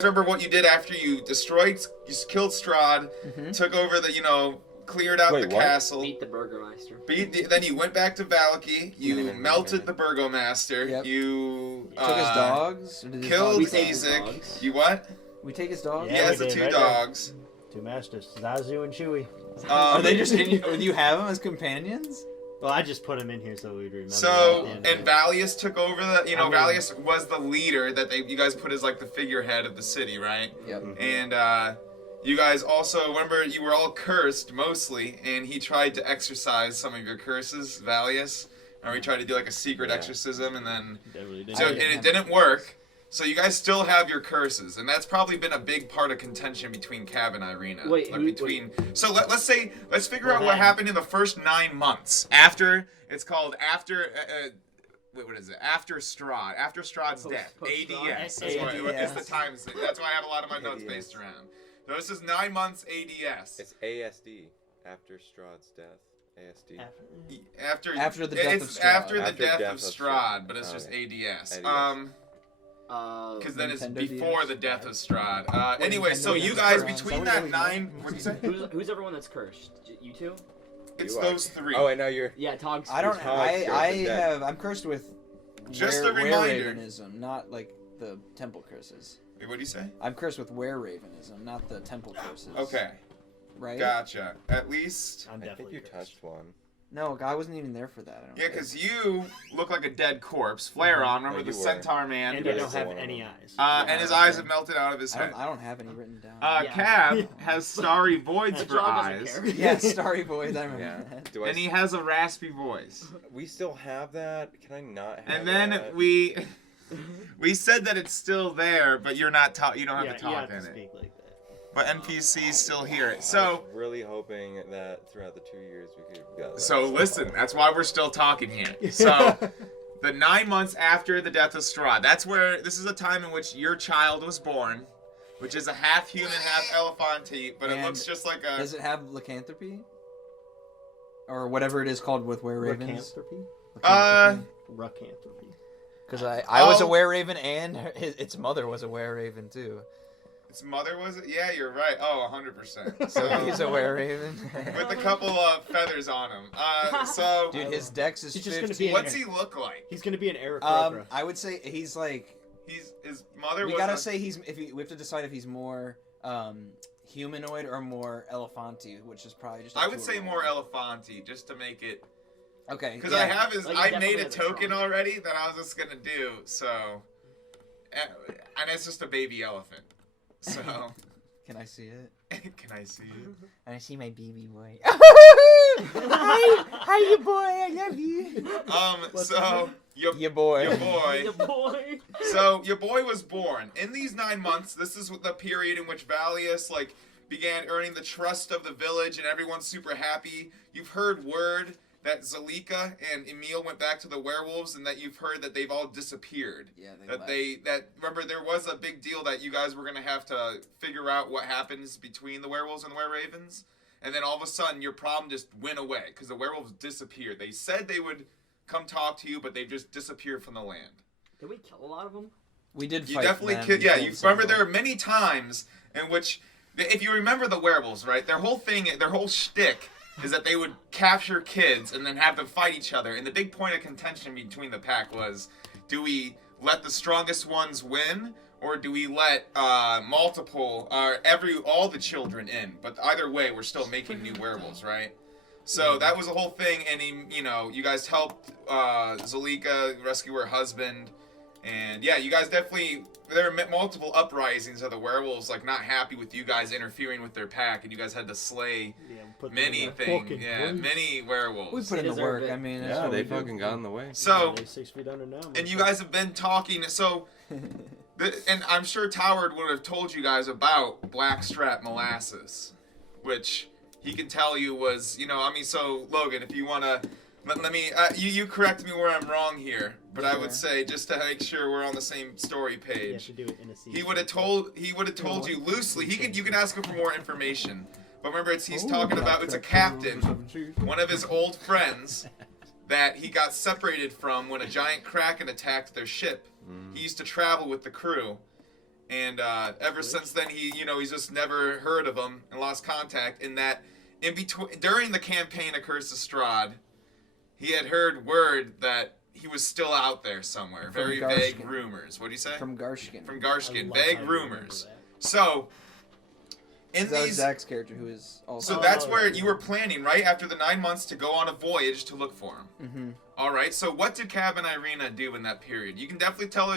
remember what you did after you killed Strahd, took over cleared out the castle. Beat the Burgermeister. Then you went back to Vallaki, you melted the Burgomaster, you took his dogs, killed Ezek. You what? We take his dogs? He has the two dogs. Two masters, Zazu and Chewie. Are they just do you have them as companions? Well, I just put him in here so we'd remember. So, and Valius took over Valius was the leader that you guys put as like the figurehead of the city, right? Yep. And you guys also, remember, you were all cursed mostly, and he tried to exorcise some of your curses, Valius. Or he tried to do like a secret exorcism, and then it didn't work. So you guys still have your curses, and that's probably been a big part of contention between Cav and Irina. So let's figure out what happened in the first 9 months after what is it? After Strahds Death. ADS. It's the time. That's why I have a lot of my notes based around. So this is 9 months ADS. It's ASD. After Strahds Death. ASD. After the death of Strahd. After the death of Strahd, but it's just ADS. Because then it's before the death of Strahd. Anyway, so you guys between that 9, what do you say? Who's everyone that's cursed? You two? It's those 3. Oh, and now you're. Yeah, Tog's. I'm cursed with. Just a reminder. Were-ravenism, not like the temple curses. Wait, what do you say? I'm cursed with were-ravenism, not the temple curses. Okay. Right. Gotcha. At least. I think you touched one. No, I wasn't even there for that. Yeah, because you look like a dead corpse. Flareon, remember the centaur man? And you don't have any eyes. And his eyes have melted out of his head. I don't have any written down. Cav has starry voids for eyes. Yeah, starry voids. I remember that. And he has a raspy voice. We still have that? Can I not have that? And then we said that it's still there, but you're not you don't have to talk in it. Speak like that. But NPC's still here. I So was really hoping that throughout the 2 years we could get that. So listen, that's why we're still talking here. So the 9 months after the death of Strahd, this is a time in which your child was born, which is a half human, half elephante, but it looks just like a... Does it have lycanthropy? Or whatever it is called with were-ravens? Lycanthropy. Because I was a were-raven and its mother was a were-raven too. Its mother was it? Yeah, you're right. Oh, 100%. So he's a were-raven. With a couple of feathers on him. So... Dude, his dex is 15. What's he look like? He's going to be an Aarakocra. I would say he's like... His mother we gotta say we have to decide if he's more humanoid or more elephante, which is probably just... I would say more elephante, just to make it... Okay. Because I made a token already that I was just gonna do, so... And it's just a baby elephant. So... Can I see it? Can I see it? Can I see my baby boy? Hi, you boy. I love you. So your boy. So your boy was born in these 9 months. This is the period in which Valius began earning the trust of the village, and everyone's super happy. You've heard word that Zalika and Emil went back to the werewolves, and that you've heard that they've all disappeared. Yeah, remember there was a big deal that you guys were gonna have to figure out what happens between the werewolves and the were-ravens, and then all of a sudden your problem just went away because the werewolves disappeared. They said they would come talk to you, but they just disappeared from the land. Did we kill a lot of them? We did. You definitely killed. Yeah, you remember there are many times in which, if you remember the werewolves, right? Their whole shtick is that they would capture kids and then have them fight each other. And the big point of contention between the pack was, do we let the strongest ones win, or do we let all the children in? But either way, we're still making new werewolves, right? So that was the whole thing. And you guys helped Zalika rescue her husband. And yeah, you guys definitely, there were multiple uprisings of the werewolves, not happy with you guys interfering with their pack, and you guys had to slay many werewolves. We put in the work. I mean, they fucking got in the way. So, they're 6 feet under now. And you guys have been talking. So, and I'm sure Toward would have told you guys about Blackstrap Molasses, which he can tell you was, so Logan, if you want to. Let me, you correct me where I'm wrong here, but I would say, just to make sure we're on the same story page, yeah, should do it in a season. he would have told you loosely, you can ask him for more information, but remember he's talking about, it's a captain, one of his old friends, that he got separated from when a giant kraken attacked their ship. He used to travel with the crew, And ever since then, he's just never heard of him and lost contact. And that in between, during the campaign of Curse of Strahd, he had heard word that he was still out there somewhere. From Very Garshkin. vague rumors. What do you say? From Garshkin. From I Garshkin. love how Vague you rumors. remember So, in That was these. Zach's character, who is also. So that's Oh, where yeah. you were planning, right? After the 9 months to go on a voyage to look for him. Mm-hmm. All right. So what did Cab and Irina do in that period? You can definitely tell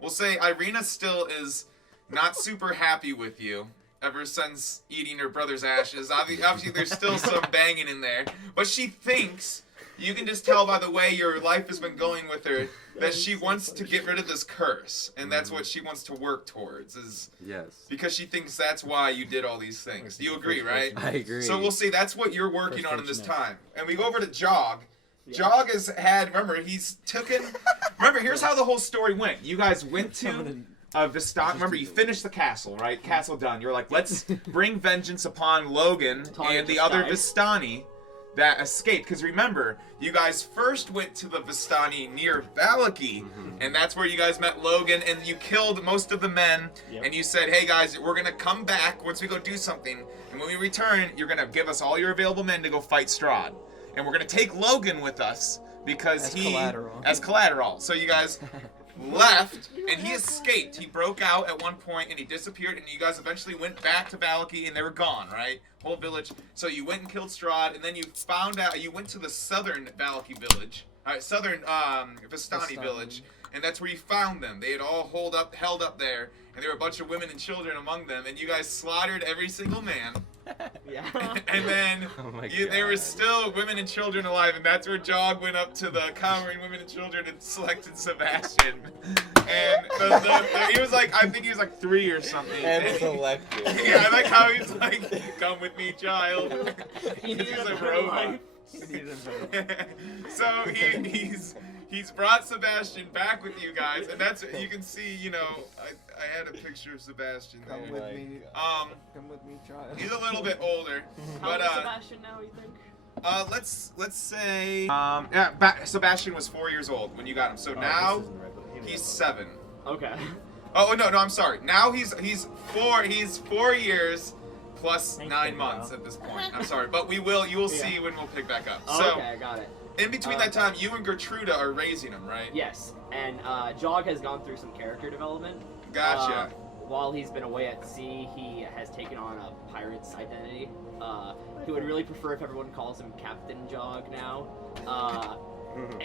we'll say Irina still is not super happy with you ever since eating her brother's ashes. Obviously, there's still some banging in there, but she thinks, you can just tell by the way your life has been going with her, that she wants to get rid of this curse, and that's what she wants to work towards, is Yes. because she thinks that's why you did all these things. Do you agree, right? I agree. So we'll see, that's what you're working on in this First time. And we go over to Jog. Yeah. Jog has had, remember, remember, here's how the whole story went. You guys went to Vistani. Remember, you finished the castle, right? Castle done. You're like, let's bring vengeance upon Logan Talia and the just other died. Vistani that escaped. Because remember, you guys first went to the Vistani near Vallaki, and that's where you guys met Logan, and you killed most of the men, Yep. and you said, hey guys, we're going to come back once we go do something, and when we return, you're going to give us all your available men to go fight Strahd. And we're going to take Logan with us, because as collateral. So you guys left, and he escaped. He broke out at one point, and he disappeared, and you guys eventually went back to Vallaki, and they were gone, right? Whole village. So you went and killed Strahd, and then you found out, you went to the southern Vallaki village, southern Vistani village, and that's where you found them. They had all held up there, and there were a bunch of women and children among them, and you guys slaughtered every single man. Yeah. And then Oh my there was God. still women and children alive, and that's where Jog went up to the cowering women and children and selected Sebastian. And he was like, I think he was like 3 or something. And selected. Yeah, I like how he's like, come with me, child. He He's needed a a better robot. life. So he's brought Sebastian back with you guys, and that's, you can see, I had a picture of Sebastian Come there. with me. Come with me, child. He's a little bit older, How but old is Sebastian now, you think? let's say Sebastian was 4 years old when you got him, so Oh, now this isn't right, but he he's was- 7. Okay. Oh no, I'm sorry. Now he's 4 years plus Thank 9 you, months bro. at this point. I'm sorry, but you will see when we'll pick back up. Oh, So okay, I got it. in between that time, you and Gertruda are raising him, right? Yes, and Jog has gone through some character development. Gotcha. While he's been away at sea, he has taken on a pirate's identity. He would really prefer if everyone calls him Captain Jog now.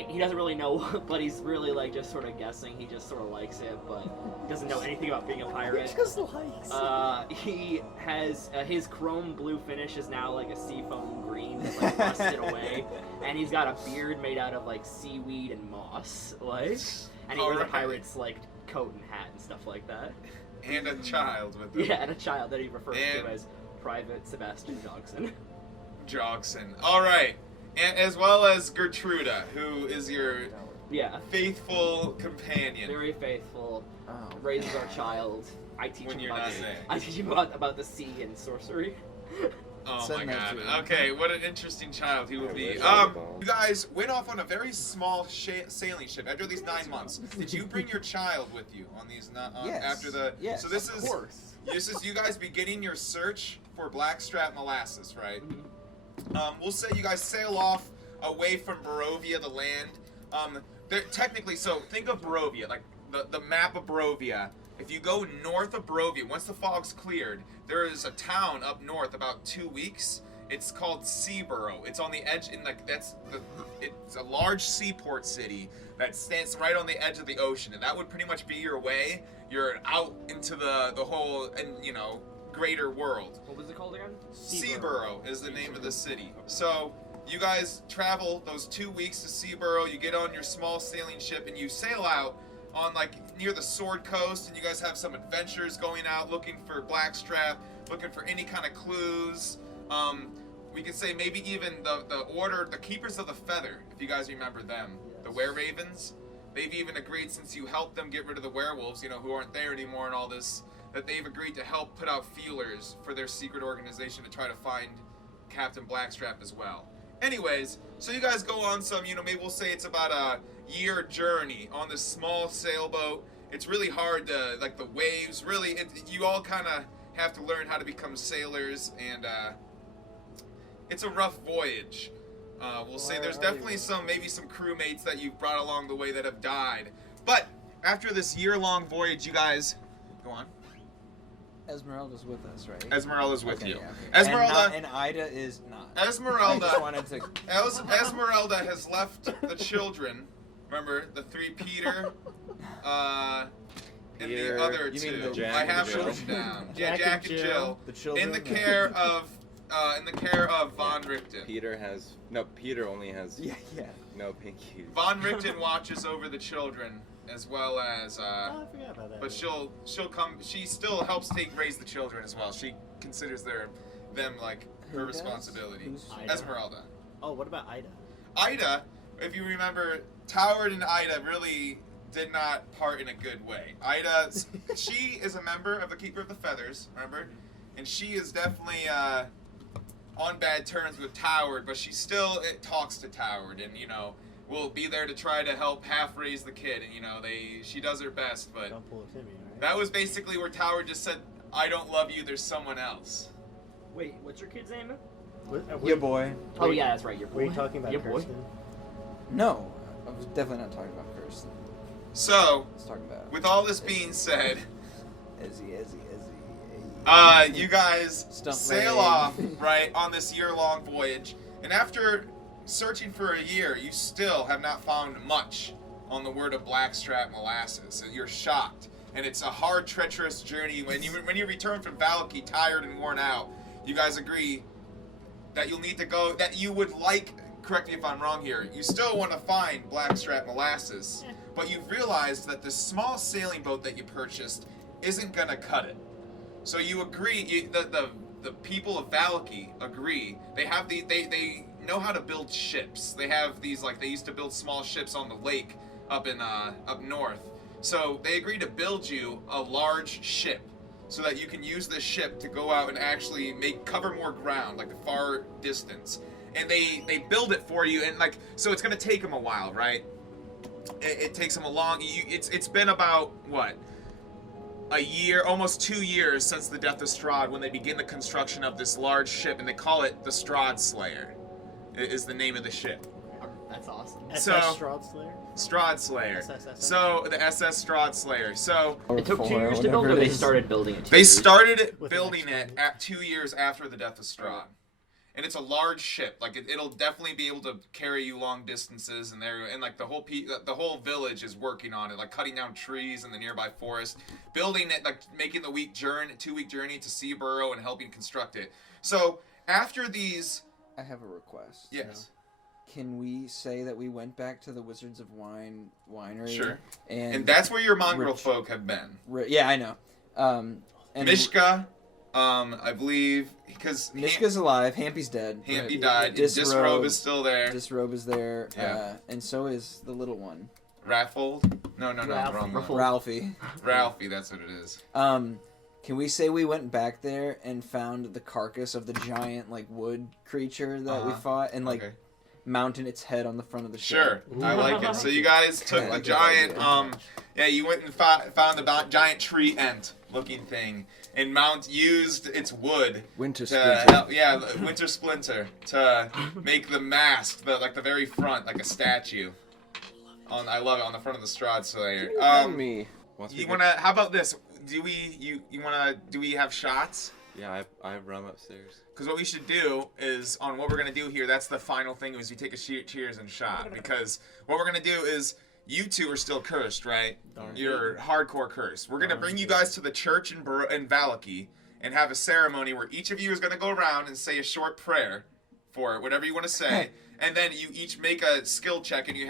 He doesn't really know, but he's really like just sort of guessing. He just sort of likes it, but doesn't know anything about being a pirate. Just likes. He has his chrome blue finish is now like a seafoam green that's like rusted away, and he's got a beard made out of like seaweed and moss, like, and he wears a Alright. pirate's like coat and hat and stuff like that. And a child with him. Yeah, and a child that he refers And- to as Private Sebastian Jogson. Jogson. All right, and as well as Gertruda, who is your Yeah, faithful companion. very faithful. Oh. Raises our child. I teach When him you're about not there. I teach him about the sea and sorcery. Oh Send my that god. to him. Okay, what an interesting child he will be. Yeah, You guys went off on a very small sailing ship after these 9 months. Did you bring your child with you on these? Yes. After the. Yes, So this of is course. you guys beginning your search for Blackstrap molasses, right? We'll say you guys sail off away from Barovia, the land. Technically, so think of Barovia, like the map of Barovia. If you go north of Barovia, once the fog's cleared, there is a town up north about 2 weeks. It's called Seaborough. It's on the edge, it's a large seaport city that stands right on the edge of the ocean, and that would pretty much be your way. You're out into the whole, and greater world. What was it called again? Seaborough is the name of the city. So you guys travel those 2 weeks to Seaborough. You get on your small sailing ship and you sail out on like near the Sword Coast, and you guys have some adventures going out looking for Blackstrap, looking for any kind of clues. We could say maybe even the Keepers of the Feather, if you guys remember them, the Were-Ravens. They've even agreed, since you helped them get rid of the werewolves, who aren't there anymore and all this, that they've agreed to help put out feelers for their secret organization to try to find Captain Blackstrap as well. Anyways, so you guys go on some, maybe we'll say it's about a year journey on this small sailboat, it's really hard to, like, the waves, really, you all kind of have to learn how to become sailors, and it's a rough voyage. We'll say there's definitely maybe some crewmates that you've brought along the way that have died. But after this year-long voyage, you guys, go on. Esmeralda's with us, right? Esmeralda's with you. Yeah, okay. Esmeralda and Ida is not. Esmeralda. I just wanted to. Esmeralda has left the children. Remember the three Peter, and Peter, the other you mean two. Jack I have and Jill. written down. Jack Jack and and Jill. The children. In the care of Von Richten. Peter only has Yeah. no pinkies. Von Richten watches over the children as well as. Oh, I forgot about that. But she'll come. She still helps raise the children as well. She considers them like her Who does? responsibility. Who's- Ida. Esmeralda. Oh, what about Ida? Ida, if you remember, Toward and Ida really did not part in a good way. Ida, she is a member of the Keeper of the Feathers, remember? And she is definitely on bad terms with Toward, but she still talks to Toward and, will be there to try to help half raise the kid. And, she does her best, but Don't pull a Timmy, alright? that was basically where Toward just said, I don't love you, there's someone else. Wait, what's your kid's name? Your boy. Oh yeah, that's right. Your boy. Were you talking about your boy? Kirsten? No, I was definitely not talking about Kirsten. So, I was talking about with all this being said, Ezzy. you guys Stump sail leg. off, right, on this year-long voyage. And after searching for a year, you still have not found much on the word of Blackstrap Molasses. And you're shocked. And it's a hard, treacherous journey. When you return from Vallaki, tired and worn out, you guys agree that you'll need to go, that you would like, correct me if I'm wrong here, you still want to find Blackstrap Molasses, but you've realized that the small sailing boat that you purchased isn't going to cut it. So you agree, the people of Vallaki agree, they know how to build ships. They have these, like, they used to build small ships on the lake up north. So they agree to build you a large ship so that you can use this ship to go out and actually cover more ground, like a far distance. And they build it for you, and so it's gonna take them a while, right? It takes them a long. It's been about what? A year, almost 2 years since the death of Strahd when they begin the construction of this large ship, and they call it the Strahd Slayer. Is the name of the ship. That's awesome. SS Strahd Slayer? Strahd Slayer. SSSS? So the SS Strahd Slayer. So It took 2 years to build, or they started building it. 2 they years? started With building an it at 2 years after the death of Strahd. And it's a large ship. Like it'll definitely be able to carry you long distances, and the whole village is working on it, like cutting down trees in the nearby forest, building it, like making the 2-week journey to Seaborough and helping construct it. So after these, I have a request. yes, Can we say that we went back to the Wizards of Winery? sure, And and that's where your mongrel Rich- folk have been. yeah, I know. And Mishka, I believe, because Mishka's alive. Hampy's dead. Hampy died. Disrobe is still there. Disrobe is there. Yeah. And so is the little one. Raffled? No, the wrong one. Ralphie. Ralphie, that's what it is. Can we say we went back there and found the carcass of the giant wood creature that we fought and Okay. mounted its head on the front of the ship? Sure, I like it. So you guys took the giant, you went and found the giant tree ent looking thing and used its wood Winter to Splinter. Winter Splinter to make the mast, the very front, like a statue. I love it, on the front of the Strahd Slayer. Me. You wanna? How about this? Do we have shots? Yeah, I have rum upstairs. Because what we should do is, on what we're going to do here, that's the final thing, is we take a cheers and shot. Because what we're going to do is, you two are still cursed, right? You're hardcore cursed. We're going to bring you guys to the church in Vallaki and have a ceremony where each of you is going to go around and say a short prayer for it, whatever you want to say. And then you each make a skill check, and you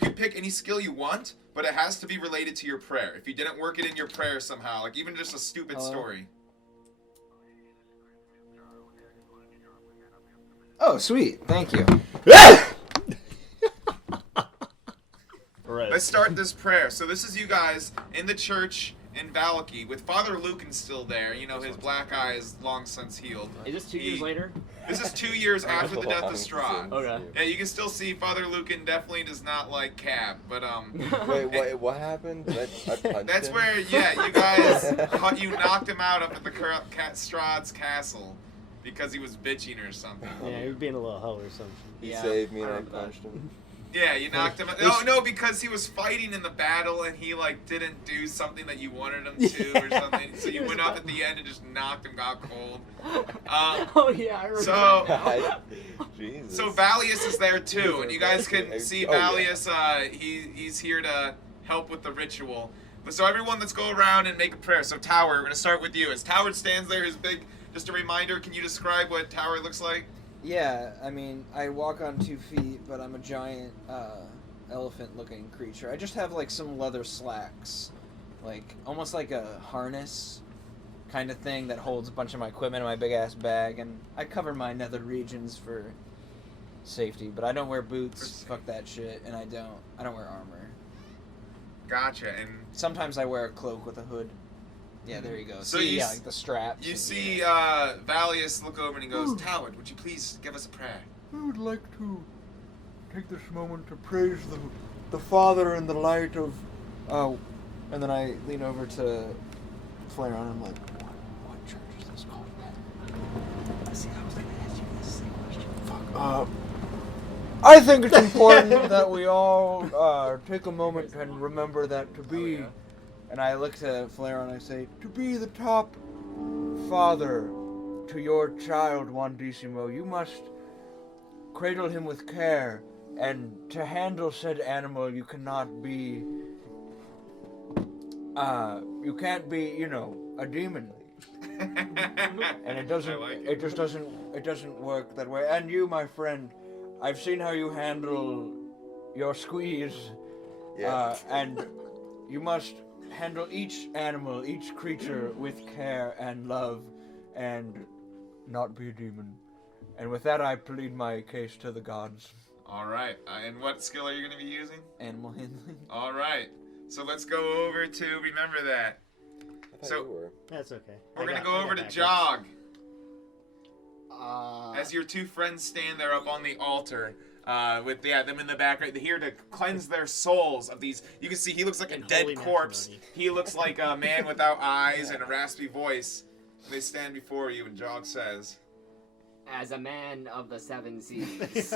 can pick any skill you want, but it has to be related to your prayer. If you didn't work it in your prayer somehow, even just a stupid story. Oh, sweet. Thank you. Right. Let's start this prayer. So this is you guys in the church in Vallaki with Father Lucan still there. You know, his black eye is long since healed. Is this 2 years later? This is 2 years after the death of Strahd. Okay. Yeah, you can still see Father Lucan definitely does not like Cab, but Wait, what happened? I punched that's him? where you guys you knocked him out up at the Strahd's castle because he was bitching or something. Yeah, he was being a little hoe or something. He Yeah, saved me I and I remember that. punched him. Yeah, you knocked him out. No, because he was fighting in the battle and he like didn't do something that you wanted him to or something. So you went up at the end and just knocked him out cold. Oh yeah, I remember. So Jesus. So Valius is there too, and you guys can see Oh, yeah. Valius. He's here to help with the ritual. So everyone, let's go around and make a prayer. So Tower, we're gonna start with you. As Tower stands there, his big. Just a reminder, can you describe what Tower looks like? Yeah, I mean, I walk on 2 feet, but I'm a giant elephant-looking creature. I just have like some leather slacks, like almost like a harness kind of thing that holds a bunch of my equipment in my big-ass bag, and I cover my nether regions for safety, but I don't wear boots. Fuck that shit, and I don't wear armor. Gotcha. And Sometimes I wear a cloak with a hood. Yeah, there you go. So See, you yeah, like the straps. you and- see Valius look over and he goes, Tower, would you please give us a prayer? I would like to take this moment to praise the Father in the light of. Oh, and then I lean over to Flare and I'm like, what church is this called? See, I was gonna ask you this same question. Fuck. I think it's important that we all take a moment and remember that to be. And I look to Flare and I say, To be the top father to your child, Juan Decimo, you must cradle him with care, and to handle said animal, you cannot be, you can't be, a demon. And it doesn't, I like it just doesn't work that way. And you, my friend, I've seen how you handle your squeeze, Yeah. and you must handle each animal, each creature with care and love, and not be a demon. And with that, I plead my case to the gods. All right. And what skill are you going to be using? animal handling. All right. So let's go over to remember that. I thought So- you were. That's okay. We're going to I go got over to backups. Jog. Uh, As your two friends stand there up on the altar, with them in the background, they're here to cleanse their souls of these. You can see he looks like a In dead holy corpse. matrimony. He looks like a man without eyes and a raspy voice. They stand before you, and Jog says, as a man of the 7 seas,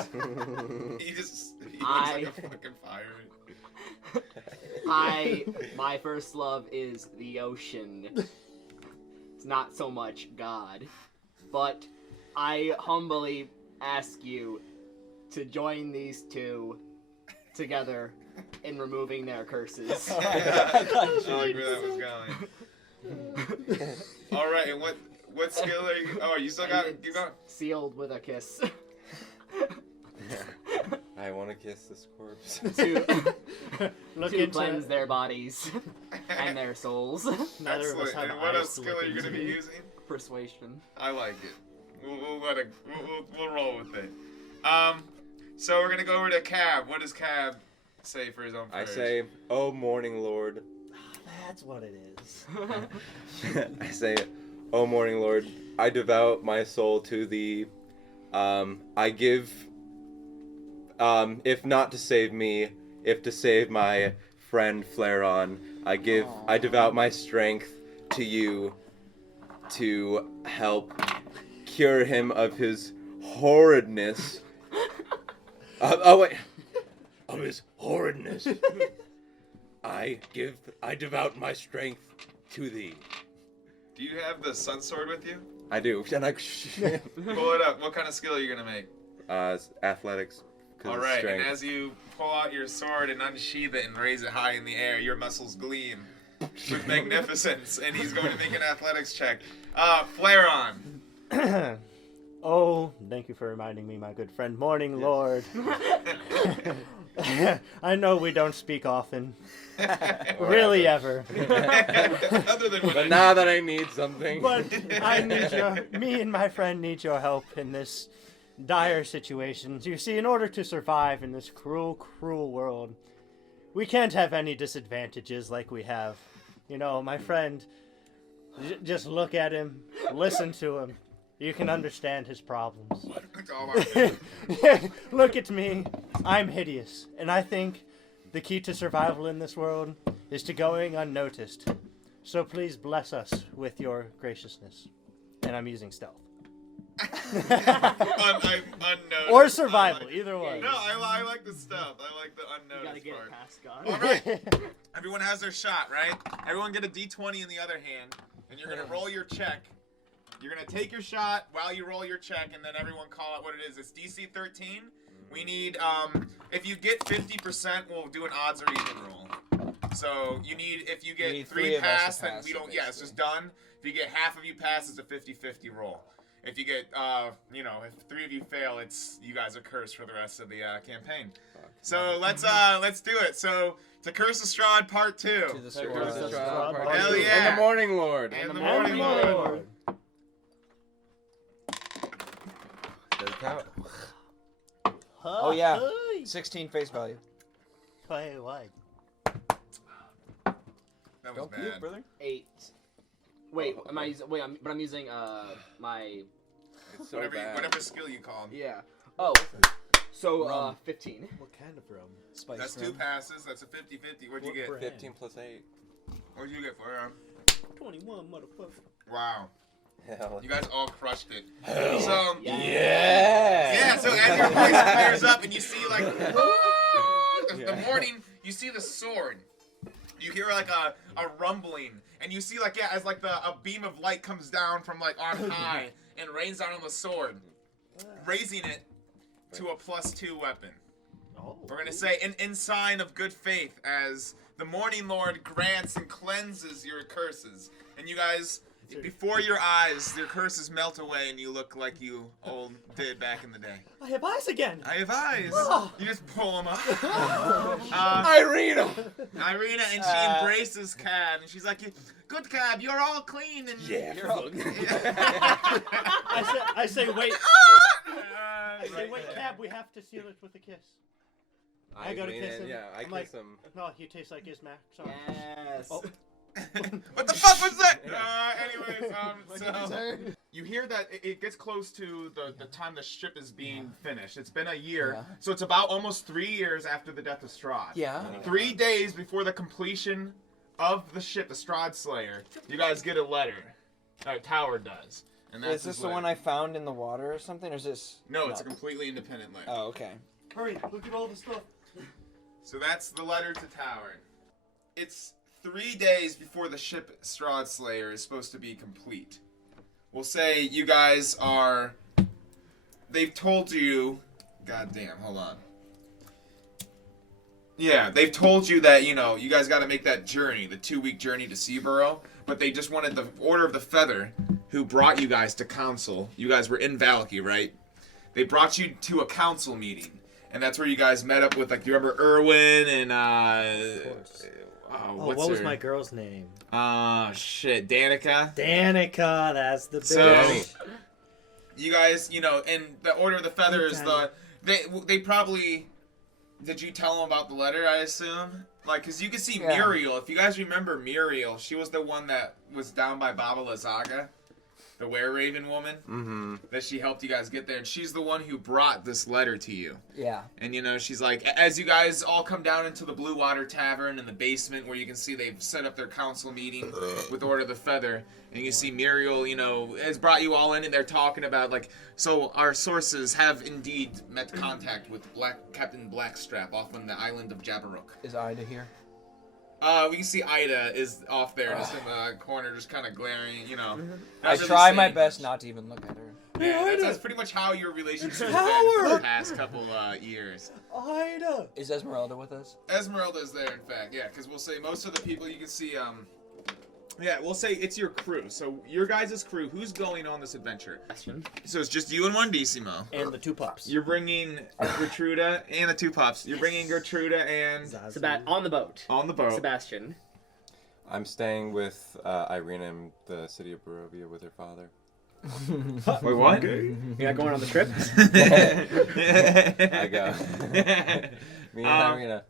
he looks I- like a fucking fire. my first love is the ocean. It's not so much God, but I humbly ask you to join these two together in removing their curses. I like where that was going. All right, and what skill are you? Oh, you still got you got. Sealed with a kiss. I want to kiss this corpse. to Look to into cleanse their bodies and their souls. Neither of us Excellent. have And what eyes else to skill look are you going to be into. using? Persuasion. I like it. We'll let it. We'll roll with it. So we're gonna go over to Cab. What does Cab say for his own I prayers? say, "Oh morning Lord." That's what it is. I say, "Oh morning Lord, I devote my soul to thee. I give, if not to save me, if to save my friend Flareon, I devout my strength to you to help cure him of his horridness." Wait. Of his horridness. I devout my strength to thee. Do you have the sun sword with you? I do. And I Pull it up. What kind of skill are you gonna make? athletics. 'Cause All of right. strength. And as you pull out your sword and unsheath it and raise it high in the air, your muscles gleam with magnificence. And he's going to make an athletics check. Flareon. Oh, thank you for reminding me, my good friend. Morning, Lord. I know we don't speak often. Really, ever. Other than when But now that I need something. But me and my friend need your help in this dire situation. You see, in order to survive in this cruel, cruel world, we can't have any disadvantages like we have You know, my friend, just look at him, listen to him. You can understand his problems. Look at me. I'm hideous. And I think the key to survival in this world is to going unnoticed. So please bless us with your graciousness. And I'm using stealth. Unknown. Or survival, either one. No, I like the stuff. I like the You gotta unnoticed get part. it past God. All right. Everyone has their shot, right? Everyone get a D20 in the other hand, and you're gonna roll your check. You're gonna take your shot while you roll your check, and then everyone call out what it is. It's DC 13. We need, if you get 50%, we'll do an odds or even roll. So you need, if you get need 3 three of us to pass, then pass we it, don't. Yeah, it's just done. If you get half of you pass, it's a 50-50 roll. If you get, if 3 of you fail, it's you guys are cursed for the rest of the campaign. So let's do it. So to Curse of Strahd Part 2. To the sword. Curse of Strahd Part Hell 2. yeah. And the Morning Lord. And the And Morning the Lord. Lord. Does it count? Oh, yeah. 16 face value. Hey, why? That was Don't bad. puke, brother. 8. Wait, am I using? Wait, I'm using my. It's so Whatever, bad. whatever skill you call. Yeah. Oh. So Rum. 15. What kind of rum? Spice That's rum. 2 passes. That's a 50-50. What'd you What get? brand? 15 plus 8. What'd you get for 21, motherfucker. Wow. Hell. You guys all crushed it. Hell. So Yeah. so as your voice clears up and you see like the morning, you see the sword. You hear like a rumbling, and you see like as like a beam of light comes down from like on high and rains down on the sword, raising it to a +2 weapon. Oh. We're gonna say in sign of good faith, as the Morning Lord grants and cleanses your curses, and you guys, before your eyes, your curses melt away, and you look like you old did back in the day. I have eyes again. I have eyes. You just pull them up. Irina. Irina, and she embraces Cab, and she's like, "Good Cab, you're all clean." And Yeah. I say wait. I say wait, Cab. We have to seal it with a kiss. I go to kiss him. Yeah, I I'm like, kiss him. No, you taste like Ismac. Sorry. Yes. Oh. What the fuck was that? Anyways, so you hear that it gets close to the time the ship is being finished. It's been a year, Yeah. so it's about almost 3 years after the death of Strahd. Yeah. 3 days before the completion of the ship, the Strahd Slayer, you guys get a letter. Tower does. And that's Is this his the one letter. I found in the water or something, or is this? No, it's a completely independent letter. Oh, okay. Hurry! Look at all the stuff. So that's the letter to Tower. It's 3 days before the ship Strahd Slayer is supposed to be complete. We'll say you guys are... They've told you... Goddamn, hold on. Yeah, they've told you that, you guys got to make that journey, the 2-week journey to Seaborough, but they just wanted the Order of the Feather, who brought you guys to council. You guys were in Vallaki, right? They brought you to a council meeting, and that's where you guys met up with, like, you remember Erwin and, Of course. what's what was her- my girl's name? Shit, Danica. Danica, that's the bitch. So, you guys, and the Order of the Feather is they probably, did you tell them about the letter, I assume? Like, because you can see Yeah. Muriel. If you guys remember Muriel, she was the one that was down by Baba Lazaga, the were-raven woman, Mm-hmm. that she helped you guys get there. And she's the one who brought this letter to you. Yeah. And, she's like, as you guys all come down into the Blue Water Tavern in the basement where you can see they've set up their council meeting with Order of the Feather, and you can see Muriel, has brought you all in, and they're talking about, like, so our sources have indeed met contact with Captain Blackstrap off on the island of Jabberook. Is Ida here? We can see Ida is off there, just in the corner, just kind of glaring, I not really try my saying best much. not to even look at her. Yeah, that's pretty much how your relationship has been for the past couple years. Ida. Is Esmeralda with us? Esmeralda's there, in fact, yeah, because we'll say most of the people you can see, yeah, we'll say it's your crew. So your guys' crew, who's going on this adventure? So it's just you and one Decimo. And the 2 pups. You're bringing Gertruda and the 2 pups. You're bringing Gertruda and Zazu. On the boat. on the boat. Sebastian. I'm staying with Irina in the city of Barovia with her father. Wait, what? You're not going on the trip? I go. Me and Irina.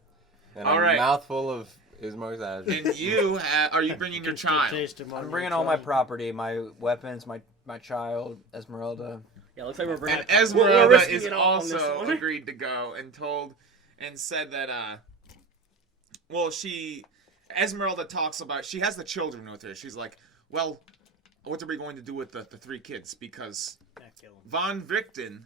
And All a right. mouthful of Ismark's Azure. And you, are you bringing your child? I'm bringing all my property, my weapons, my child, Esmeralda. Yeah, looks like we're bringing. And we're Esmeralda risking is it all on this also one. agreed to go and said that, well, Esmeralda talks about, she has the children with her. She's like, well, what are we going to do with the 3 kids? Because Von Richten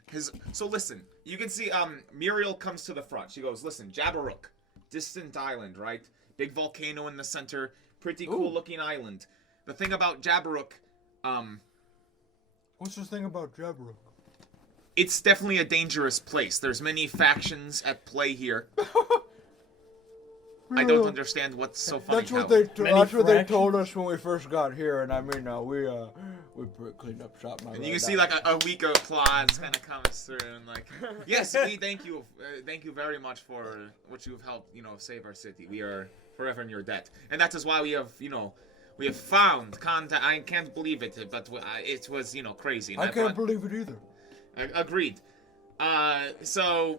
so listen, you can see, Muriel comes to the front. She goes, listen, Jabberook, distant island, right? Big volcano in the center, pretty cool looking island. The thing about Jabberook, What's the thing about Jabberook? it's definitely a dangerous place. There's many factions at play here. I don't understand what's so funny. That's what about they told us when we first got here, and I mean, we cleaned up shop. And you can see like a week of applause kind of comes through, and like, yes, we thank you very much for what you've helped, save our city. We are forever in your debt, and that is why we have, we have found contact. I can't believe it, but it was, crazy. I can't believe it either. Agreed. So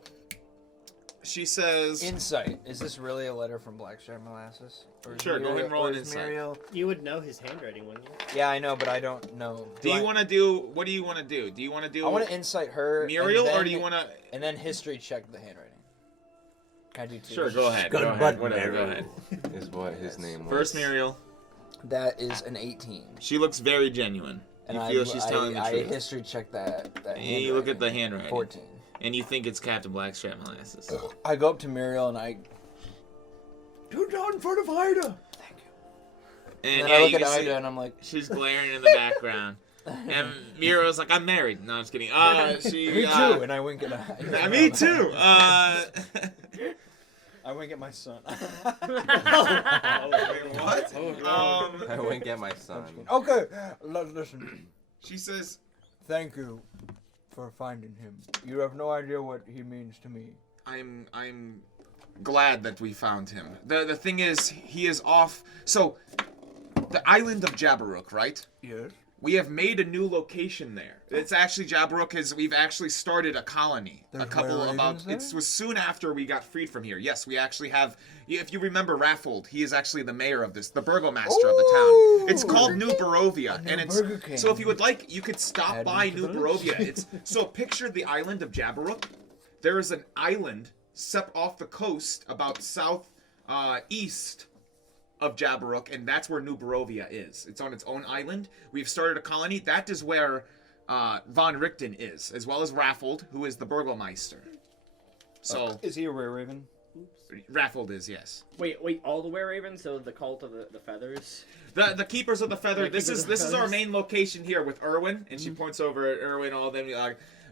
she says, Insight. Is this really a letter from Blackstrap Molasses? Or is Sure, go ahead and roll or an is insight. Muriel... You would know his handwriting, wouldn't you? Yeah, I know, but I don't know. what do you want to do? Do you want to do I want to insight her. Muriel, and then, or do you want to? And then history check the handwriting. Can I do 2? Sure, go ahead. Good Go ahead. button, Whatever, go Muriel. ahead. Is what his name was. First Muriel. That is an 18. She looks very genuine. And You feel she's telling the I truth. history check that And you look at the handwriting. 14. And you think it's Captain Blackstrap Molasses. I go up to Muriel and I... Too down in front of Ida. And And yeah, I look you at can see Ida and I'm like... she's glaring in the background. And Muriel's like, I'm married. No, I'm just kidding. She, Me too. And I wink at Ida. Me too. I wink at my son. Wait, what? I wink at my son. Okay, listen. She says, Thank you for finding him. You have no idea what he means to me. I'm glad that we found him. The thing is, he is off. So, the island of Jabberook, right? Yes. We have made a new location there. It's actually we've actually started a colony. There's a couple were about ravens there? it was soon after we got freed from here. Yes, we actually have. If you remember Raffold, he is actually the mayor of this, the burgomaster of the town. It's called New Barovia, New and it's Burger King. so if you would like, you could stop Add by me to New the Barovia. list. It's so picture the island of Jabberook. There is an island set off the coast about east of Jabberook, and that's where New Barovia is. It's on its own island. We've started a colony. That is where Von Richten is, as well as Raffold, who is the Burgomeister. So Is he a Rare Raven? Raffold is, yes. Wait, all the Were Ravens? So the cult of the feathers? The Keepers of the Feather. The This Keepers is of the this is our Feathers. main location here with Erwin, and she points over at Erwin. All them,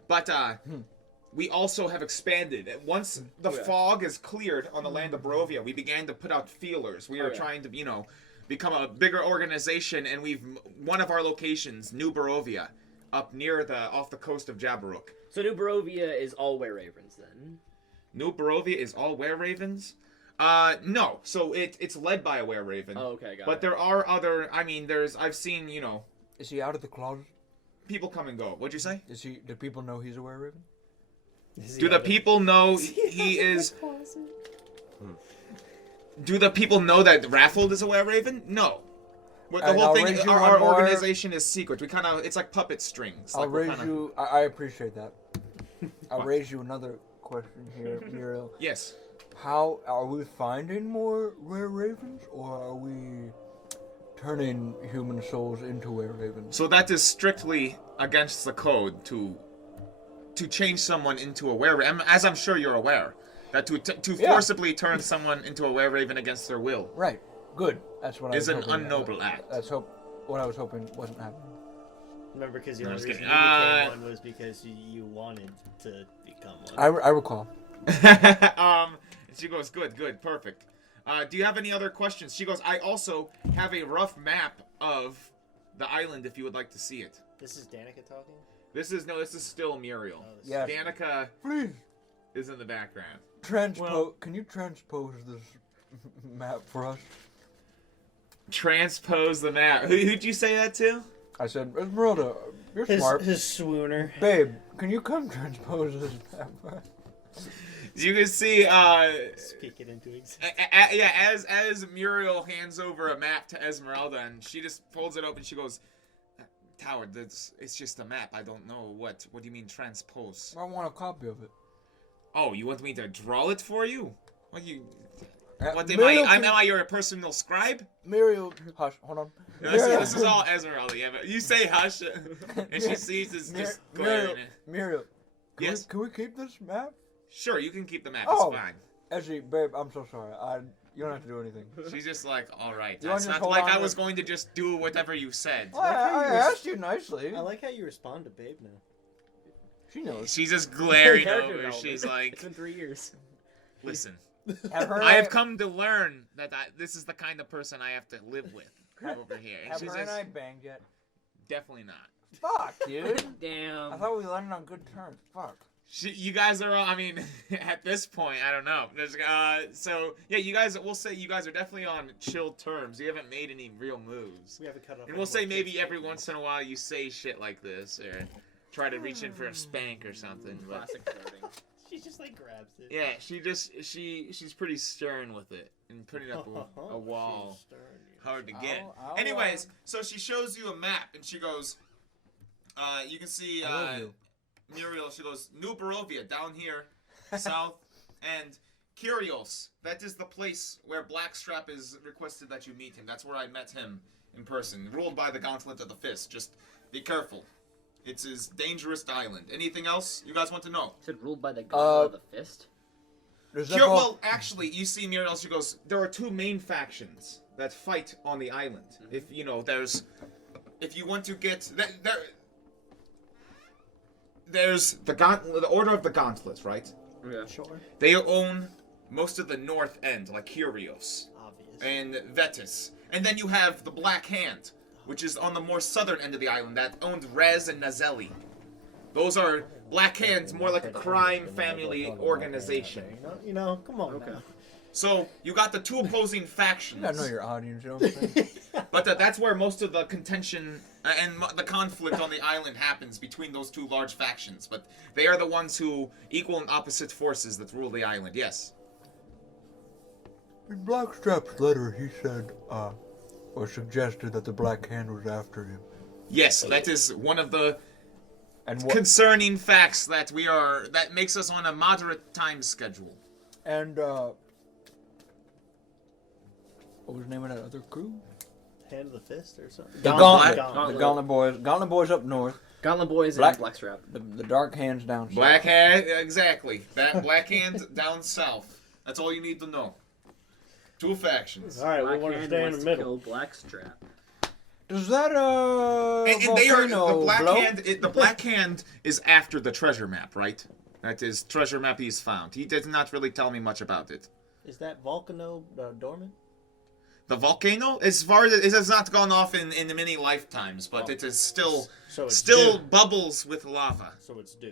but we also have expanded. Once the fog is cleared on the land of Barovia, we began to put out feelers. We are trying to, become a bigger organization, and one of our locations, New Barovia, up near off the coast of Jabberook. So New Barovia is all Were Ravens then? New Barovia is all Were Ravens. No. So it's led by a Were Raven. Oh, okay, got But it. there are other. I mean, I've seen Is he out of the closet? people come and go. What'd you say? Do people know he's a were-raven? Do the people know he is? Do the people know that Raffold is a were-raven? No. What the And whole I'll thing, raise you our one more- organization is secret. We it's like puppet strings. I'll Like we're raise kinda- you. I appreciate that. I'll raise you another question here, Muriel. Yes. How are we finding more rare ravens, or are we turning human souls into were ravens? So that is strictly against the code to change someone into a were-raven, as I'm sure you're aware. That to Yeah. forcibly turn someone into a were-raven against their will Right. Good. That's what I is was an hoping. unnoble act. What I was hoping wasn't happening. Remember, because the No, only I'm just reason you kidding. became one was because you wanted to become one. I recall. She goes, good, perfect. Do you have any other questions? She goes, I also have a rough map of the island if you would like to see it. This is Danica talking? This is still Muriel. Oh, this Yes. Danica Please is in the background. Can you transpose this map for us? Transpose the map. Who'd you say that to? I said, Esmeralda, you're smart. His swooner. Babe, can you come transpose this map for us? You can see, Speak it into existence. as Muriel hands over a map to Esmeralda, and she just folds it open, she goes, Tower, it's just a map. I don't know what. What do you mean transpose? I want a copy of it. Oh, you want me to draw it for you? What you? What am Muriel I? Am can- I your personal scribe? Muriel, hush, hold on. This is all Esmeralda. Yeah, but you say hush, and she sees this just glaring. Muriel, Yes. Can we keep this map? Sure, you can keep the map. Oh. It's fine. Actually, babe, I'm so sorry. You don't have to do anything. She's just like, all right. You wanna It's just not hold like on I to- was going to just do whatever you said. Well, I asked you nicely. I like how you respond to Babe now. She knows. She's just glaring Character over. development. She's like, It's been 3 years. listen. Have her I have come to learn that this is the kind of person I have to live with over here. And Have she's her and just, I banged yet? definitely not. Fuck, dude. Damn. I thought we landed on good terms. Fuck. You guys are all, I mean, at this point, I don't know. So, yeah, you guys, we'll say you guys are definitely on chill terms. You haven't made any real moves. We haven't cut off. And we'll say maybe every once in a while you say shit like this, or try to reach in for a spank or something. But Classic flirting. She just like grabs it. yeah, she's pretty stern with it and putting up a wall. She's stern, yeah. Hard to get. I'll, Anyways, so she shows you a map and she goes, you can see I love you. Muriel, she goes, New Barovia down here, south, and Kyrios. That is the place where Blackstrap is requested that you meet him. That's where I met him in person, ruled by the Gauntlet of the Fist. Just be careful. It's his dangerous island. Anything else you guys want to know? Said ruled by the god of the fist. There's that Well, actually, you see Muriel, she goes, there are two main factions that fight on the island. If, you know, if you want to get, there's the Order of the Gauntlet, right? Yeah. Sure. They own most of the north end, like Kyrios Obvious. and Vetus. And then you have the Black Hand, which is on the more southern end of the island, that owned Rez and Nazeli. Those are Black Hand's more like a crime family organization. You know, come on now. So you got the two opposing factions. You gotta know your audience, you know what I'm saying? But that's where most of the contention and the conflict on the island happens between those two large factions. But they are the ones who equal and opposite forces that rule the island. Yes. In Blackstrap's letter, he said, or suggested that the Black Hand was after him. Yes, that is one of the And what? concerning facts that that makes us on a moderate time schedule. And what was the name of that other crew? Hand of the fist or something. The Gauntlet. Gauntlet. The Gauntlet Boys. Gauntlet Boys up north. Gauntlet Boys Black- and Blackstrap. The Dark Hands down south. Black Hand, exactly. That Black Hand down south. That's all you need to know. Two factions. All right, we Black want to Hand stay in wants the to middle. kill Blackstrap. Does that And they are volcano the Black blow? Hand. The Black Hand is after the treasure map, right? That is treasure map he's found. He did not really tell me much about it. Is that volcano dormant? The volcano, as far as it has not gone off in many lifetimes, but it is still So it's still due. bubbles with lava. So it's due.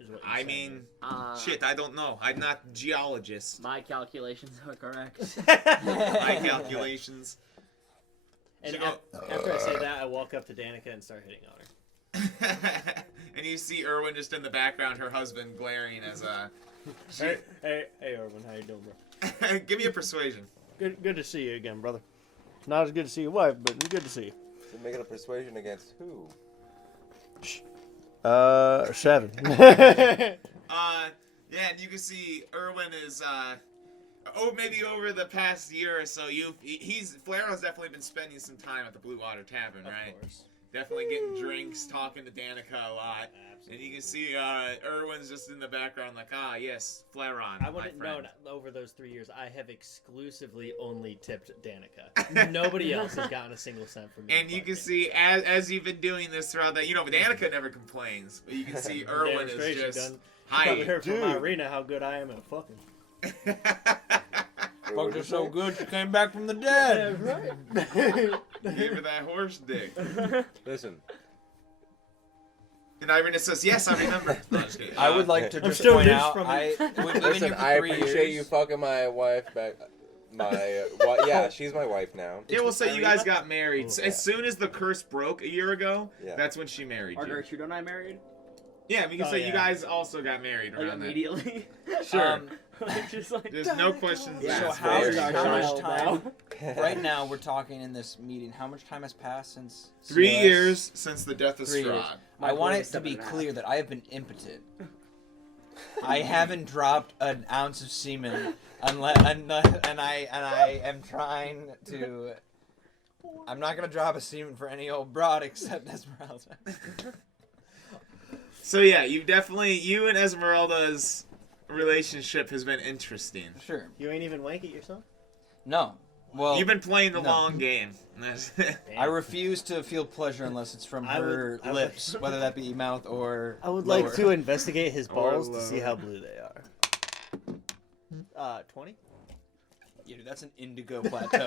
Is what you're I saying. mean, Uh, shit, I don't know. I'm not geologist. My calculations are correct. My calculations. And Oh. after I say that, I walk up to Danica and start hitting on her. And you see Erwin just in the background, her husband glaring as a. Hey, Erwin, how you doing, bro? Give me a persuasion. Good to see you again, brother. Not as good to see your wife, but it's good to see you. So make it a persuasion against who? 7. Yeah, and you can see Erwin is maybe over the past year or so, Flareo's definitely been spending some time at the Blue Water Tavern, right? Of course. Definitely getting drinks, talking to Danica a lot. And you can see Erwin's just in the background like, yes, Flareon, I my wouldn't friend. know over those 3 years. I have exclusively only tipped Danica. Nobody else has gotten a single cent from me. And you but can Danica. see, as you've been doing this throughout that, Danica never complains. But you can see Erwin Damn is straight she just, done. You probably hi. heard from Irina how good I am at fucking. Fucked her so good she came back from the dead. right. Give her that horse dick. Listen, And Irina says, yes, I remember. No, just kidding. I would like to I'm just still point rich out, from we've been listen. here for I 3 appreciate years. you fucking my wife back. Yeah, she's my wife now. Yeah, we'll say you guys got married. Oh, As soon as the curse broke a year ago, Yeah. that's when she married Are you. Gertrude and I married? Yeah, we can Oh, say yeah. you guys also got married Like around that. immediately. Sure. Like, just like, There's no questions So asked. how Very much child time? now. Right now, we're talking in this meeting. How much time has passed since 3 COS? years since the death of 3 years. Strahd. I My want boy it is to be 7.5. clear that I have been impotent. I haven't dropped an ounce of semen, and I am trying to. I'm not gonna drop a semen for any old broad except Esmeralda. So yeah, you and Esmeralda's relationship has been interesting. Sure. You ain't even wank it yourself? No. Well, You've been playing the no. long game. I refuse to feel pleasure unless it's from I would- her I would- lips, whether that be mouth or. I would lower. like to investigate his Or balls to see lower. how blue they are. 20? Yeah, dude, that's an indigo plateau.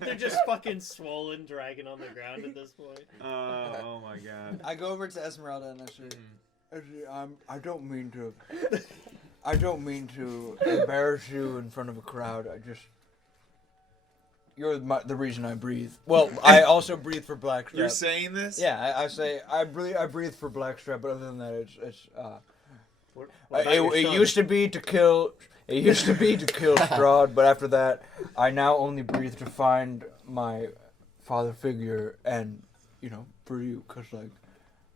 They're just fucking swollen, dragging on the ground at this point. Oh my god. I go over to Esmeralda and I say, I don't mean to embarrass you in front of a crowd. You're the reason I breathe. Well, I also breathe for Blackstrap. You're saying this? Yeah, I say I breathe for Blackstrap, but other than that, it's What about it your son? used to be to kill. It used to be to kill Strahd, but after that, I now only breathe to find my father figure, and for you, cause like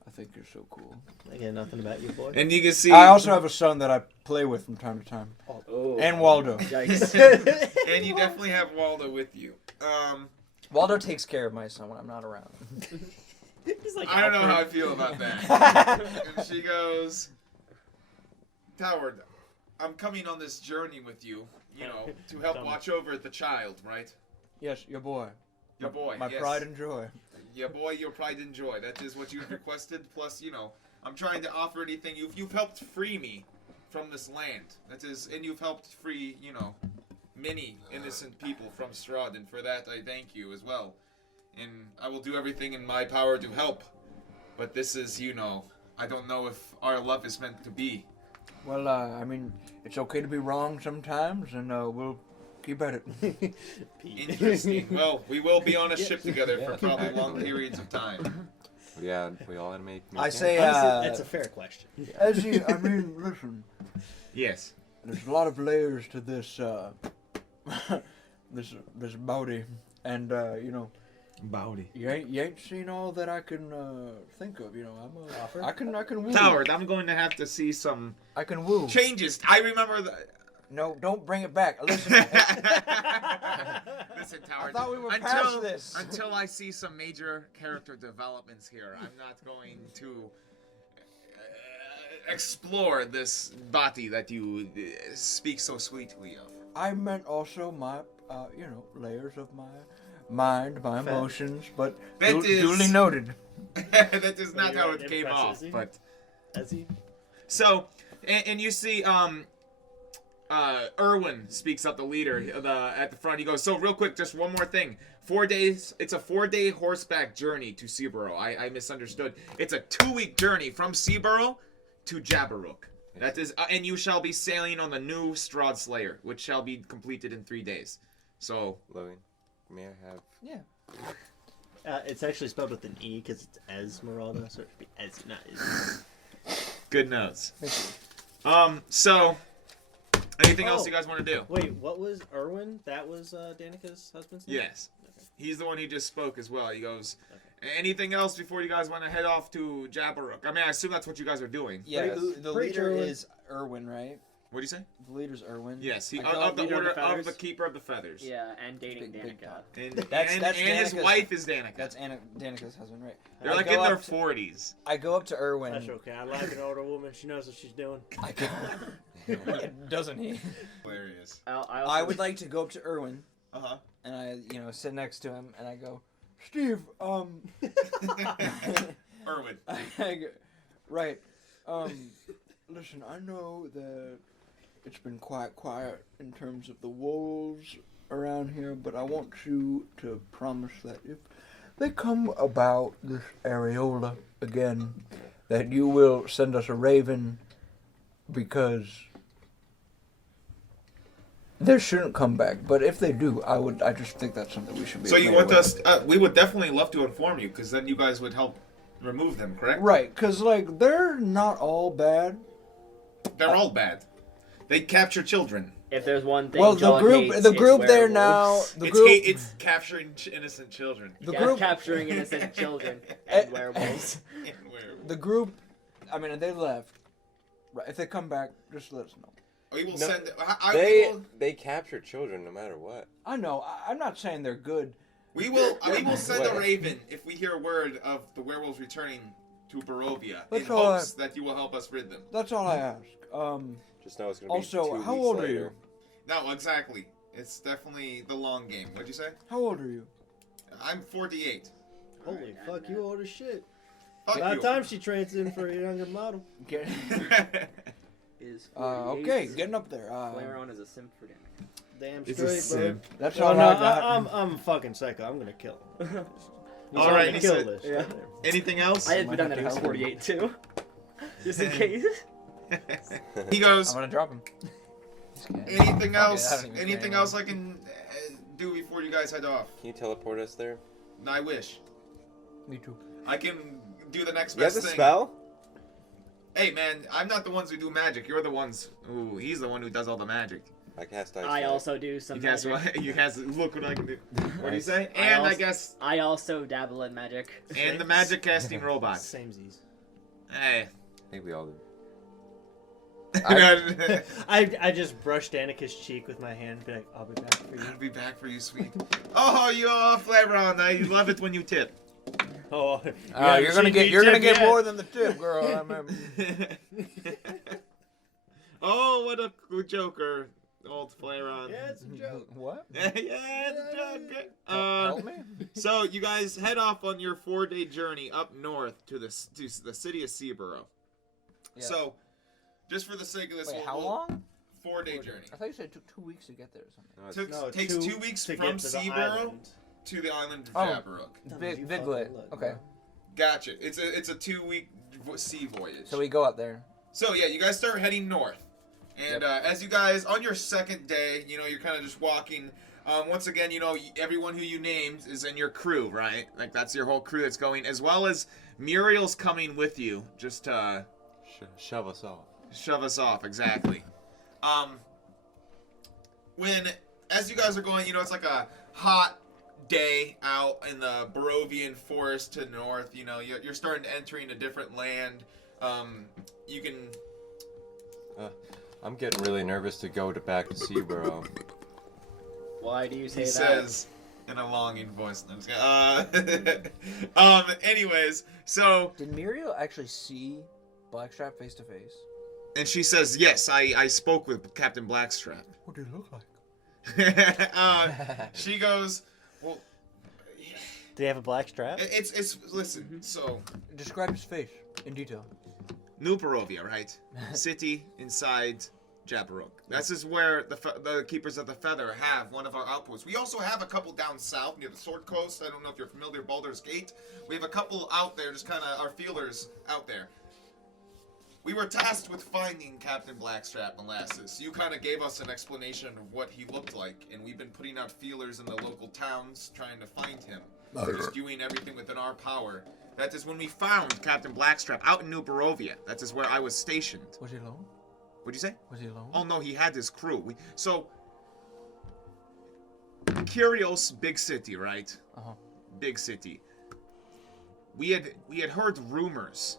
I think you're so cool. I get nothing about you, boy. And you can see. I also have a son that I play with from time to time, Oh, and Waldo. yikes. And you definitely have Waldo with you. Waldo takes care of my son when I'm not around. He's like, I don't know how I Alfred. feel about that. And she goes, Howard, I'm coming on this journey with you, to help watch over the child, right? Yes, your boy. Your boy, My yes. pride and joy. Your boy, your pride and joy. That is what you've requested. Plus, I'm trying to offer anything. You've helped free me from this land. That is, and you've helped free, many innocent people from Strahd, and for that I thank you as well. And I will do everything in my power to help. But this is, I don't know if our love is meant to be. Well, I mean, it's okay to be wrong sometimes, and we'll keep at it. Interesting. Well, we will be on a ship together for probably long periods of time. Yeah, we all had to make. I say, Honestly, that's a fair question. Ezzy, I mean, listen. Yes. There's a lot of layers to this, this bounty, and Bowdy. you ain't seen all that I can think of. I can woo. Howard, I'm going to have to see some I can woo. changes. I remember the. No, don't bring it back. Listen, Listen, Howard. thought we were past this. Until I see some major character developments here, I'm not going to explore this body that you speak so sweetly of. I meant also my, layers of my mind, my emotions, but That is- duly noted. That is not you're how it came off, impressive. but As he? so and you see Erwin speaks up, the leader at the front. He goes, so real quick, just one more thing. 4 days. It's a 4-day horseback journey to Seaborough. I misunderstood. It's a 2-week journey from Seaborough to Jabberook. That is, and you shall be sailing on the new Strahd Slayer, which shall be completed in 3 days. So, Logan, may I have? yeah. It's actually spelled with an E because it's Esmeralda, so it should be Ez, not Iz. good notes. So, anything else Oh. you guys want to do? Wait, what was Erwin? That was Danica's husband's name? Yes. He's the one who just spoke as well. He goes, anything else before you guys want to head off to Jabberook? I mean, I assume that's what you guys are doing. Yeah, Yes. the Pretty leader sure- is Erwin, right? What do you say? The leader's Erwin. Yes, he I go of the leader of order the of feathers? the Keeper of the Feathers. Yeah, and dating Big Danica. pot. And, That's and his Danica's- wife is Danica. That's Danica's husband, right? They're I like go in their up to- 40s. I go up to Erwin. That's okay. I like an older woman. She knows what she's doing. I go, doesn't he? Hilarious. I would like to go up to Erwin, Uh-huh. and I, sit next to him, and I go, Steve, Erwin. Right. Listen, I know that it's been quite quiet in terms of the wolves around here, but I want you to promise that if they come about this areola again, that you will send us a raven, because they shouldn't come back. But if they do, I just think that's something we should be. So you made want aware us? We would definitely love to inform you, because then you guys would help remove them, correct? Right, because, like, they're not all bad. They're all bad. They capture children. If there's one thing, Well, the Jog group, hates, the it's group there now, werewolves. the It's group, it's capturing innocent children. the Yeah, group, capturing innocent children and Eh, werewolves. the group. I mean, they left. Right, if they come back, just let us know. We will No, send. They capture children no matter what. I know. I'm not saying they're good. We will send a What? raven if we hear word of the werewolves returning to Barovia That's in all hopes that you will help us rid them. That's all I ask. Just know it's gonna be Also, 2 how weeks old are later. you? No, exactly. It's definitely the long game. What'd you say? How old are you? I'm 48. Holy fuck, you old as shit. Fuck About you. time she trades in for a younger model. Get, Is okay, getting up there. Flareon is a simp for damage. Damn It's straight, a bro. simp. That's Oh all no, I got. I'm fucking psycho. I'm gonna kill him. All right, gonna he kill said- this. Yeah. right there. Anything else? I had Might put down have that he to was help him. 48 too, just in case. He goes. I'm gonna drop him. Just kidding. Anything Fuck it, I else? don't even care Anything anymore. else I can do before you guys head off? Can you teleport us there? I wish. Me too. I can do the next You have best the thing. spell? Hey man, I'm not the ones who do magic. You're the ones. Ooh, he's the one who does all the magic. I cast ice. I Magic. also do some You guys, magic. you guys, look what I can do. What do you say? I And I also- guess, I also dabble in magic. and the magic casting robot. Samesies. Hey. I think we all do. I just brushed Danica's cheek with my hand, and be like, I'll be back for you. I'll be back for you, sweet. Oh, you all flavor on. I love it when you tip. Oh, You're gonna get more than the tip, girl. I remember. Oh, what a good joker, old Flareon. Yeah, it's a joke. What? Yeah, it's a joke. Help me. So you guys head off on your 4-day journey up north to the city of Seaborough. Yeah. So, just for the sake of this, Wait, how long? 4-day journey. I thought you said it took 2 weeks to get there or something. Took, No, takes 2 weeks to from get to the Seaborough island. to the island of Oh. Jabberook. Big lit. Okay. Gotcha. It's a 2-week sea voyage. So we go up there. So yeah, you guys start heading north, and as you guys on your second day, you know, you're kind of just walking. Once again, you know, everyone who you named is in your crew, right? Like that's your whole crew that's going, as well as Muriel's coming with you, just to Shove us off. shove us off. Exactly. As you guys are going, you know, it's like a hot day out in the Barovian forest to the north. You know, you're starting to entering a different land. You can. I'm getting really nervous to go back to Seaborough. Why do you say He that? says in a longing voice. No, I'm just kidding. Anyways, so Did Muriel actually see Blackstrap face to face? and she says, yes, I spoke with Captain Blackstrap. What did he look like? She goes, well, Do you have a black strap? it's listen. So Describe his face in detail. New Barovia, right? City inside Jabberook. This is where the Keepers of the Feather have one of our outposts. We also have a couple down south near the Sword Coast. I don't know if you're familiar with Baldur's Gate. We have a couple out there, just kind of our feelers out there. We were tasked with finding Captain Blackstrap Molasses. You kind of gave us an explanation of what he looked like, and we've been putting out feelers in the local towns trying to find him. We're just doing everything within our power. That is when we found Captain Blackstrap out in New Barovia. That is where I was stationed. Was he alone? What'd you say? Was he alone? Oh no, he had his crew. Kyrios, big city, right? Uh-huh. Big city. We had heard rumors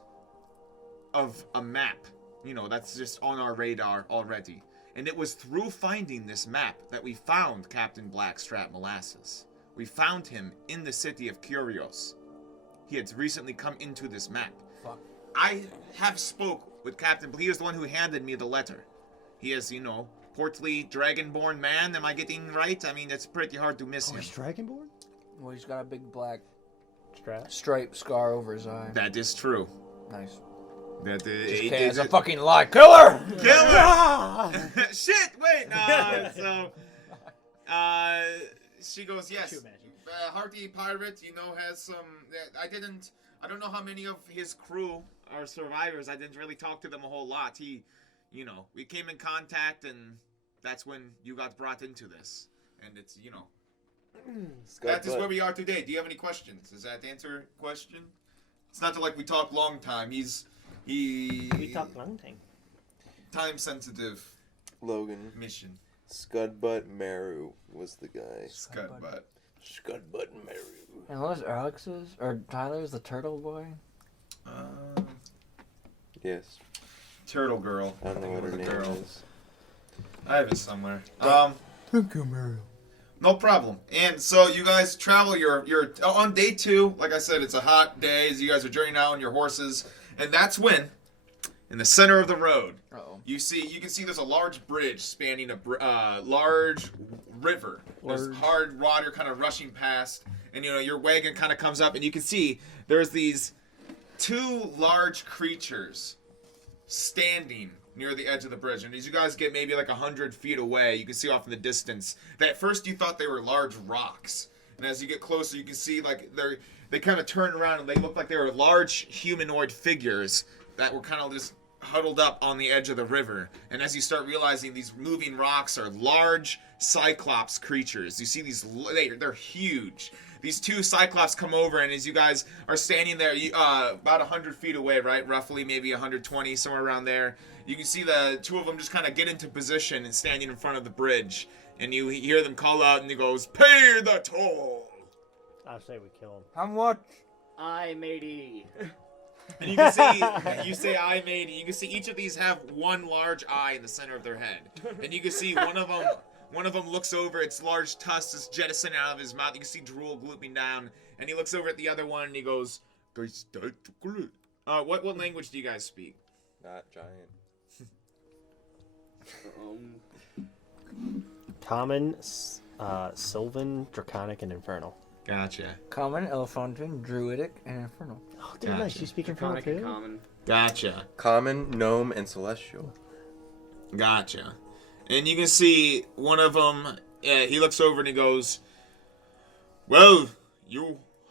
of a map, you know, that's just on our radar already. And it was through finding this map that we found Captain Blackstrap Molasses. We found him in the city of Kyrios. He had recently come into this map. Fuck. I have spoke with Captain, he was the one who handed me the letter. He is, you know, portly, dragonborn man. Am I getting right? I mean, it's pretty hard to miss him. He's Dragonborn? Well, he's got a big black Strap. stripe scar over his eye. That is true. Nice. That Just it kidding, it's a is fucking lie. Killer! killer. Shit! Wait, no. So, she goes, yes. Too magic. Hearty pirate, you know, has some. I don't know how many of his crew are survivors. I didn't really talk to them a whole lot. You know, we came in contact, and that's when you got brought into this. And it's, you know, that is where we are today. Do you have any questions? Does that answer your question? It's not like we talk long time. We talk long time. Time sensitive Logan. mission. Scudbutt Maru was the guy. Scudbutt. Scudbutt Maru. And what was Alex's or Tyler's the turtle boy? Yes. Turtle girl. I don't know what her name is. I have it somewhere. Thank you, Mario. No problem. And so you guys travel. You're on day 2. Like I said, it's a hot day as you guys are journeying out on your horses, and that's when, in the center of the road, you can see there's a large bridge spanning a large river. There's hard water kind of rushing past, and your wagon kind of comes up, and you can see there's these 2 large creatures standing near the edge of the bridge. And as you guys get maybe like 100 feet away, you can see off in the distance that at first you thought they were large rocks. And as you get closer, you can see like they kind of turn around and they look like they were large humanoid figures that were kind of just huddled up on the edge of the river. And as you start realizing these moving rocks are large cyclops creatures, you see they're huge. These 2 cyclops come over, and as you guys are standing there, about 100 feet away, right? Roughly, maybe 120, somewhere around there. You can see the 2 of them just kind of get into position and standing in front of the bridge. And you hear them call out, and he goes, "Pay the toll!" I say we kill him. How much? I matey. And you can see, you say "I made it." You can see each of these have one large eye in the center of their head. And you can see one of them looks over, its large tusks is jettisoning out of his mouth. You can see drool glooping down. And he looks over at the other one and he goes, what language do you guys speak? Not giant. Common, Sylvan, Draconic, and Infernal. Gotcha. Common, Elephantine, Druidic, and Infernal. Oh, dude, nice. Gotcha. You speak Infernal Draconic and too? common. Gotcha. Common, gnome, and celestial. Gotcha. And you can see one of them, he looks over and he goes, "Well,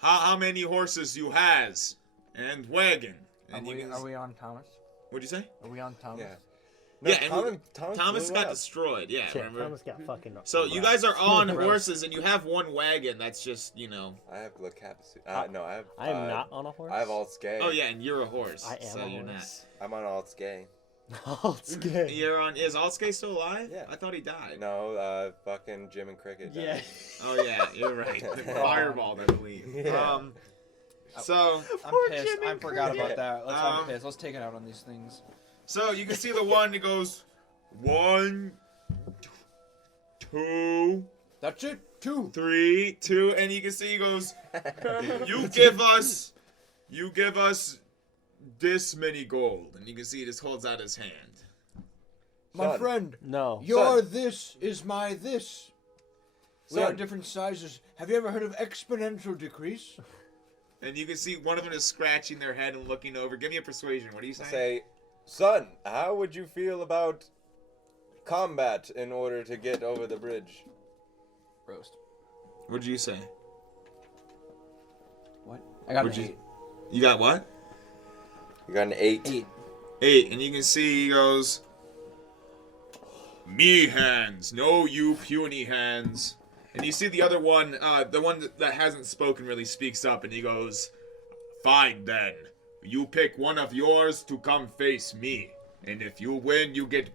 how many horses you has? And wagon?" And Are we on Thomas? What'd you say? Are we on Thomas? Yeah. Yeah, and Thomas got blew up. destroyed. Yeah, Shit, remember? Thomas got fucking. So you guys are on horses and you have one wagon that's just, I have La no, I have. I am not on a horse. I have alt skay. Oh yeah, and you're a horse. I am so a you're horse. I'm on alt skay. Alt skay. You're on. Is Alskay still alive? Yeah. I thought he died. No, fucking Jim and Cricket died. Yeah. Oh yeah, you're right. Fireball, I believe. Yeah. So I'm pissed. I forgot about that. I'm pissed. Let's take it out on these things. So you can see the one that goes 1, 2, That's it. 2. 3, 2, and you can see he goes, you give us this many gold. And you can see he just holds out his hand. My Son. friend, No. your this is my this. We are Son. different sizes. Have you ever heard of exponential decrease? And you can see one of them is scratching their head and looking over. Give me a persuasion. What are you saying? Say, son, how would you feel about combat in order to get over the bridge? Roast. What did you say? What? I got Would an you- 8. You got what? You got an 8. 8. 8. And you can see he goes, me hands, no you puny hands. And you see the other one, the one that hasn't spoken really speaks up and he goes, fine then. You pick one of yours to come face me. And if you win, you get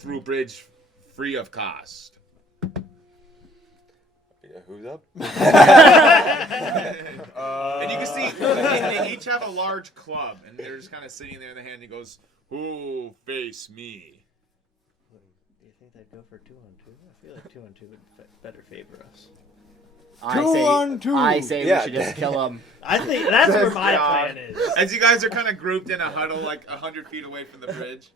through bridge free of cost. Yeah, who's up? And you can see they each have a large club, and they're just kind of sitting there in the hand. And he goes, "Who face me?" Do you think they'd go for 2-on-2? I feel like 2-on-2 would better favor us. I say Yeah. we should just kill him. I think that's where my plan is. As you guys are kind of grouped in a huddle, like 100 feet away from the bridge.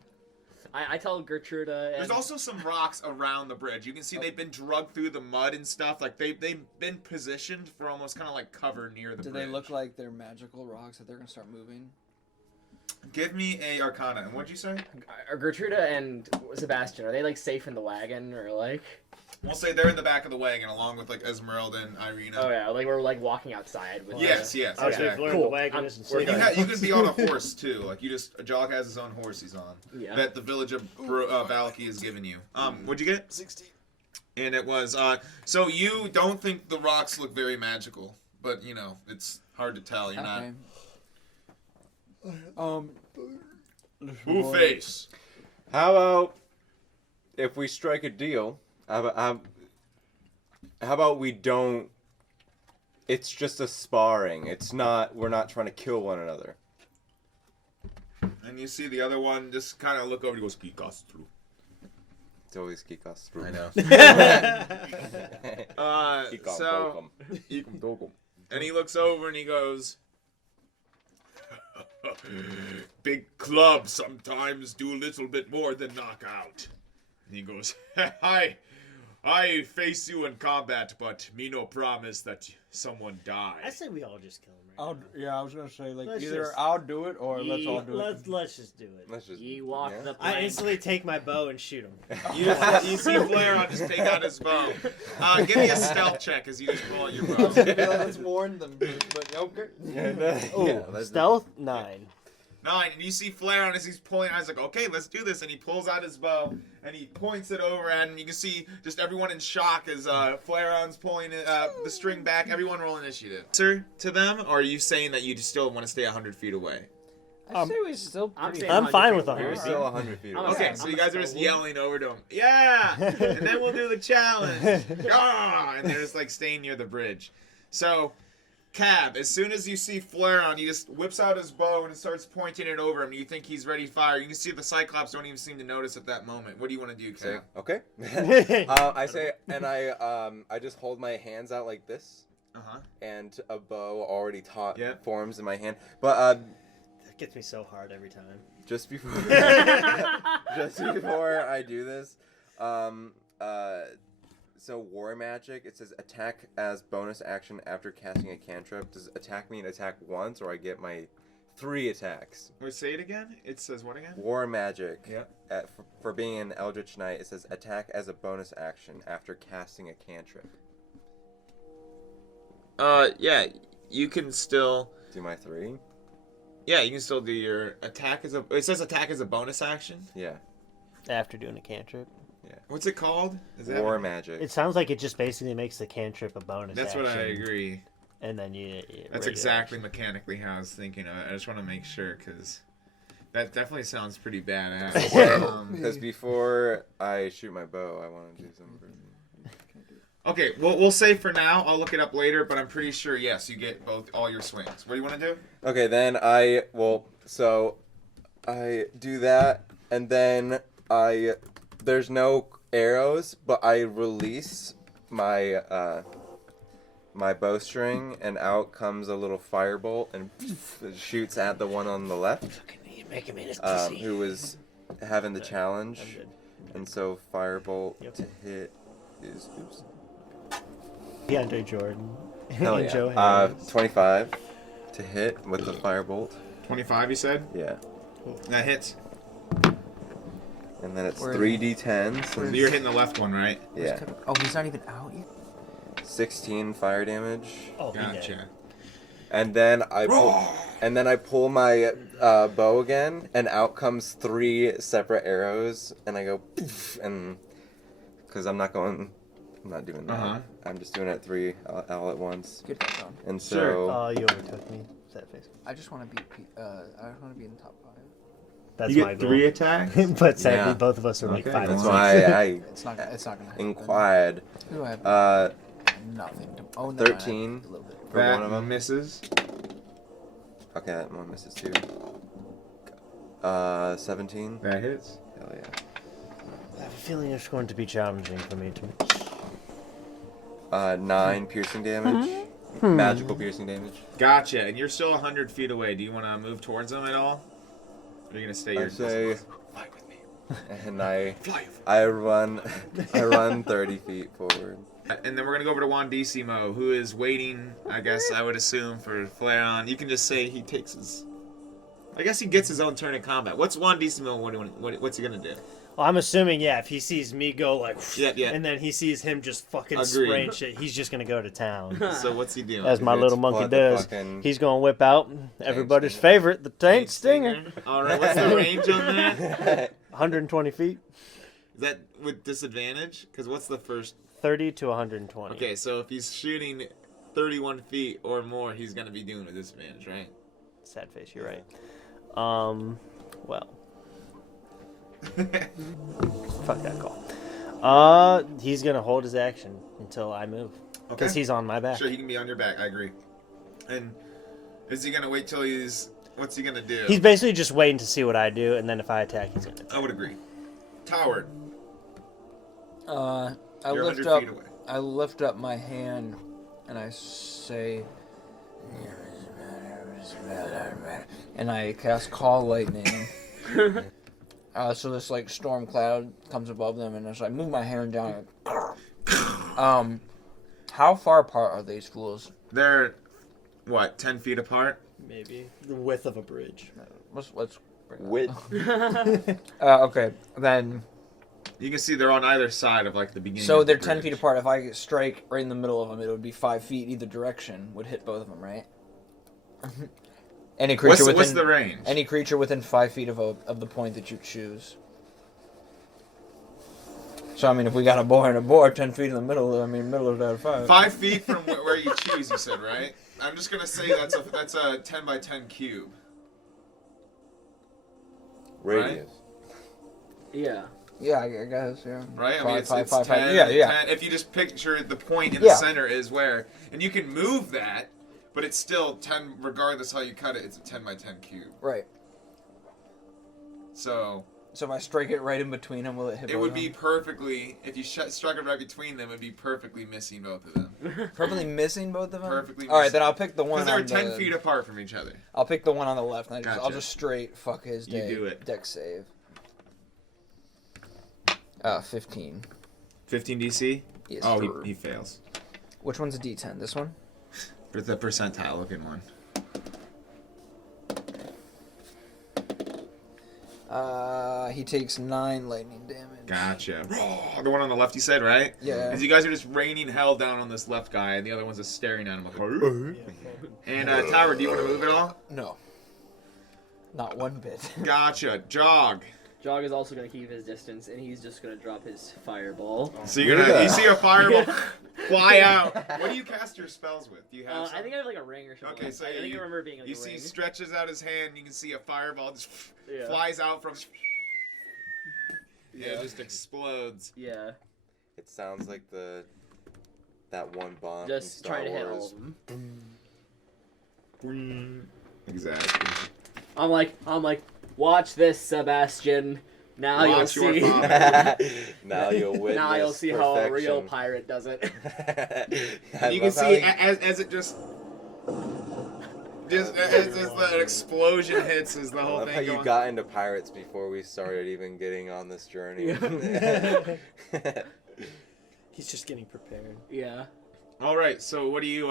I tell Gertruda. There's also some rocks around the bridge. You can see they've been drugged through the mud and stuff. Like they've been positioned for almost kind of like cover near the Do bridge. they look like they're magical rocks that they're gonna start moving? Give me a Arcana. And what'd you say? Are Gertruda and Sebastian, are they like safe in the wagon or like? We'll say they're in the back of the wagon along with like Esmeralda and Irina. Oh yeah, like we're like walking outside with. Yes, I was exactly. learn Cool. the wagon I'm- isn't we're sleeping. You can be on a horse too. Like a Jog has his own horse he's on. Yeah. That the village of Vallaki has given you. What'd you get? 16. And it was so you don't think the rocks look very magical, but it's hard to tell. You're not. Okay. Who face? How about if we strike a deal? How about we don't? It's just a sparring. It's not. We're not trying to kill one another. And you see the other one just kind of look over and goes, "Keep us through." It's always kick us through. I know. Kick us So, and he looks over and he goes, "Big clubs sometimes do a little bit more than knock out." And he goes, I face you in combat, but me no promise that someone die. I say we all just kill him right I was gonna say Let's either just- I'll do it or let's all do it. Let's just do it. Let's just. You walk yeah. the I plank. instantly take my bow and shoot him. You see Flareon just take out his bow. Give me a stealth check as you just pull out your bow. Let's warn them, but okay. Oh, let's- stealth 9. 9, and you see Flareon as he's pulling out. He's like, "Okay, let's do this." And he pulls out his bow and he points it over, and you can see just everyone in shock as Flareon's pulling the string back. Everyone roll initiative. Answer to them, or are you saying that you still want to stay 100 feet away? I say we still. I'm pretty- saying I'm 100 fine feet with away. 100 We're still 100 feet I'm away. Okay, Okay, so I'm you a guys are just spell yelling over to him. Yeah, and then we'll do the challenge. Yeah, and they're just like staying near the bridge. So, Cab, as soon as you see Flareon, he just whips out his bow and starts pointing it over him. You think he's ready to fire. You can see the Cyclops don't even seem to notice at that moment. What do you want to do, Say, Cab? okay. I say, and I just hold my hands out like this, and a bow already forms in my hand. But That gets me so hard every time. just before, just before I do this, so war magic. It says attack as bonus action after casting a cantrip. Does attack mean attack once, or I get my 3 attacks? Wait, say it again. It says what again? War magic. Yep. For being an Eldritch Knight, it says attack as a bonus action after casting a cantrip. Yeah, you can still. Do my 3? Yeah, you can still do your attack as a. It says attack as a bonus action. Yeah. After doing a cantrip. What's it called? Is War magic. It sounds like it just basically makes the cantrip a bonus That's action. what I agree. And then you That's exactly mechanically how I was thinking of it. I just want to make sure because that definitely sounds pretty badass. Because before I shoot my bow, I want to do something. Okay, well, we'll say for now. I'll look it up later, but I'm pretty sure yes, you get all your swings. What do you want to do? Okay, then so I do that, and then there's no arrows, but I release my my bowstring, and out comes a little firebolt and it shoots at the one on the left, You're making me this who was having the challenge, I'm good. and so firebolt to hit is DeAndre Jordan. hell and yeah. Joe Harris. 25 to hit with the firebolt. 25, you said? Yeah. That hits. And then it's Where- 3d10s. So and- you're hitting the left one, right? Yeah. Oh, he's not even out yet. 16 fire damage. Oh, he did. Gotcha. And then I pull my bow again, and out comes 3 separate arrows, and I go poof, and because I'm not doing that. I'm just doing it 3 all at once. Get that done. And so Sure. Oh, you overtook me. Sad face. I just want to be. I just want to be in the top 5. That's You my get goal. 3 attacks? But sadly, Yeah. both of us are like Okay, 5 that's and why 6. I It's not gonna happen. inquired. Who do I have? 13 Nothing. Oh, no, I have 13 a little bit. for That one of them. misses. Okay, that one misses too. 17. That hits. Hell yeah. I have a feeling it's going to be challenging for me to. 9 piercing damage. Magical piercing damage. Gotcha. And you're still 100 feet away. Do you want to move towards them at all? Or are you going to stay your I say, Fly with me. and I Fly. run 30 feet forward. And then we're gonna go over to Wandissimo, who is waiting, I guess I would assume, for Flareon. You can just say he takes his... I guess he gets his own turn in combat. What's Wandissimo, what's he gonna do? Well, I'm assuming, yeah, if he sees me go like, Yeah. and then he sees him just fucking Agreed. spraying shit, he's just gonna go to town. So what's he doing? As my It's little monkey what the does. fucking He's gonna whip out everybody's stinger. favorite, the taint stinger. Alright, what's the range on that? 120 feet, Is that with disadvantage? Because what's the first... 30 to 120. Okay, so if he's shooting 31 feet or more, he's gonna be doing a disadvantage, right? Sad face, you're right. Well. Fuck that call. He's gonna hold his action until I move. Because he's on my back. Sure, he can be on your back. I agree. And is he gonna wait till he's... What's he gonna do? He's basically just waiting to see what I do, and then if I attack, he's gonna attack. I would agree. Toward. I You're lift 100 up. feet away. I lift up my hand, and I say, and I cast Call Lightning. So this like storm cloud comes above them, and as I move my hand down, how far apart are these fools? They're, what, 10 feet apart? Maybe the width of a bridge. Let's bring Width. okay, then. You can see they're on either side of like the beginning. So of the they're 10 bridge. feet apart. If I strike right in the middle of them, it would be 5 feet either direction. Would hit both of them, right? Any creature within. What's the range? Any creature within 5 feet of the point that you choose. So I mean, if we got a boar and a boar 10 feet in the middle, I mean, middle of that 5. 5 feet from where you choose, you said, right? I'm just gonna say that's a 10 by 10 cube. Radius. Yeah. Yeah, I guess. Yeah. Right? I mean, it's 5, 10, 10. If you just picture the point in the center is where, and you can move that, but it's still 10, regardless how you cut it, it's a 10 by 10 cube. Right. So if I strike it right in between them, will it hit it both would of be them? perfectly, if you struck it right between them, it would be perfectly missing both of them. Perfectly missing both of them? Perfectly All right, missing. then I'll pick the one Because on they're 10 the... feet apart from each other. I'll pick the one on the left, and I'll Gotcha. just straight fuck his You day. do it. Dex save. 15. 15 DC? Yes, Oh, sir. he fails. Which one's a D10? This one? For the percentile looking one. He takes 9 lightning damage. Gotcha. The one on the left you said, right? Yeah. Because you guys are just raining hell down on this left guy, and the other one's just staring at him like, And Tower, do you want to move at all? No. Not one bit. Gotcha. Jog. Jog is also going to keep his distance, and he's just going to drop his fireball. So you see a fireball fly out. What do you cast your spells with? Do you have some? I think I have like a ring or something. Okay, so I think you- I remember being like You a see ring. stretches out his hand, you can see a fireball just Yeah. flies out from... Yeah, it just explodes. Yeah. It sounds like that one bomb Just from Star trying to hit all Wars. of them. Exactly. I'm like, watch this, Sebastian. Now Watch you'll your see. father. Now you'll witness Now you'll see how a real perfection. pirate does it. You can see as it just as the explosion hits as the I whole love thing how you going. got into pirates before we started even getting on this journey. He's just getting prepared. Yeah. All right, so what do you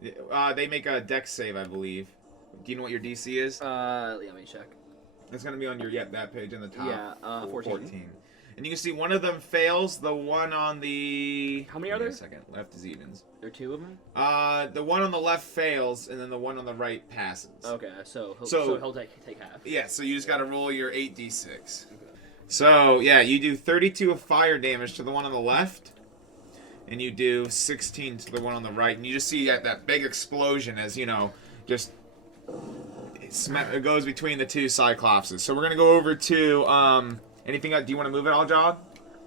they make a dex save, I believe. Do you know what your DC is? Let me check. It's going to be on your that page in the top. Yeah, 14. And you can see one of them fails, the one on the... How many are Give me there? a second. Left is evens. There are 2 of them? The one on the left fails, and then the one on the right passes. Okay, so So- he'll take half. Yeah, so you just got to roll your 8d6. So, yeah, you do 32 of fire damage to the one on the left, and you do 16 to the one on the right, and you just see that big explosion as, just... It goes between the two Cyclopses. So we're going to go over to... Anything else? Do you want to move it all, Jog?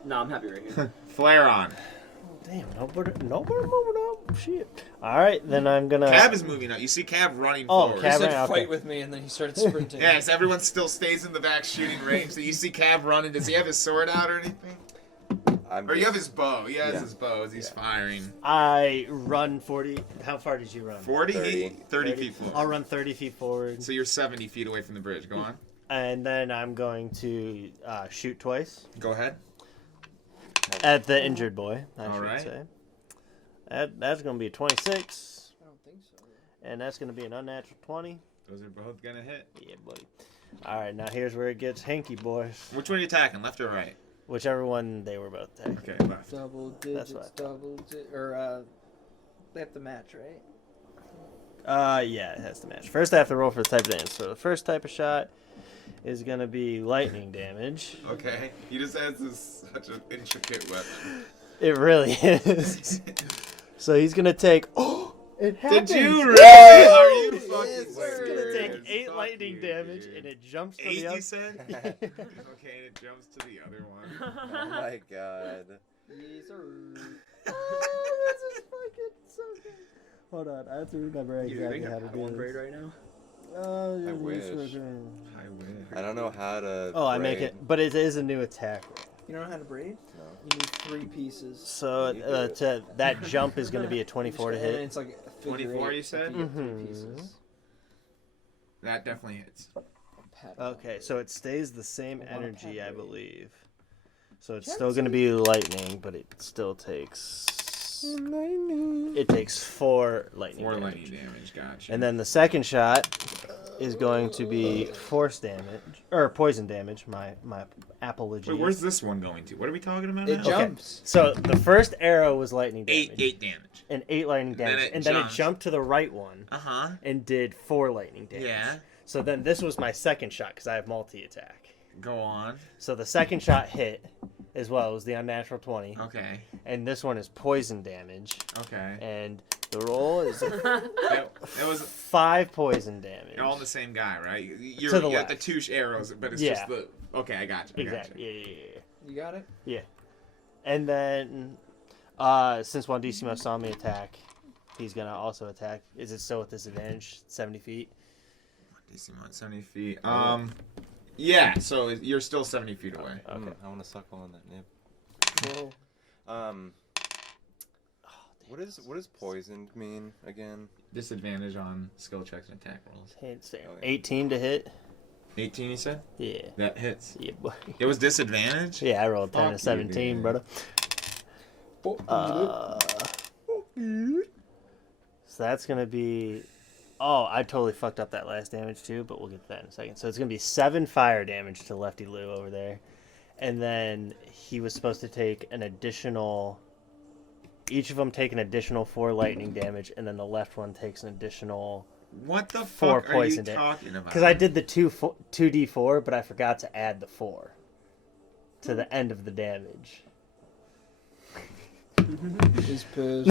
No, I'm happy right here. Flare on. Damn, nobody moving up. Shit. All right, then I'm gonna. Cab is moving out. You see Cab running Oh, forward. Cab. He said okay. fight with me, and then he started sprinting. Yes, everyone still stays in the back shooting range. So you see Cab running. Does he have his sword out or anything? Or you have his bow. He has his bow as he's firing. I run 40. How far did you run? 40? 30. 30 feet forward. I'll run 30 feet forward, So you're 70 feet away from the bridge. Go on. and then I'm going to shoot twice Go ahead. at the injured boy. I All should right. say. That's going to be a 26, I don't think so. and that's going to be an unnatural 20. Those are both going to hit. Yeah, buddy. All right, now here's where it gets hanky, boys. Which one are you attacking? Left or right? Whichever one they were both taking. Okay, left. Double That's digits, right. double digits, or they have to match, right? Yeah, it has to match. First, I have to roll for the type of damage. So the first type of shot is gonna be lightning damage. Okay. He just has such an intricate weapon. It really is. So he's gonna take. Oh, it happened. Did you really? Are you fucking He's gonna take serious? 8 lightning you, damage, dude. and it jumps to 8, the other. you said? Okay, and it jumps to the other one. Oh my god. Yes, sir. Oh, this is fucking so good. Hold on, I have to remember exactly how to do this. right now? I wish. I wish. I don't know how to. Oh, I make braid. it, but it is a new attack roll. You don't know how to braid? No. You need 3 pieces. So You do it. that jump is going to be a 24 to And hit. it's like a figure 24, eight you said? if you get 3 Mhm. pieces. That definitely hits. Pat Okay, so it stays the same I want a energy, I pad braid. believe. So it's Can I still going to be lightning, but it still takes. It takes 4 lightning 4 damage. lightning damage, gotcha. And then the second shot is going to be force damage or poison damage. My apologies. Wait, where's this one going to? What are we talking about It now? jumps. So the first arrow was lightning damage. 8 damage. And 8 lightning Then damage. it And then it jumps. jumped to the right one Uh-huh. and did 4 lightning damage. Yeah. So then this was my second shot because I have multi-attack. Go on. So the second shot hit as well. It was the unnatural 20. Okay. And this one is poison damage. Okay. And the roll is It was 5 poison damage. all the same guy, right? You're, To the you got the left. 2 arrows, but it's Yeah. just the... Okay, I got you. I got Exactly. you. Yeah. You got it? And then, since Wandissimo saw me attack, he's gonna also attack. Is it still with disadvantage? 70 feet. DC 70 feet. Yeah, so you're still 70 feet away. Okay. I want to suckle on that nib. Whoa. What does poisoned mean again? Disadvantage on skill checks and attack rolls. Hits there. Okay. 18 to hit. 18, you said? Yeah. That hits. Yeah, boy. It was disadvantage? Yeah, I rolled 10 Fuck to you, 17, dude. brother. So that's gonna be. Oh, I totally fucked up that last damage too, but we'll get to that in a second. So it's gonna be 7 fire damage to Lefty Lou over there, and then he was supposed to take an additional. Each of them take an additional 4 lightning damage, and then the left one takes an additional. What the 4 fuck are you poison damage. talking about? Because I did the 2d4, but I forgot to add the 4 to the end of the damage. He's pissed.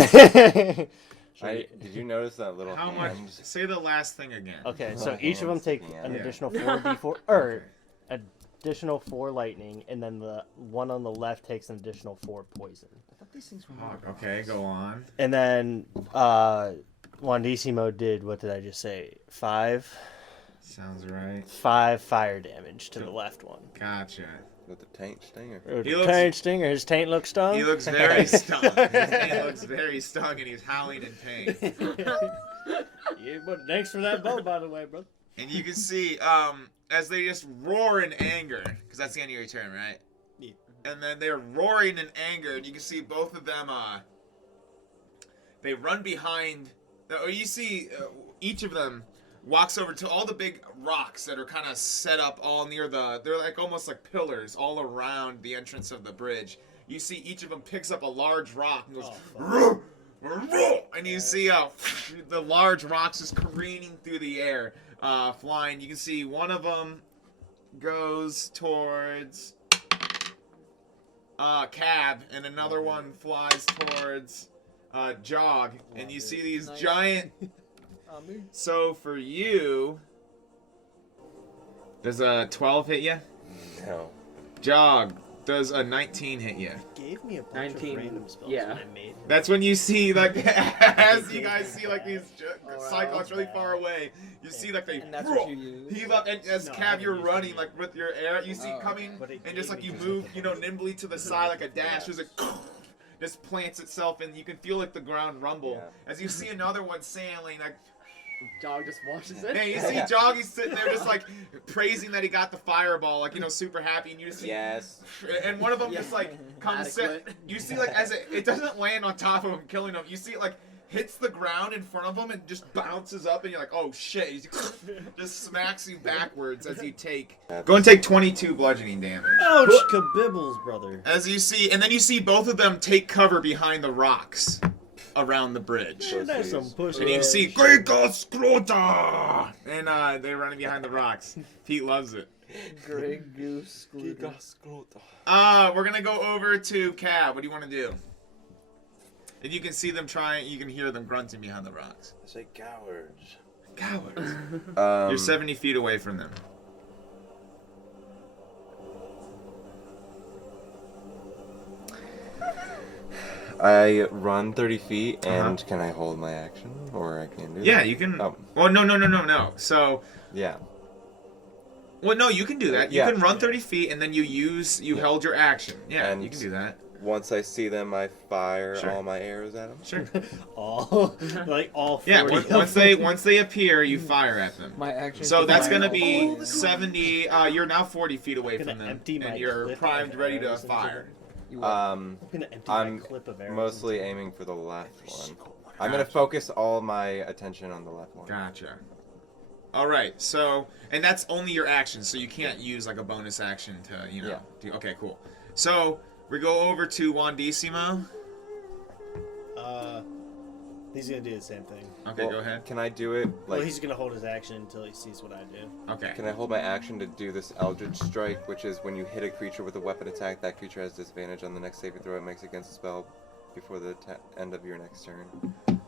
Did you notice that little How much? hand? Say the last thing again. Okay, so My each of them hands take sticking an out. additional 4d4, or additional 4 lightning, and then the one on the left takes an additional 4 poison. I thought these things were Fuck, okay, go on. And then Wandissimo did, what did I just say? 5 Sounds right. fire damage to the left one. Gotcha. With the taint stinger. Or He the looks- taint stinger, his taint looks stung. He looks very stung. His taint looks very stung and he's howling in pain. Yeah, but thanks for that bow, by the way, bro. And you can see, as they just roar in anger, because that's the end of your turn, right? Yeah. And then they're roaring in anger, and you can see both of them, they run behind, or you see each of them walks over to all the big rocks that are kind of set up all near they're like almost like pillars all around the entrance of the bridge. You see each of them picks up a large rock and goes, "Roar, roar," and you see the large rocks just careening through the air, flying. You can see one of them goes towards Cab, and another one flies towards Jog, and you see these Nice. giant. So for you, does a 12 hit you? No. Jog, does a 19 hit you? Gave me a bunch 19, of random spells yeah. when I made. That's when you see like as you guys see like these cyclones really far away. You see like they And that's what you use. heave up, and as No, I Cav haven't you're used running it. like with your air, you see Oh, coming, but it and just gave like me you just move, like you know, nimbly to the side like a dash. There's a just plants itself, and you can feel like the ground rumble Yeah. as you see another one sailing like. Dog just watches it. Man, you see Joggy sitting there just like praising that he got the fireball, like, you know, super happy, and you just see, Yes. and one of them just like comes sit. Adequate. You see like as it doesn't land on top of him, killing him. You see it like hits the ground in front of him and just bounces up, and you're like, oh shit! He just smacks you backwards as you take. Go and take 22 bludgeoning damage. Ouch, kabibbles, brother. As you see, and then you see both of them take cover behind the rocks around the bridge. That's some pussy. And you see Grigos Scrota! And they're running behind the rocks. Pete loves it. Greg Goose. We're gonna go over to Cab. What do you want to do? And you can see them trying, you can hear them grunting behind the rocks. I say cowards. Cowards. Um, You're 70 feet away from them. I run 30 feet, and can I hold my action, or I can't do that? Yeah, you can. Oh. Well, no. So, Yeah. well, no, you can do that. You Yeah. can run 30 feet, and then you held your action. Yeah, And you can do that. Once I see them, I fire Sure. all my arrows at them. Sure. All 40 Yeah, of once they appear, you fire at them. My action. So that's going gonna be 70. You're now 40 feet away I'm from gonna them, empty my and you're clip primed, of ready to arrows into fire. I'm gonna empty I'm my clip of arrows. mostly aiming for the left one. I'm gonna focus all my attention on the left one. Gotcha. All right. So, and that's only your action, so you can't use like a bonus action to, Yeah. do. Okay, cool. So we go over to Wandissimo. He's gonna do the same thing. Okay, Well, go ahead. Can I do it Well, like? he's gonna hold his action until he sees what I do. Okay. Can I hold my action to do this Eldritch Strike, which is when you hit a creature with a weapon attack, that creature has disadvantage on the next saving throw it makes against the spell before the end of your next turn?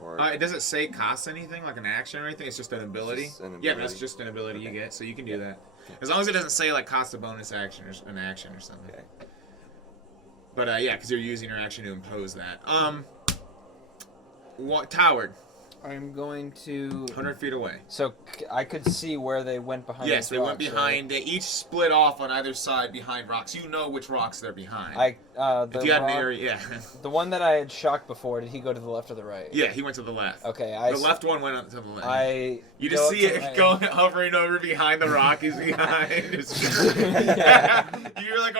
Or It doesn't say it costs anything, like an action or anything. It's just an ability. just an Yeah, that's ability. just an ability you Okay. get, so you can do that. As long as it doesn't say like cost a bonus action or an action or something. Okay. But yeah, because you're using your action to impose that. Towered, I'm going to. 100 feet away. So I could see where they went behind. Yes, those they went rocks, right? behind. They each split off on either side behind rocks. You know which rocks they're behind. The if you had an rock- area, yeah. The one that I had shocked before, did he go to the left or the right? Yeah, he went to the left. Okay, The left one went up to the left. You go just up see to it my- going hovering over behind the rock he's behind. You're like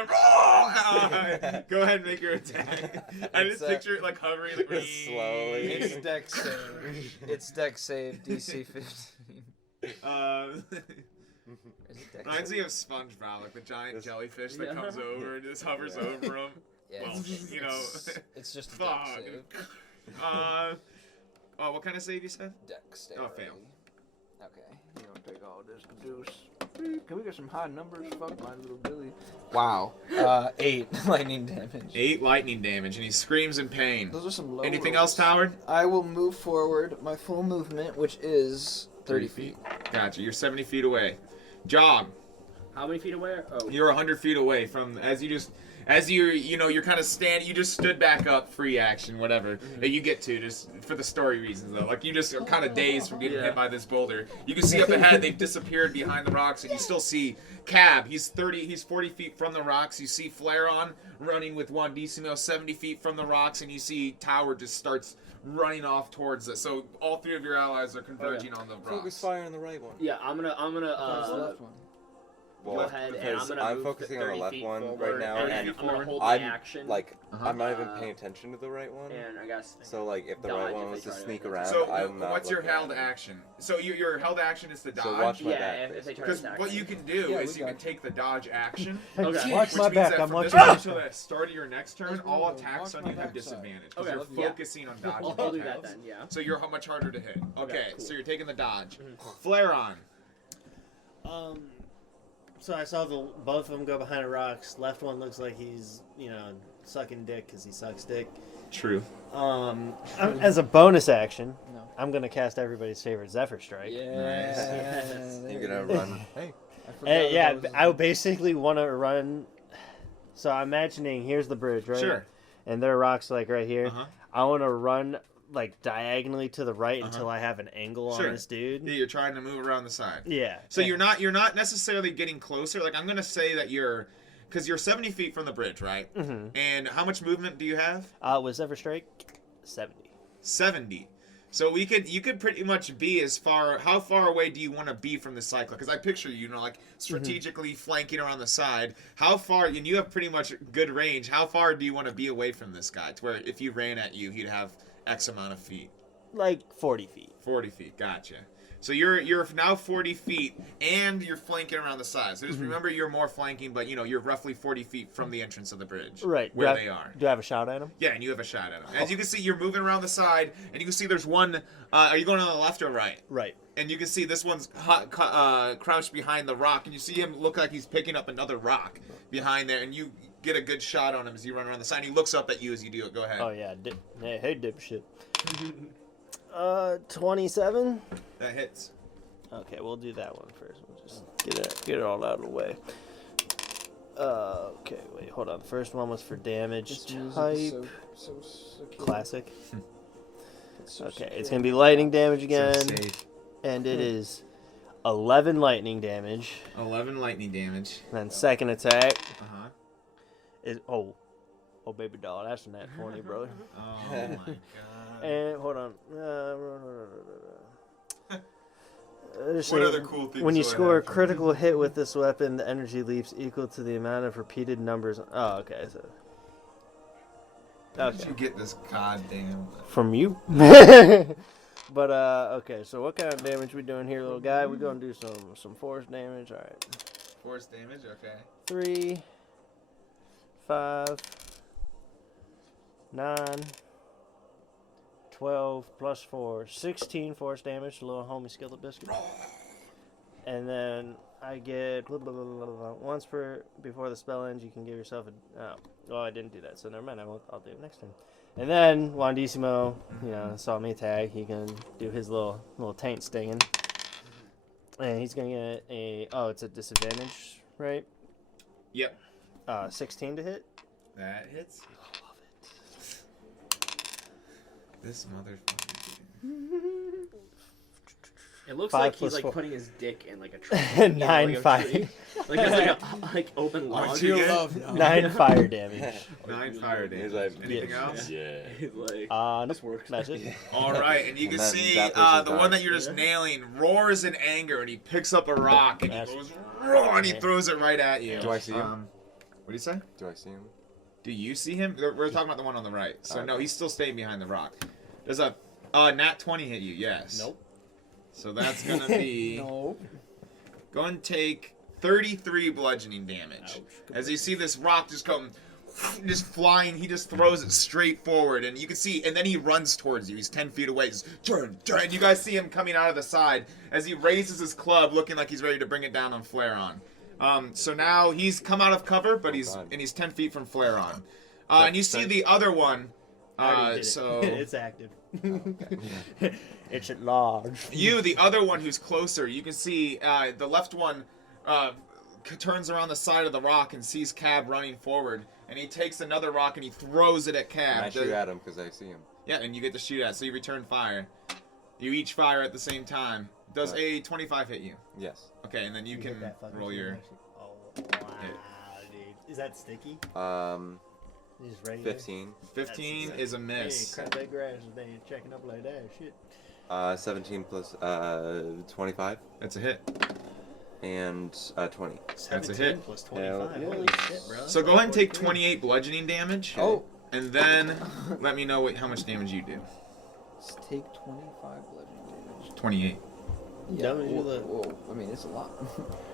go ahead and make your attack. I just picture it like hovering like Slowly. It's dex save. It's dex save DC 15. Is it dex Reminds save? me of SpongeBob, like the giant This- jellyfish that Yeah. comes over and just hovers over him. Yeah, Well, it's, you know. it's just a Fuck. dex save. What kind of save you said? Dex save. Oh, fail. Okay, you don't take all this deuce. Can we get some high numbers? Fuck my little Billy. Wow. 8 lightning damage. 8 lightning damage, and he screams in pain. Those are some low Anything rolls. else, Towered? I will move forward my full movement, which is 30 feet. Gotcha. You're 70 feet away. Jog. How many feet away? Oh, You're 100 feet away from you're kind of standing. You just stood back up, free action, whatever that you get to, just for the story reasons though. Like you just are kind of dazed from getting hit by this boulder. You can see up ahead they've disappeared behind the rocks, and you still see Cab. He's 40 feet from the rocks. You see Flareon running with Wandissimo 70 feet from the rocks, and you see Tower just starts running off towards it. So all 3 of your allies are converging on the rocks. Focus fire on the right one. yeah. I'm gonna Where's the left one? go Well, ahead and because I'm gonna I'm move focusing on the 30 left feet one forward, right now, and and I'm gonna hold I'm my action. like I'm not even Uh, paying attention to the right one. And I guess. So like if the dodge right if one they was to try to sneak attack. around, So I'm not. what's your looking held at it. action? So your held action is to dodge. So watch my Yeah, back. if they try to Because attack what me. you can do Yeah, is we you can got take the dodge action. Okay. Watch Which my means back. that I'm from watching. this until the start of your next turn, Let's all go. attacks Watch on my you have backside. disadvantage. Because Okay. you're Yeah. focusing on dodging I'll do that attacks. then. Yeah. So you're much harder to hit. Okay, cool. so you're taking the dodge. Flare on. So I saw both of them go behind the rocks. Left one looks like he's, sucking dick because he sucks dick. True. As a bonus action, No. I'm gonna cast everybody's favorite Zephyr Strike. Yeah. You're gonna run. Hey. I forgot that Yeah, was- I basically want to run. So I'm imagining here's the bridge, right? Sure. And there are rocks like right here. Uh-huh. I want to run like diagonally to the right until I have an angle Sure. on this dude. Yeah, you're trying to move around the side. Yeah. So you're not necessarily getting closer. Like I'm gonna say that because you're 70 feet from the bridge, right? Mm-hmm. And how much movement do you have? With Zephyr Strike, 70. 70. So you could pretty much be how far away do you want to be from the cycler? Because I picture you, like strategically flanking around the side. How far, and you have pretty much good range, how far do you want to be away from this guy? To where if he ran at you, he'd have X amount of feet. Like 40 feet. 40 feet, gotcha. So you're now 40 feet, and you're flanking around the side. So just remember you're more flanking, but you're roughly 40 feet from the entrance of the bridge. Right. Where they are. Do I have a shot at him? Yeah, and you have a shot at him. As you can see, you're moving around the side, and you can see there's one. Are you going on the left or right? Right. And you can see this one's crouched behind the rock, and you see him look like he's picking up another rock behind there, and you get a good shot on him as you run around the side. He looks up at you as you do it. Go ahead. Oh, yeah. Hey, dipshit. 27? That hits. Okay, we'll do that one first. We'll just get it all out of the way. Okay, wait, hold on. The first one was for damage This music type. is so cute. Classic. It's so Okay, it's secure. gonna be lightning damage again, safe. and it is 11 lightning damage. 11 lightning damage. And then second attack Uh-huh. is baby doll, that's a nat 20, brother. Oh my god. And hold on. What other cool things When you do I score a have? critical hit with this weapon, the energy leaps equal to the amount of repeated numbers. Oh, okay. So. Where did Okay. you get this goddamn... From you. But okay. So what kind of damage we doing here, little guy? We're gonna do some force damage. All right. Force damage? Okay. 3, 5, 9, 12 plus 4, 16 force damage to little homie Skillet Biscuit. And then I get once before the spell ends, you can give yourself a. Oh, I didn't do that, so never mind. I'll do it next time. And then Wandissimo, saw me attack. He can do his little taint stinging, and he's gonna get a. Oh, it's a disadvantage, right? Yep. 16 to hit. That hits. I love This motherfucker. It looks 5 like he's plus like 4. putting his dick in like a tree. it. 9 fire. Like there's like open log. What'd you get? Love now. 9 fire damage. 9 fire damage. He's like, Anything Yeah. else? Yeah. He's like, Nope. this works. That's it. All right, and you can And then see that person's the one died. that you're just nailing roars in anger, and he picks up a rock and he That's- goes roar, and he throws it right at you. Do I see him? What do you say? Do I see him? Do you see him? We're talking about the one on the right. So Okay. no, he's still staying behind the rock. Does a nat 20 hit you? Yes. Nope. So that's gonna be No. go and take 33 bludgeoning damage. As you see this rock just come, just flying, he just throws it straight forward, and you can see, and then he runs towards you. He's 10 feet away. Just turn. You guys see him coming out of the side as he raises his club, looking like he's ready to bring it down on Flareon. So now he's come out of cover, but he's 10 feet from Flareon. And you see the other one. I already did it. So it's active. It's at large. the other one who's closer, you can see the left one turns around the side of the rock and sees Cab running forward, and he takes another rock and he throws it at Cab. And I shoot at him because I see him. Yeah, and you get to shoot at, so you return fire. You each fire at the same time. Does a 25 hit you? Yes. Okay, and then you can roll your... Oh, wow, dude. Is that sticky? Just regular? 15. 15 is a miss. Hey, cut that grass and they ain't checking up like that. Shit. 17 plus 25 That's a hit. and 20. That's a hit. Plus 25. Hell Holy shit, bro. So go ahead and take 28 bludgeoning damage. Oh. And then let me know how much damage you do. Let's take 25 bludgeoning damage. 28. Yeah. That was Whoa, the- whoa. I mean, it's a lot.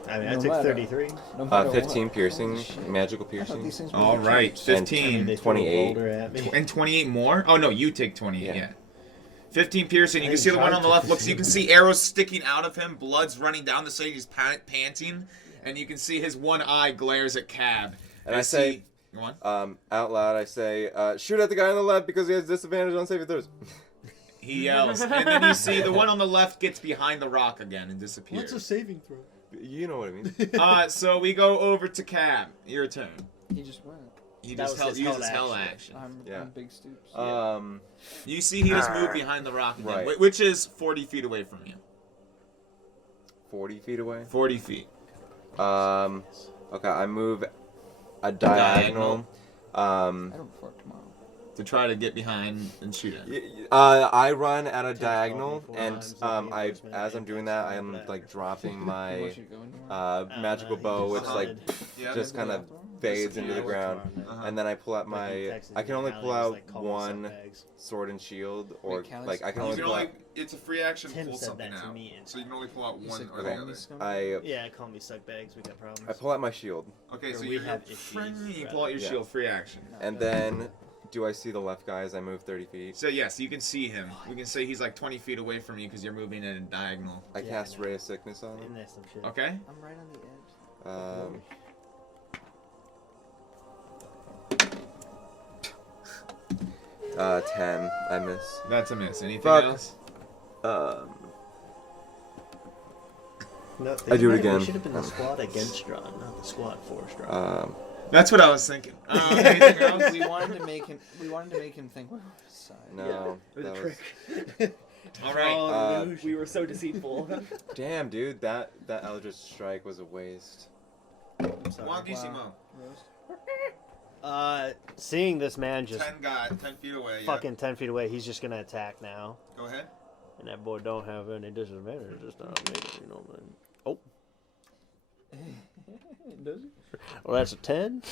I mean, I No took matter. 33. No matter 15 what. piercing, Holy shit. magical I thought piercing. these things were All legit. right, And 15. They threw a 28. boulder at me. And 28 more? Oh, no, you take 28, yeah. 15 piercing. You I can see the one tried on the to- left looks. You can see arrows sticking out of him. Blood's running down the side. He's panting. And you can see his one eye glares at Cab. And I say- Go on. Out loud, I say, shoot at the guy on the left because he has disadvantage on saving throws. He yells. And then you see the one on the left gets behind the rock again and disappears. saving throw? You know what I mean. So we go over to Cab. Your turn. He just went. He That just was his uses held hell action. action. Yeah. I'm Big Stoops. You see he just moved behind the rock again, Right. which is 40 feet away from you. 40 feet away. 40 feet. Okay, I move a diagonal. I don't fart tomorrow. To try to get behind and shoot him. I run at a diagonal, 4 and times, as I'm doing that, I'm like dropping You my want you to go anywhere? magical bow, which like Yeah. just kind of fades into the ground, and then I pull out my. I can only pull out one sword and shield, or Wait, Callie, like I can You only can pull only, out. it's a free action Tim pull said something that to out. me in- So you can only pull out You one said or the call me other. scum? Yeah, call me suck bags. We got problems. I pull out my shield, Okay, so Or you we have issues, you pull out your Yeah. shield, free action. and then do I see the left guy as I move 30 feet? So yes, you can see him. We can say he's like 20 feet away from you because you're moving in a diagonal. I Yeah, cast I know. Ray of Sickness on Isn't him. that some shit? Okay? I'm right on the edge. 10. I miss. That's a miss. Anything Fuck. else? No, I do it It again. should have been the squad against Strahd, not the squad for Strahd. That's what I was thinking. Anything else? We wanted to make him. We wanted to make him think we're on his side. No. It was a that trick. All right. Oh, we were so deceitful. Damn, dude, that Eldritch Strike was a waste. I'm sorry. Juan DeSimo. Seeing this man just 10 feet away. fucking 10 feet away, he's just gonna attack now. Go ahead. And that boy don't have any disadvantage this time, you know, man. Oh. Does he? Well, that's a 10.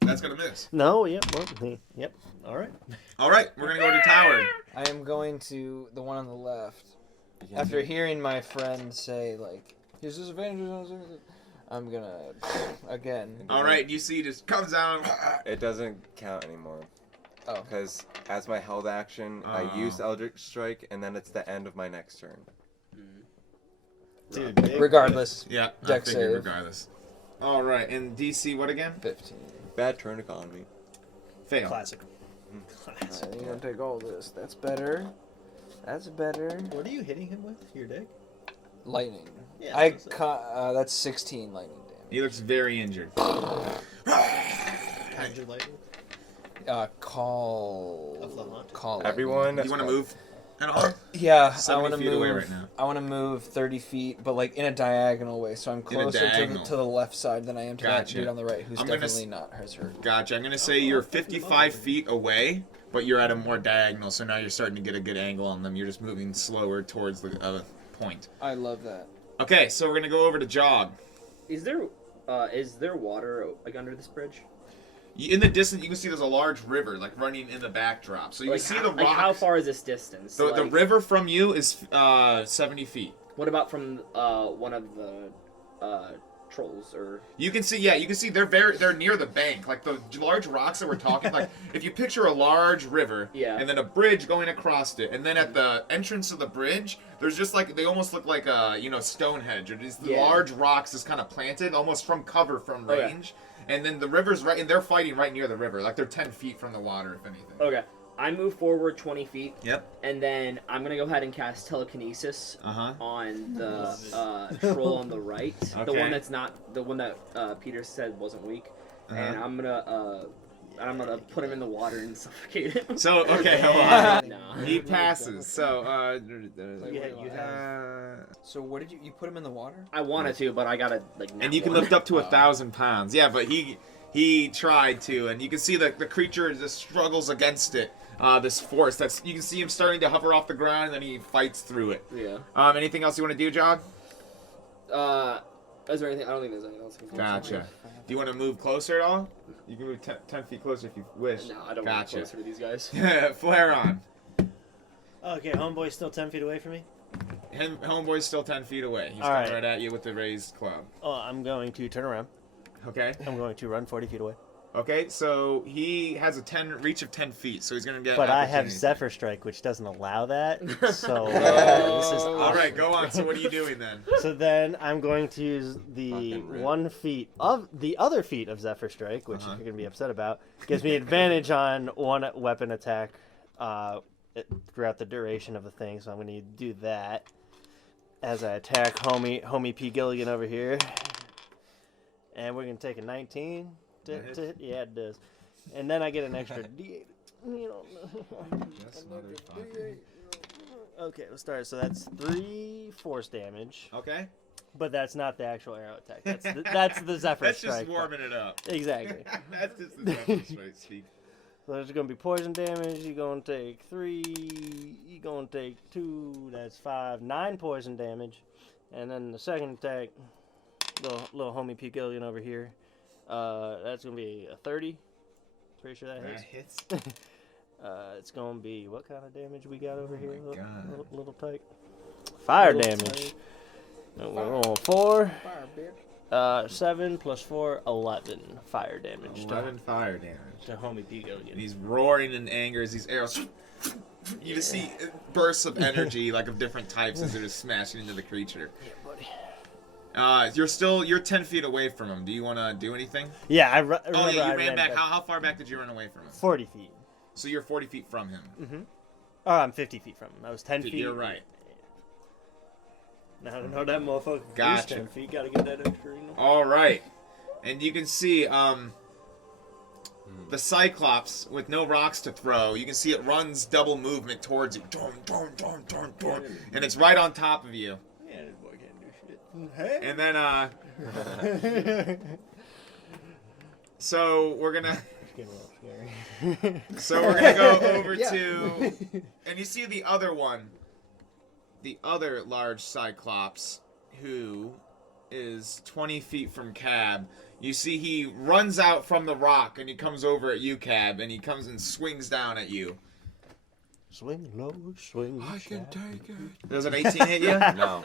That's gonna miss. No, yep, well, yep. All right. All right, we're gonna go to tower. I am going to the one on the left. After hearing my friend say like, "His disadvantages," I'm gonna again. All right, you see, just comes down. It doesn't count anymore. Oh. Because as my held action, I use Eldritch Strike, and then it's the end of my next turn. Dude, big. Regardless. Yeah, I Deck figured save. regardless. All right, and DC what again? 15. Bad turn economy. Fail. Classic. Alright, you're gonna take all this. That's better. That's better. What are you hitting him with? Your deck? Lightning. Yeah, I that's it. caught. That's 16 lightning He looks very injured. How'd you lightning? damage. Call. Of the hunt? Call. lightning. Everyone, You want to move at all? Yeah, I 70 want to feet move. away right now. I want to move 30 feet, but like in a diagonal way, so I'm closer to diagonal. the left side than I am to that Gotcha. dude on the right, who's I'm gonna definitely not as hurt. Gotcha. I'm gonna say you're 55 feet away, but you're at a more diagonal, so now you're starting to get a good angle on them. You're just moving slower towards the point. I love that. Okay, so we're gonna go over to Jog. Is there water like under this bridge? In the distance, you can see there's a large river like running in the backdrop. So you Like, can see how, the rocks. like how far is this distance? The Like, river from you is 70 feet. What about from one of the trolls or? You can see, yeah, you can see they're near the bank. Like the large rocks that we're talking. Like if you picture a large river, Yeah. and then a bridge going across it, and then at the entrance of the bridge, there's just like they almost look like a Stonehenge, or these Yeah. large rocks just kind of planted, almost from cover from Okay. range. And then the river's right, and they're fighting right near the river. Like they're 10 feet from the water, if anything. Okay, I move forward 20 feet. Yep. And then I'm gonna go ahead and cast telekinesis Uh-huh. on the troll on the right, the Okay. one that's not the one that Peter said wasn't weak, and I'm gonna put him in the water and suffocate him. So okay, hold on. Nah. He passes. So So what did you put him in the water? I wanted to, but I gotta like. and you can lift up to 1,000 pounds. Yeah, but he tried to, and you can see that the creature just struggles against it. This force you can see him starting to hover off the ground, and then he fights through it. Yeah. Anything else you want to do, Jog? Is there anything? I don't think there's anything else. Gotcha. Do you want to move closer at all? You can move 10 feet closer if you wish. No, I don't want to Gotcha. closer to these guys. Flare on. Okay, homeboy's still 10 feet away from me. Homeboy's still 10 feet away. He's All coming right. right at you with the raised club. Oh, I'm going to turn around. Okay. I'm going to run 40 feet away. Okay, so he has a reach of 10 feet, so he's going to get But I have opportunity. Zephyr Strike, which doesn't allow that. So this is All right, awkward. go on. So what are you doing then? So then I'm going to use the Fucking rip. 1 feet of the other feet of Zephyr Strike, which Uh-huh. you're gonna be upset about. Gives me advantage on one weapon attack throughout the duration of the thing. So I'm gonna do that as I attack homie P Gilligan over here, and we're gonna take a 19 to hit. Yeah, it does. And then I get an extra D8. You know. Yes, motherfucker. Okay, let's start. So that's 3 force damage. Okay. But that's not the actual arrow attack. That's the Zephyr That's Strike. just warming it up. Exactly. That's just the Zephyr Strike speak. So there's gonna be poison damage. You're gonna take 3. You're gonna take 2. That's 5. 9 poison damage. And then the second attack, little homie P. Gilligan over here. That's gonna be a 30. Pretty sure that hits. It's gonna be what kind of damage we got over here? my God. Little tight. Fire Little damage. We're rolling 4. Fire, bitch. 7 plus 4, 11 fire damage. 11 fire damage. To homie P. And Gilligan. he's roaring in anger as these arrows. You just see bursts of energy, like of different types, as they're just smashing into the creature. Yeah, buddy. You're 10 feet away from him. Do you want to do anything? Yeah, I Oh remember yeah, I you ran back. back How far back did you run away from him? 40 feet. So you're 40 feet from him. Oh, I'm 50 feet from him. I was 10 feet. You're right. Now to know that motherfucker Gotcha. 10 feet, gotta get that extra. You know? All right, and you can see the Cyclops with no rocks to throw. You can see it runs double movement towards you, and it's right on top of you. Yeah, this boy can't do shit. And then so we're gonna. It's getting a little scary. So we're gonna go over Yeah. to, and you see the other one, the other large Cyclops, who is 20 feet from Cab. You see he runs out from the rock and he comes over at you, Cab, and he comes and swings down at you. Swing low, swing. I can take it. Does an 18 hit you? No.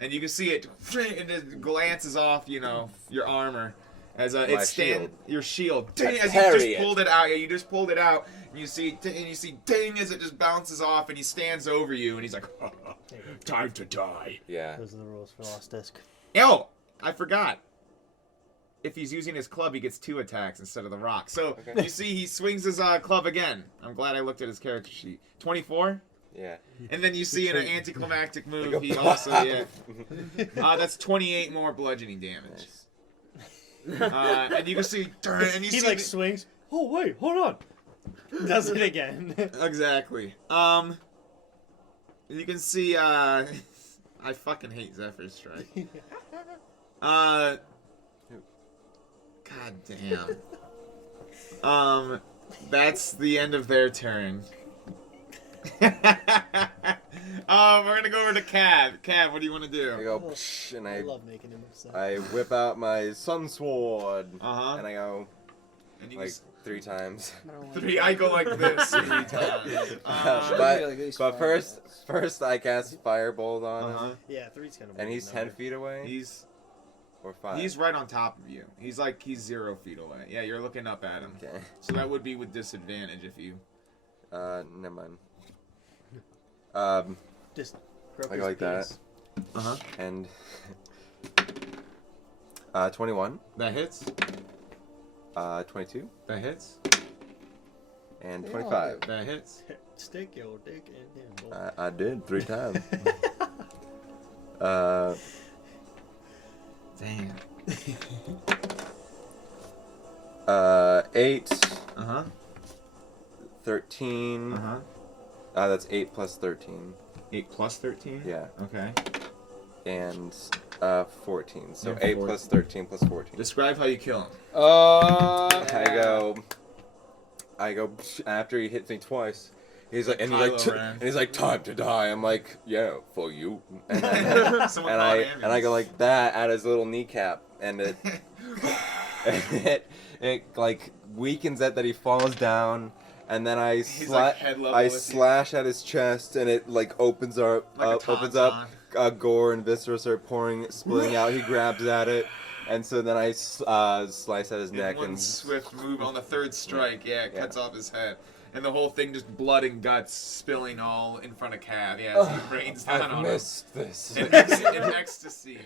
And you can see it, and it glances off, you know, your armor. As My it stands, shield. your shield. I Ding, as you parry just it. pulled it out. Yeah, you just pulled it out. And you see, ding, as it just bounces off, and he stands over you, and he's like, time to die. Yeah. Those are the rules for Lost Disc. Oh, I forgot. If he's using his club, he gets 2 attacks instead of the rock. So Okay. you see, he swings his club again. I'm glad I looked at his character sheet. 24. Yeah. And then you see in an anticlimactic move, go he pop. also that's 28 more bludgeoning damage. And you can see, and you He see like the- swings. Oh wait, hold on. Does it again. Exactly. You can see, I fucking hate Zephyr's Strike. God damn. That's the end of their turn. We're gonna go over to Cab. Cab, what do you want to I do? go, psh, and I love making him upset. I whip out my sun sword, Uh-huh. and I go And you like can 3 times. three. I go like this 3 times. But first I cast firebolt on Uh-huh. him, Yeah, 3's kind of. and he's 10 feet away, or 5. He's right on top of you. He's 0 feet away. Yeah, you're looking up at him. Okay. So that would be with disadvantage if you. Never mind. Just I go like that, Uh-huh. and 21, That hits. 22, That hits. and They all 25. That hits. Stick your dick in him. boy. I did 3 times. Damn. 8, Uh-huh. 13. Uh-huh. That's 8 plus 13. 8 plus 13? Yeah, Okay. and 14. So Yeah, 8 14. plus 13 plus 14. Describe how you kill him. I go after he hits me twice. He's like, and Kylo he's like, Ren. and he's like, time to die. I'm like, yeah, for you. And, then, Someone and call I an and I go ambulance. like that at his little kneecap, and it like weakens it that he falls down, and then I He's, like, head level with you. slash at his chest, and it like opens up, Like a opens up. tauntaun. Gore and viscera start spilling out. He grabs at it, and so then I slice at his In neck, one and swift move on the 3rd strike, it Yeah. cuts off his head. And the whole thing just blood and guts spilling all in front of Cab. Yeah, as he rains down I've on missed this. him. In ecstasy.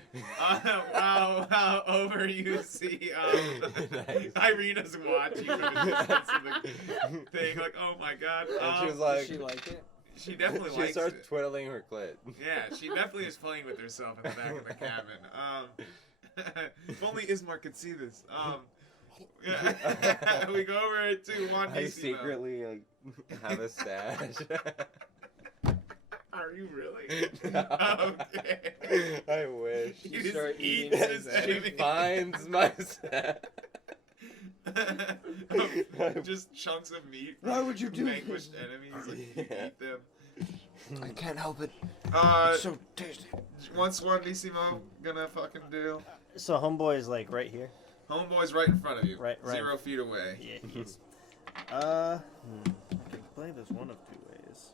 Wow, over you see Nice. Irina's watching from a distance of the thing, like, oh my god. And she was Does like, she like it? She definitely she likes starts it. twiddling her clit. Yeah, she definitely is playing with herself in the back of the cabin. If only Ismar could see this. Yeah. We go over to Juan I Dissimo. secretly have a stash. Are you really? No. Okay. I wish. He just start eats eating his things. She enemy. finds my stash. Just chunks of meat. Why would you do vanquished enemies? Like, you Yeah. eat them. I can't help it. It's so tasty. What's Juan Dissimo gonna fucking do? So homeboy is like right here. Homeboy's right in front of you. Right. 0 feet away. Yeah, he is. I can play this one of 2 ways.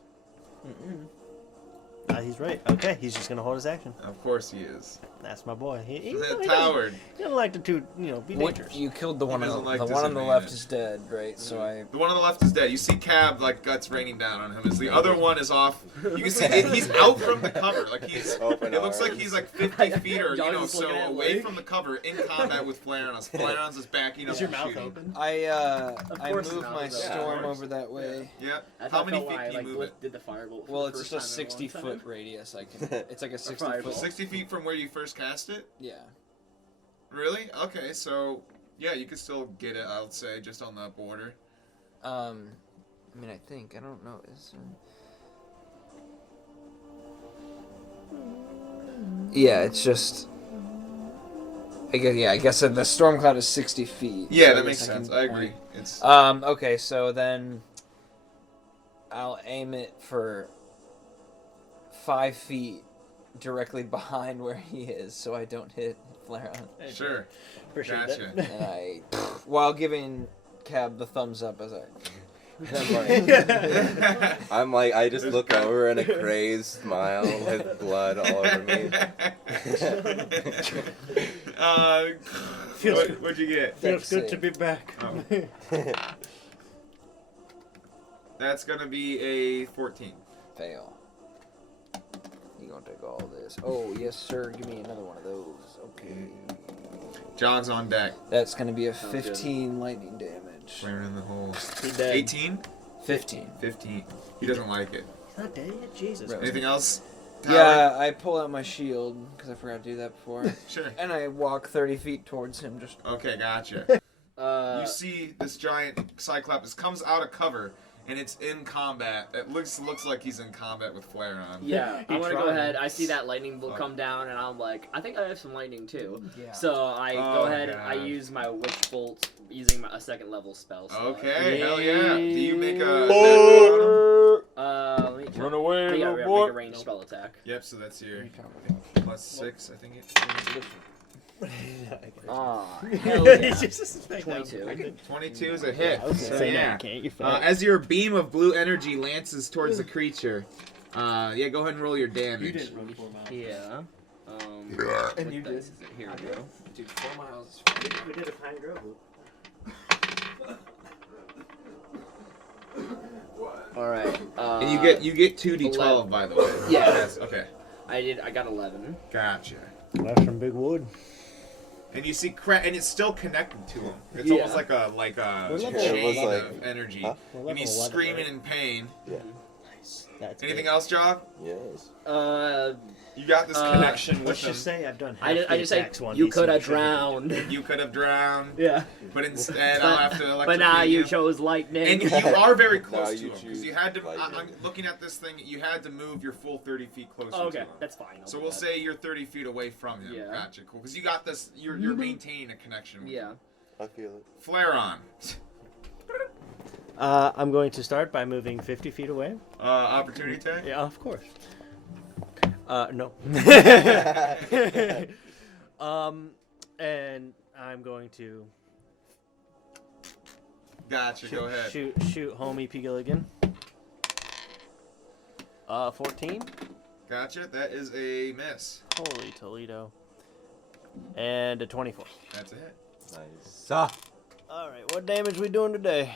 He's right. Okay, he's just gonna hold his action. Of course he is. That's my boy. He Towered. He doesn't like to be dangerous. You killed the one on doesn't like the one on the disadvantage. left is dead, right? So I. The one on the left is dead. You see Cab like guts raining down on him. As the other one is off. You can see he's out from the cover. Like he's. Open It looks like arms. he's like 50 feet or Johnny's just so looking at away Lake. from the cover in combat with Flareons. Flareons is backing up Is your and mouth shooting. open? I course moved not, my yeah. storm Of course. over that way. Yeah. That's How many felt feet why I, can you move it? did the firebolt for Well, the it's first just a time in a long 60-foot time. radius. I can. It's like a 60 firebolt. foot. 60 feet from where you first cast it? Yeah. Really? Okay, so yeah, you could still get it. I would say just on the border. I mean, I think I don't know. Yeah, it's just. I guess the storm cloud is 60 feet. Yeah, so that I makes guess I sense. can I agree. point. It's Okay, so then I'll aim it for 5 feet directly behind where he is, so I don't hit Flareon. sure. Appreciate Gotcha. that. And I, while giving Cab the thumbs up as I. I'm like, I just look over in a crazed smile with blood all over me. Feels what'd you get? Feels good Save. to be back. Oh. That's gonna be a 14. Fail. You gonna take all this? Oh yes, sir. Give me another one of those. Okay. John's on deck. That's gonna be a Sounds good. 15 lightning damage. Flaring in the hole. He dead. 18? 15. 15. He doesn't like it. He's not dead yet? Jesus. Right. Anything else? Tower? Yeah, I pull out my shield because I forgot to do that before, Sure. and I walk 30 feet towards him. Just Okay, gotcha. You see this giant Cyclops comes out of cover, and it's in combat. It looks like he's in combat with Flareon. Yeah, He I want to go tried. ahead. I see that lightning bolt come down, and I'm like, I think I have some lightning too. yeah. So I Oh, go ahead and I God. use my witch bolt using a second level spell. slot. Okay, hell yeah. Do you make a... Let me check. Run away, Make a, little make boy. a ranged spell attack. Yep, so that's your plus 6, I think it. Ah, hell yeah. He's just like, 22. 22 is a hit. Okay. So, Say yeah. that, can't you? Fat? As your beam of blue energy lances towards the creature, yeah, go ahead and roll your damage. You didn't run 4 miles. Yeah. And What you dice did. is it? Here we go. Dude, 4 miles. We did a Pine Grove loop. All right. And you get 2d12 11. by the way. Yeah. Yes, okay. I got 11. Gotcha. That's some big wood. And you see and it's still connected to him. It's Yeah. almost like a We're level chain 11. of energy. Huh? We're And he's level 11, screaming right? in pain. Nice. That's Anything big. else, John? Yes. You got this connection with Let's him. just say I've done half I just the say attacks one you DC could have should have drowned. You could have drowned, Yeah. but instead I'll have to But electrocute now you you. chose lightning. And you are very Now close to you him because choose you had to. lightning. I'm looking at this thing. You had to move your full 30 feet closer Oh, to okay, him. that's fine. I'll So do we'll that. say you're 30 feet away from him. Yeah. Gotcha, cool. Because you got this. You're maintaining a connection. With Yeah. him. I feel it. Flare on. I'm going to start by moving 50 feet away. Opportunity attack. Yeah, of course. No. And I'm going to Gotcha. Go ahead. shoot homie P. Gilligan. 14. Gotcha. That is a miss. Holy Toledo. And a 24. That's a hit. Nice. All right, what damage we doing today?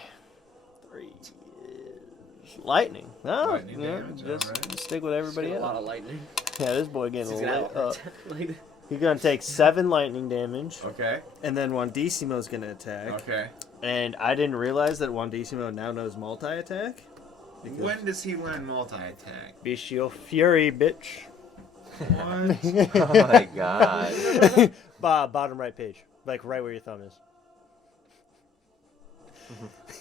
3 is lightning. Oh, Lightning yeah, damage, just alright. stick with everybody Still a lot else. of lightning. Yeah, this boy getting He's a gonna little have like, He's gonna take 7 lightning damage, Okay. and then Wandissimo's gonna attack. Okay. And I didn't realize that Wandissimo now knows multi-attack. Because When does he learn multi-attack? Bestial Fury, bitch. What? Oh my god. Bottom right page, like right where your thumb is.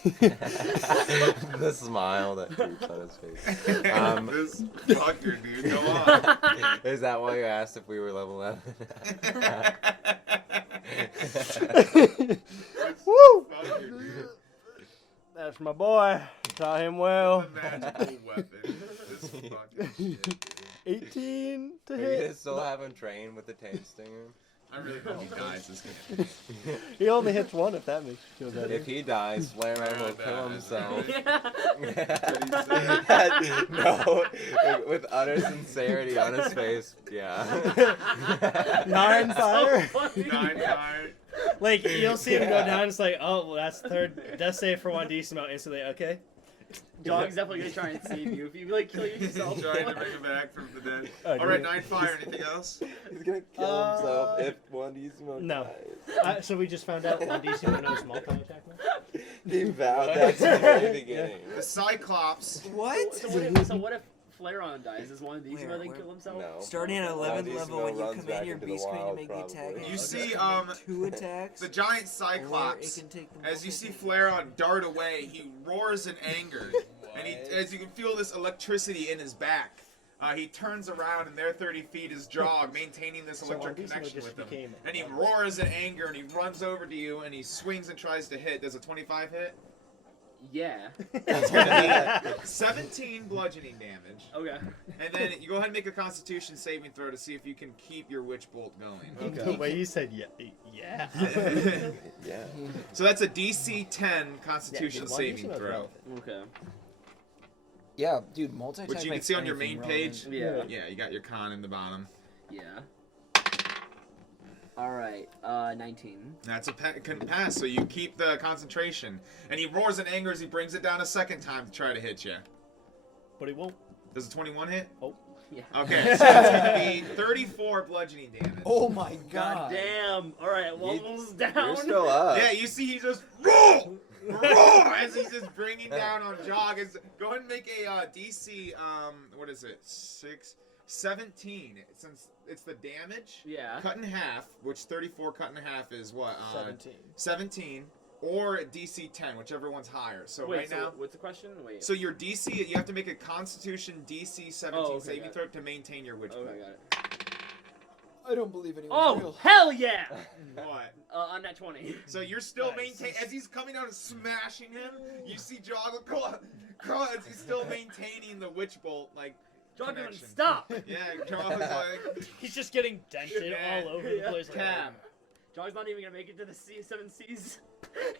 The smile that creeps on his face. This fucker, dude. Go on. Is that why you asked if we were level 11? Woo! Fucker, dude. That's my boy. Saw him well. A magical weapon. This fucking shit, dude. 18 to Are you hit. gonna still have him train with the tape stinger? I really hope he dies this game. He only hits one if that makes you feel better. If he dies, Flareon will kill himself. Yeah. No, with utter sincerity on his face. Yeah. 9 fire. Nine fire. Like you'll see him go down. It's like, oh, well, that's third death save for Wandissimo. Instantly, okay. Dog's definitely gonna try and save you if you like kill yourself. Trying to bring him back from the dead. Oh, All right, 9 fire. Anything else? He's gonna kill himself if Wandissimo No. dies. So we just found out Wandissimo knows multi-attack now. He vowed that from the very beginning. The Cyclops. What? So what if Flareon dies? Does one of these Where- then where- kill himself? No. Starting at 11th Wandissimo level, when you runs back command your into the beast queen to wild, make the attack, probably. You it see, can make 2 attacks. The giant or it Cyclops. can take the As you see multi-attack. Flareon dart away, he roars in anger, and as you can feel this electricity in his back. He turns around, and there 30 feet is Jog, maintaining this electric Wandissimo connection just with him. became- And he roars in anger, and he runs over to you, and he swings and tries to hit. Does a 25 hit? Yeah. That's gonna be 17 bludgeoning damage. Okay. And then you go ahead and make a Constitution saving throw to see if you can keep your Witch Bolt going. The way you said yeah. Yeah. So that's a DC 10 Constitution Yeah, saving Wandissimo's throw. relevant. Okay. Yeah, dude, multi-attack Which you can makes see on your anything main page. relevant. Yeah. Yeah, you got your con in the bottom. Yeah. Alright, 19. That's a couldn't pass, so you keep the concentration. And he roars in anger as he brings it down a second time to try to hit you. But he won't. Does a 21 hit? Yeah. Okay, so it's gonna be 34 bludgeoning damage. Oh my God god. damn. Alright, levels down. You're still up. Yeah, you see he just roar as he's just bringing down on Jog. Go ahead and make a DC. What is it? 17. Since it's the damage. Yeah. Cut in half, which 34 cut in half is what? 17. 17 or DC 10, whichever one's higher. So Wait, right so now, what's the question? Wait. so your DC, you have to make a Constitution DC 17 Oh, okay, saving got it. throw to maintain your Witch Bolt. Okay, got it. I don't believe anyone's Oh, real. hell yeah! What? On that 20. So you're still Nice. maintaining, as he's coming down and smashing him, you see Jog as he's still maintaining the Witch Bolt, like, John, connection. stop! Yeah, Jog's like, He's just getting dented Yeah. all over the Yeah. place. Cam. John's not even gonna make it to the Seven Seas.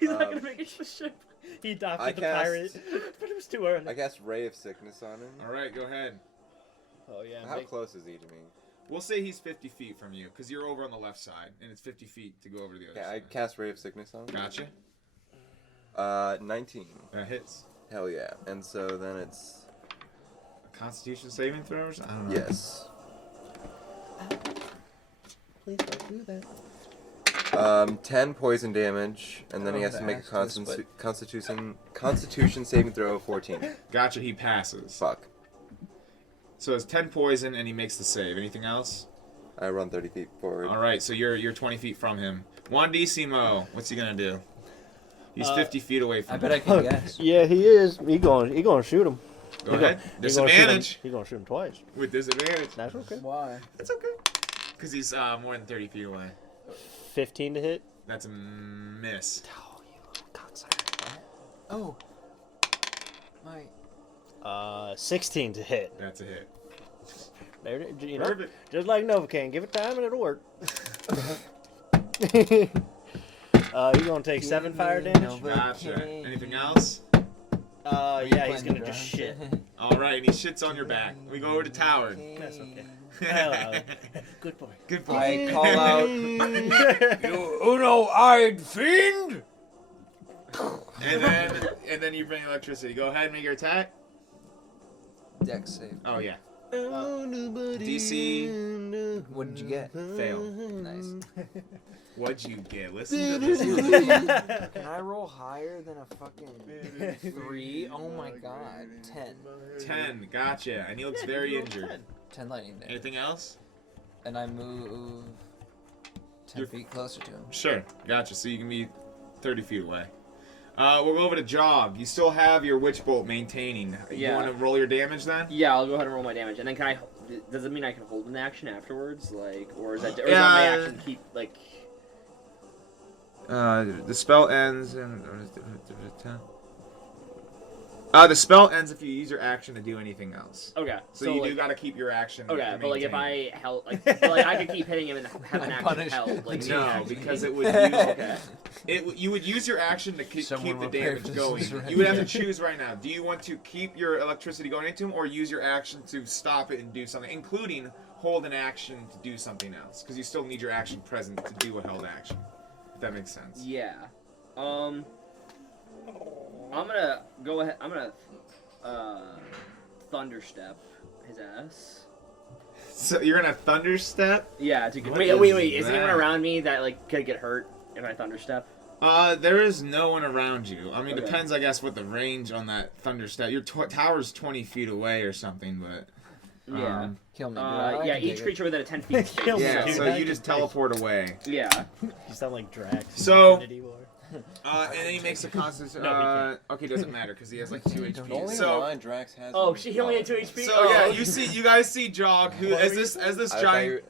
He's not gonna make it to the ship. He docked I with the cast- pirate, but it was too early. I cast Ray of Sickness on him. Alright, go ahead. Oh yeah. How make- close is he to me? We'll say he's 50 feet from you, because you're over on the left side, and it's 50 feet to go over to the other Yeah, I side. cast Ray of Sickness on him. Gotcha. 19. That hits. Hell yeah. And so then it's... Constitution saving throws? I don't know. Yes. Please don't do that. 10 poison damage, and then he has to make a Constitution saving throw of 14. Gotcha, he passes. Fuck. So it's 10 poison, and he makes the save. Anything else? I run 30 feet forward. Alright, so you're 20 feet from him. Wandissimo, what's he gonna do? He's 50 feet away from I him. bet I can guess. Yeah, he is. He gonna shoot him. Go ahead. He gonna shoot him- Disadvantage. He gonna shoot him twice. With disadvantage. That's okay. Why? That's okay. Because he's more than 30 feet away. 15 to hit. That's a miss. Oh, you little cocksucker. Oh. My. 16 to hit. That's a hit. There, you know, Perfect. just like Novocaine, give it time and it'll work. You're gonna take 7 fire damage. Gotcha. Anything else? Yeah, he's gonna just shit. Alright, and he shits on your back. We go over to Tower. That's okay. Hello. Good boy. Good boy. I call out, you uno-eyed fiend! And then you bring electricity. Go ahead and make your attack. Dex save. Oh yeah. DC. What did you get? Fail. Nice. What'd you get? Listen to this. Can I roll higher than a fucking 3? Oh my god. 10. 10. Gotcha. And he looks very injured. 10 lightning damage. Anything else? And I move 10 feet closer to him. Sure. Gotcha. So you can be 30 feet away. We'll go over to Jog. You still have your Witch Bolt maintaining. You Yeah. want to roll your damage then? Yeah, I'll go ahead and roll my damage. And then can I... Does it mean I can hold an action afterwards? Like, or is that... Or is that my action keep, like... The spell ends in... The spell ends if you use your action to do anything else. Okay. So you like, do gotta keep your action. Okay, but like if maintained. I held, like, but, like I could keep hitting him and have an action held. Like No, because it would use Okay. you would use your action to keep Someone the repair damage this going. right You would have to now. choose right now. Do you want to keep your electricity going into him, or use your action to stop it and do something, including hold an action to do something else? Because you still need your action present to do a held action. If that makes sense. Yeah. I'm gonna go ahead. I'm gonna thunderstep his ass. So you're gonna thunderstep? Yeah. To get, What wait. is Is anyone that? around me that like could get hurt if I thunderstep? There is no one around you. I mean, Okay. depends, I guess, what the range on that thunderstep. Your tower's 20 feet away or something, but. Yeah. Kill me. dude. I Yeah. can Each take it. creature within a 10 feet. space. Kill me, Yeah, dude. so I you can just take- teleport away. Yeah. You sound like Drax. in So- Infinity War. And then he makes a constant. No, Okay, doesn't matter because he has like 2 The HP. only So, line Drax has. Oh, is she only had 2 HP. so Oh. yeah, you guys see Jog, who What as were this you as this I thought giant you-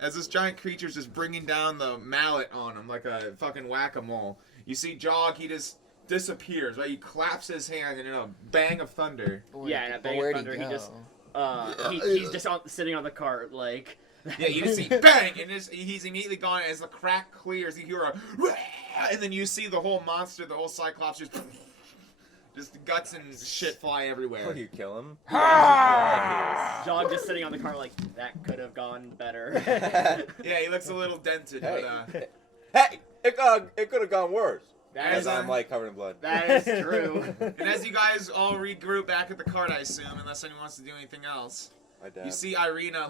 as this giant creature's just bringing down the mallet on him like a fucking whack-a-mole. You see Jog, he just disappears. Right, he claps his hand and in a bang of thunder. Yeah, and a bang of Where'd thunder, he go? just he's just sitting on the cart like. Yeah, you just see bang, and he's immediately gone. As the crack clears, you hear a, and then you see the whole monster, the whole Cyclops, just guts and shit fly everywhere. Will you kill him? Jog just sitting on the cart like that could have gone better. Yeah, he looks a little dented, Hey. but Hey, it could have gone worse. That As is I'm like covered in blood. that is true. and as you guys all regroup back at the cart, I assume, unless anyone wants to do anything else, My dad. you see Irina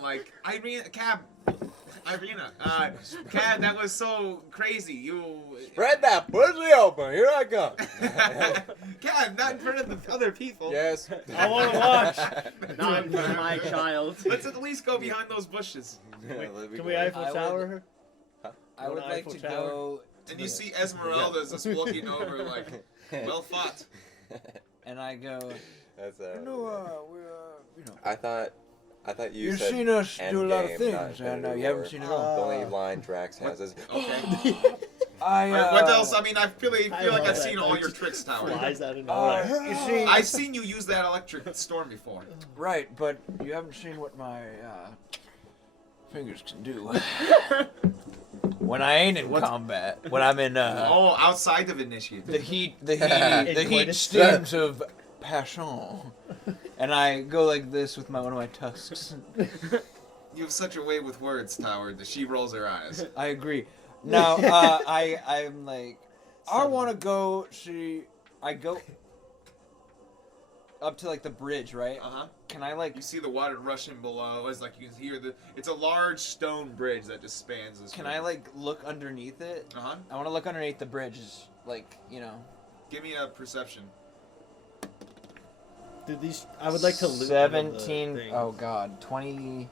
Cab, that was so crazy. You, Spread that pussy open. Here I come. Cab, not in front of the other people. Yes. I want to watch. Not for my child. Let's at least go behind those bushes. Can we Eiffel I would- Tower her? I would Go to like Eiffel to Tower. go, And you see Esmeralda's just walking over like, well fought. and I go. That's We, I thought you you've said seen us do a lot of Endgame, things, not and Infinity you haven't War. seen it The all. only line Drax has is Okay. I what else? I mean, I feel like love I've that. seen all That your just tricks, Tower. Flies out of nowhere. you see, I've seen you use that electric storm before. right, but you haven't seen what my fingers can do. When I ain't in combat, when I'm in Oh, outside of initiative. the heat Quidditch. steams of passion, and I go like this with one of my tusks. You have such a way with words, Tower, that she rolls her eyes. I agree. Now, I'm like, I want to go see. I go up to like the bridge, right? Uh-huh. Can I like? You see the water rushing below as like you can hear it's a large stone bridge that just spans this Can river. I like look underneath it? Uh-huh. I want to look underneath the bridge, like Give me a perception. Dude, these I would like to loot one of the 17. things. Oh God, 20.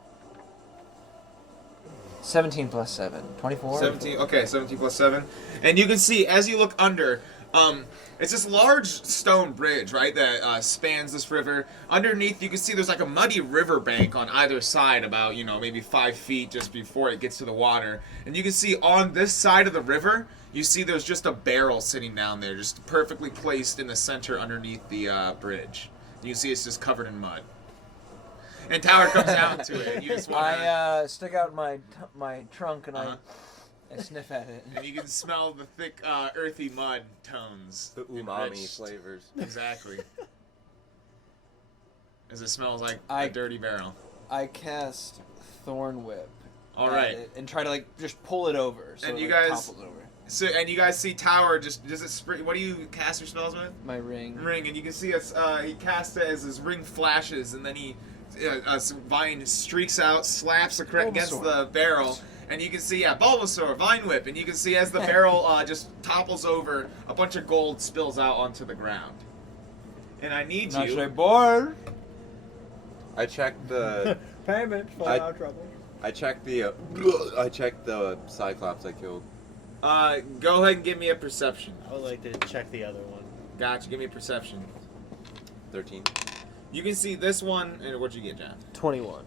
17 plus 7. 24? 17. Okay, 17 plus 7. And you can see as you look under, it's this large stone bridge, right, that spans this river. Underneath, you can see there's like a muddy riverbank on either side, about maybe 5 feet just before it gets to the water. And you can see on this side of the river, you see there's just a barrel sitting down there, just perfectly placed in the center underneath the bridge. You can see it's just covered in mud. And Tower comes down to it. And you just want I stick out my trunk and Uh-huh. I sniff at it. and you can smell the thick, earthy mud tones. the and umami rich- flavors. Exactly. As it smells like I- a dirty barrel. I cast Thorn Whip. All at right. it and try to just pull it over. So And it, you like, guys- topples over. So, and you guys see Tower just does it spring? What do you cast your spells with? My ring. Ring, and you can see us. He casts it as his ring flashes, and then Vine streaks out, slaps against Bulbasaur. the barrel, and you can see Bulbasaur, Vine Whip, and you can see as the barrel just topples over, a bunch of gold spills out onto the ground. And I need Not you. say bored. I checked the. Payment for I- our trouble. I checked the. I checked the Cyclops I killed. Go ahead and give me a perception. I would like to check the other one. Gotcha. Give me a perception. 13. You can see this one, and what'd you get, John? 21.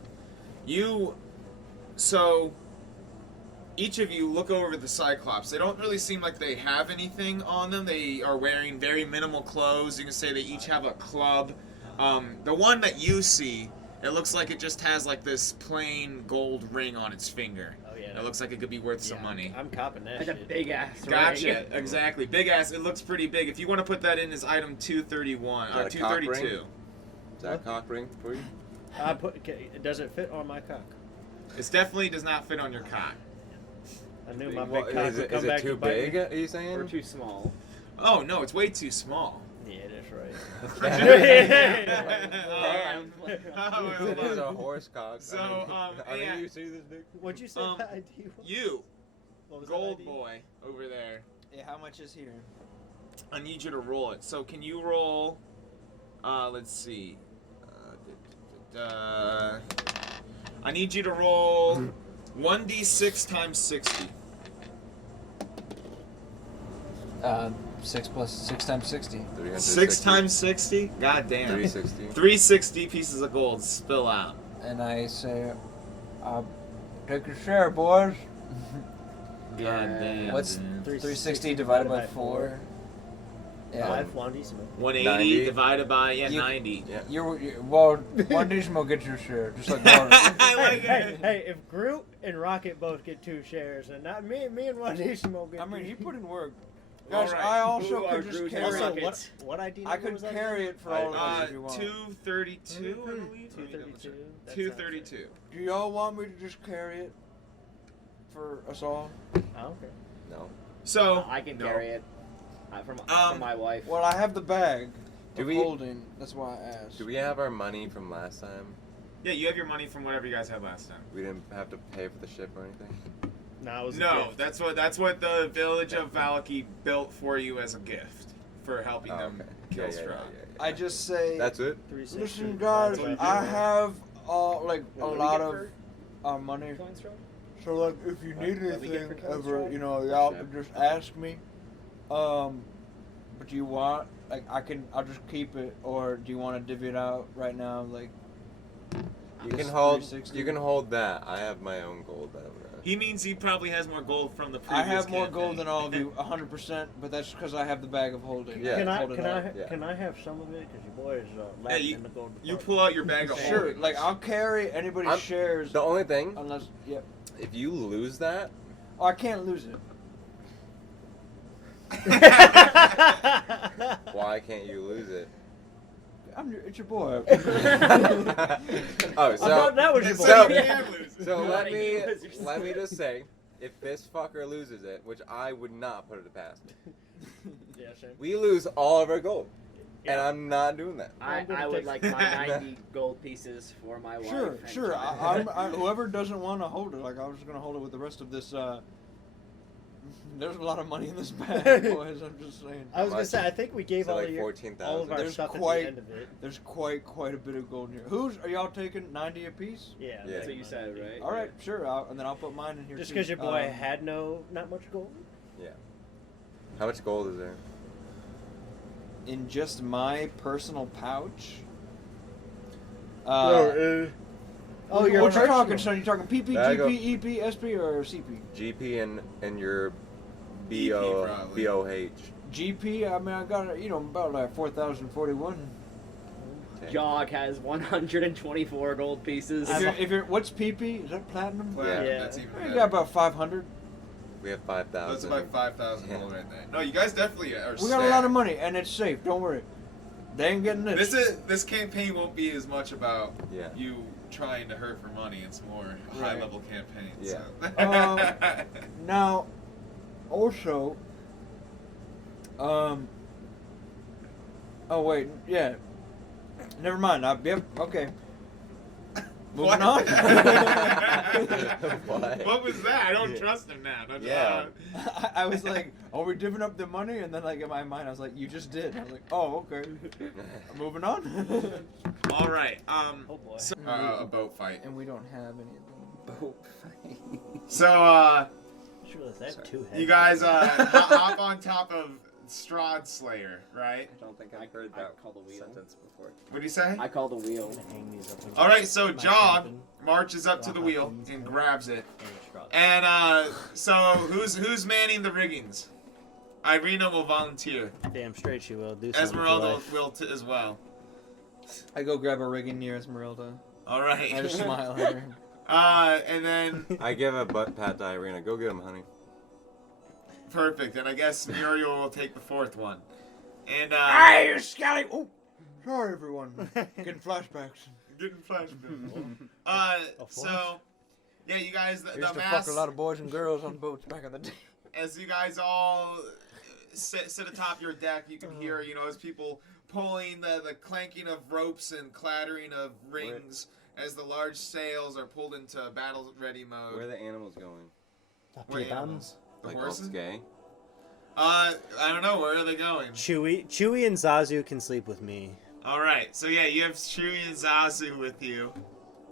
You, so, each of you look over the Cyclops. They don't really seem like they have anything on them. They are wearing very minimal clothes. You can say they each have a club. The one that you see, it looks like it just has like this plain gold ring on its finger. Oh yeah. It looks like it could be worth some money. I'm copping that Like a shit. big ass. Gotcha. Exactly. Big ass. It looks pretty big. If you want to put that in as item 231 Is or that a cock ring? 232. Is that a cock ring for you? Does it fit on my cock? It definitely does not fit on your cock. I knew my What, big cock is would it, come is it back too to bite big? me. Are you saying? Or too small. Oh no, it's way too small. Yeah, that's right. Oh, It is a horse cock. So, I mean, yeah. you see this big? What'd you say Um, the ID was? You, What was that gold ID? boy over there. Yeah, how much is here? I need you to roll it. So can you roll? Let's see. I need you to roll 1d6 times 60. 6 plus 6 times 60. 6 times 60? God damn. 360. 360 pieces of gold spill out. And I say, take your share, boys. God damn. What's dude. 360 divided by 4? Yeah. 5 Wandisimo. 180 90. divided by You- 90. Yeah. Well, one Dismo gets your share, just like Mark. I like Hey, it. hey, if Groot and Rocket both get 2 shares, and not me and Wandisimo get I mean, 2 he put in work. All Guys, right. I also Who are could just Groot and carry Also, Rocket? what ID I number could was that carry again? it for all of us if you want. 232, I believe. 232. That sounds 232. Do y'all want me to just carry it for us all? right. Oh, okay. No. So I can no. carry it. From my wife. Well, I have the bag Do of we- holding. That's why I asked. Do we have our money from last time? Yeah, you have your money from whatever you guys had last time. We didn't have to pay for the ship or anything? No, it was a No, gift. that's what the village of Vallaki built for you as a gift for helping Oh, them okay. kill Yeah, yeah, yeah, Strahd. yeah, I just say, That's it? 360. listen, guys, That's I have like a What do we lot get of for money. Coins from? So like, if you need That we get anything for coins, ever, right? you know, y'all Sure. could just ask me. But do you want like I'll just keep it, or do you want to divvy it out right now? Like, You this can hold. 360? You can hold that. I have my own gold that I'm gonna. He means he probably has more gold from the I previous have more campaign. gold than all of you, 100%. But that's because I have the bag of holding. Yeah. Can I Hold it out. Yeah. can I have some of it? Because your boy is lacking you- in the gold. You department. pull out your bag of Sure, holding. like I'll carry anybody's I'm- shares The only thing, unless if you lose that, oh, I can't lose it. why can't you lose it? It's your boy. Oh, I thought that was your boy. So- You can lose it. So let me You lose yourself. let me just say, if this fucker loses it, which I would not put it past me, Yeah, same. we lose all of our gold, and Yeah. I'm not doing that. I'm gonna I would take- like my 90 gold pieces for my wife. Sure, and sure. child. Whoever doesn't want to hold it, like I was just gonna hold it with the rest of this. There's a lot of money in this bag, boys. I'm just saying. I was gonna Much. say I think we gave So all like of your 14,000. all of our There's stuff quite- at the end of it. There's quite a bit of gold in here. Are y'all taking 90 apiece? Yeah, Yeah. That's what you said, right? All right, sure. And then I'll put mine in here Just too. because your boy had not much gold. How much gold is there? In just my personal pouch. Oh, What you're you talking, personal. son? You talking PP, Bag of- GP, EP, SP, or CP? GP and your BP BO probably. BOH. GP. I mean, I got about like 4,041. Okay. Jog has 124 gold pieces. If you're, what's PP? Is that platinum? Platinum, Yeah. that's even You better. got about 500. We have That's 5,000. about 5,000 Yeah. gold right there. No, you guys definitely are. We got a lot of stacked. money, and it's safe. Don't worry. They ain't getting this. This campaign won't be as much about Yeah. you trying to hurt for money. It's more a Right. high level campaign. Yeah. So. Now, also, oh wait, yeah. Never mind. Yep. Okay. Moving What? on. What? What was that? I don't Yeah. trust him now. Don't- Yeah. I was like, "Are we divvying up the money?" And then, like in my mind, I was like, "You just did." I was like, "Oh, okay." Moving on. All right. Oh boy. So, a boat fight. And we don't have any of them. So Sure, that's two heads. you guys hop on top of Strahd Slayer, right? I don't think I- I've heard I that call the wheel. sentence before. What do you say? I call the wheel. Hang these up. All right. So My Jog cabin. marches up to the wheel and grabs it. And Strahd And so who's manning the riggings? Irina will volunteer. Damn straight she will. Do something with your Esmeralda life. will as well. I go grab a rigging near Esmeralda. All right. I just smile at her. And then I give a butt pat to Irina. Go get him, honey. perfect. And I guess Muriel will take the fourth one. And Hey, you scally! Oh, sorry, everyone. Getting flashbacks. getting flashbacks. fourth? So yeah, you guys, I the used to mass. fuck a lot of boys and girls on boats back in the day. As you guys all sit atop your deck, you can hear, as people pulling the clanking of ropes and clattering of rings as the large sails are pulled into battle-ready mode. Where are the animals going? What animals? The Like horses? Gay? I don't know. Where are they going? Chewie and Zazu can sleep with me. All right. So yeah, you have Chewie and Zazu with you.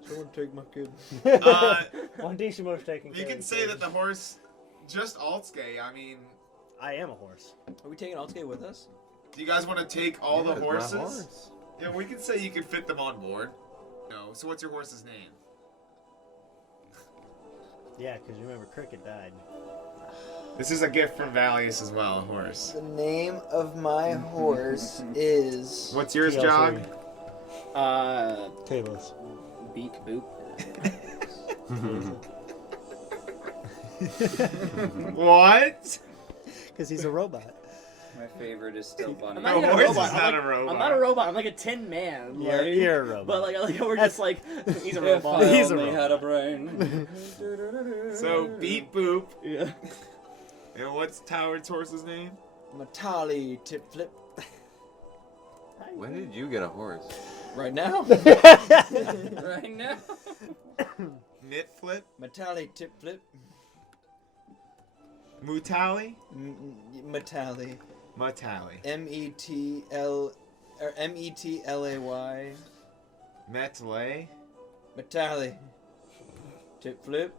Someone take my kid. Wandishimo's taking You care can of say the that the horse, just Altske. I mean, I am a horse. Are we taking Altske with us? do you guys want to take all the Yeah, my horses? horse. Yeah, we can say you could fit them on board. No. So what's your horse's name? Yeah, because remember, Cricket died. This is a gift from Valius as well, a horse. The name of my horse is... What's yours, TLC. Jog? Tables. Beak boop. What? Because he's a robot. My favorite is still Bunny. I'm The not even a horse is robot. not I'm a like, robot. I'm not a robot. I'm like a tin man. Yeah, like, you're a robot. But like we're just like he's a If robot. I He's a only robot. had a brain. So, beep boop. Yeah. And what's Howard's horse's name? Matali Tip Flip. When did you get a horse? Right now? Right now. Knit Flip? Matali Tip Flip. Mutali? Matali. Mutali. M-E-T-L... Or M-E-T-L-A-Y. Metlay? Matali. Tip Flip.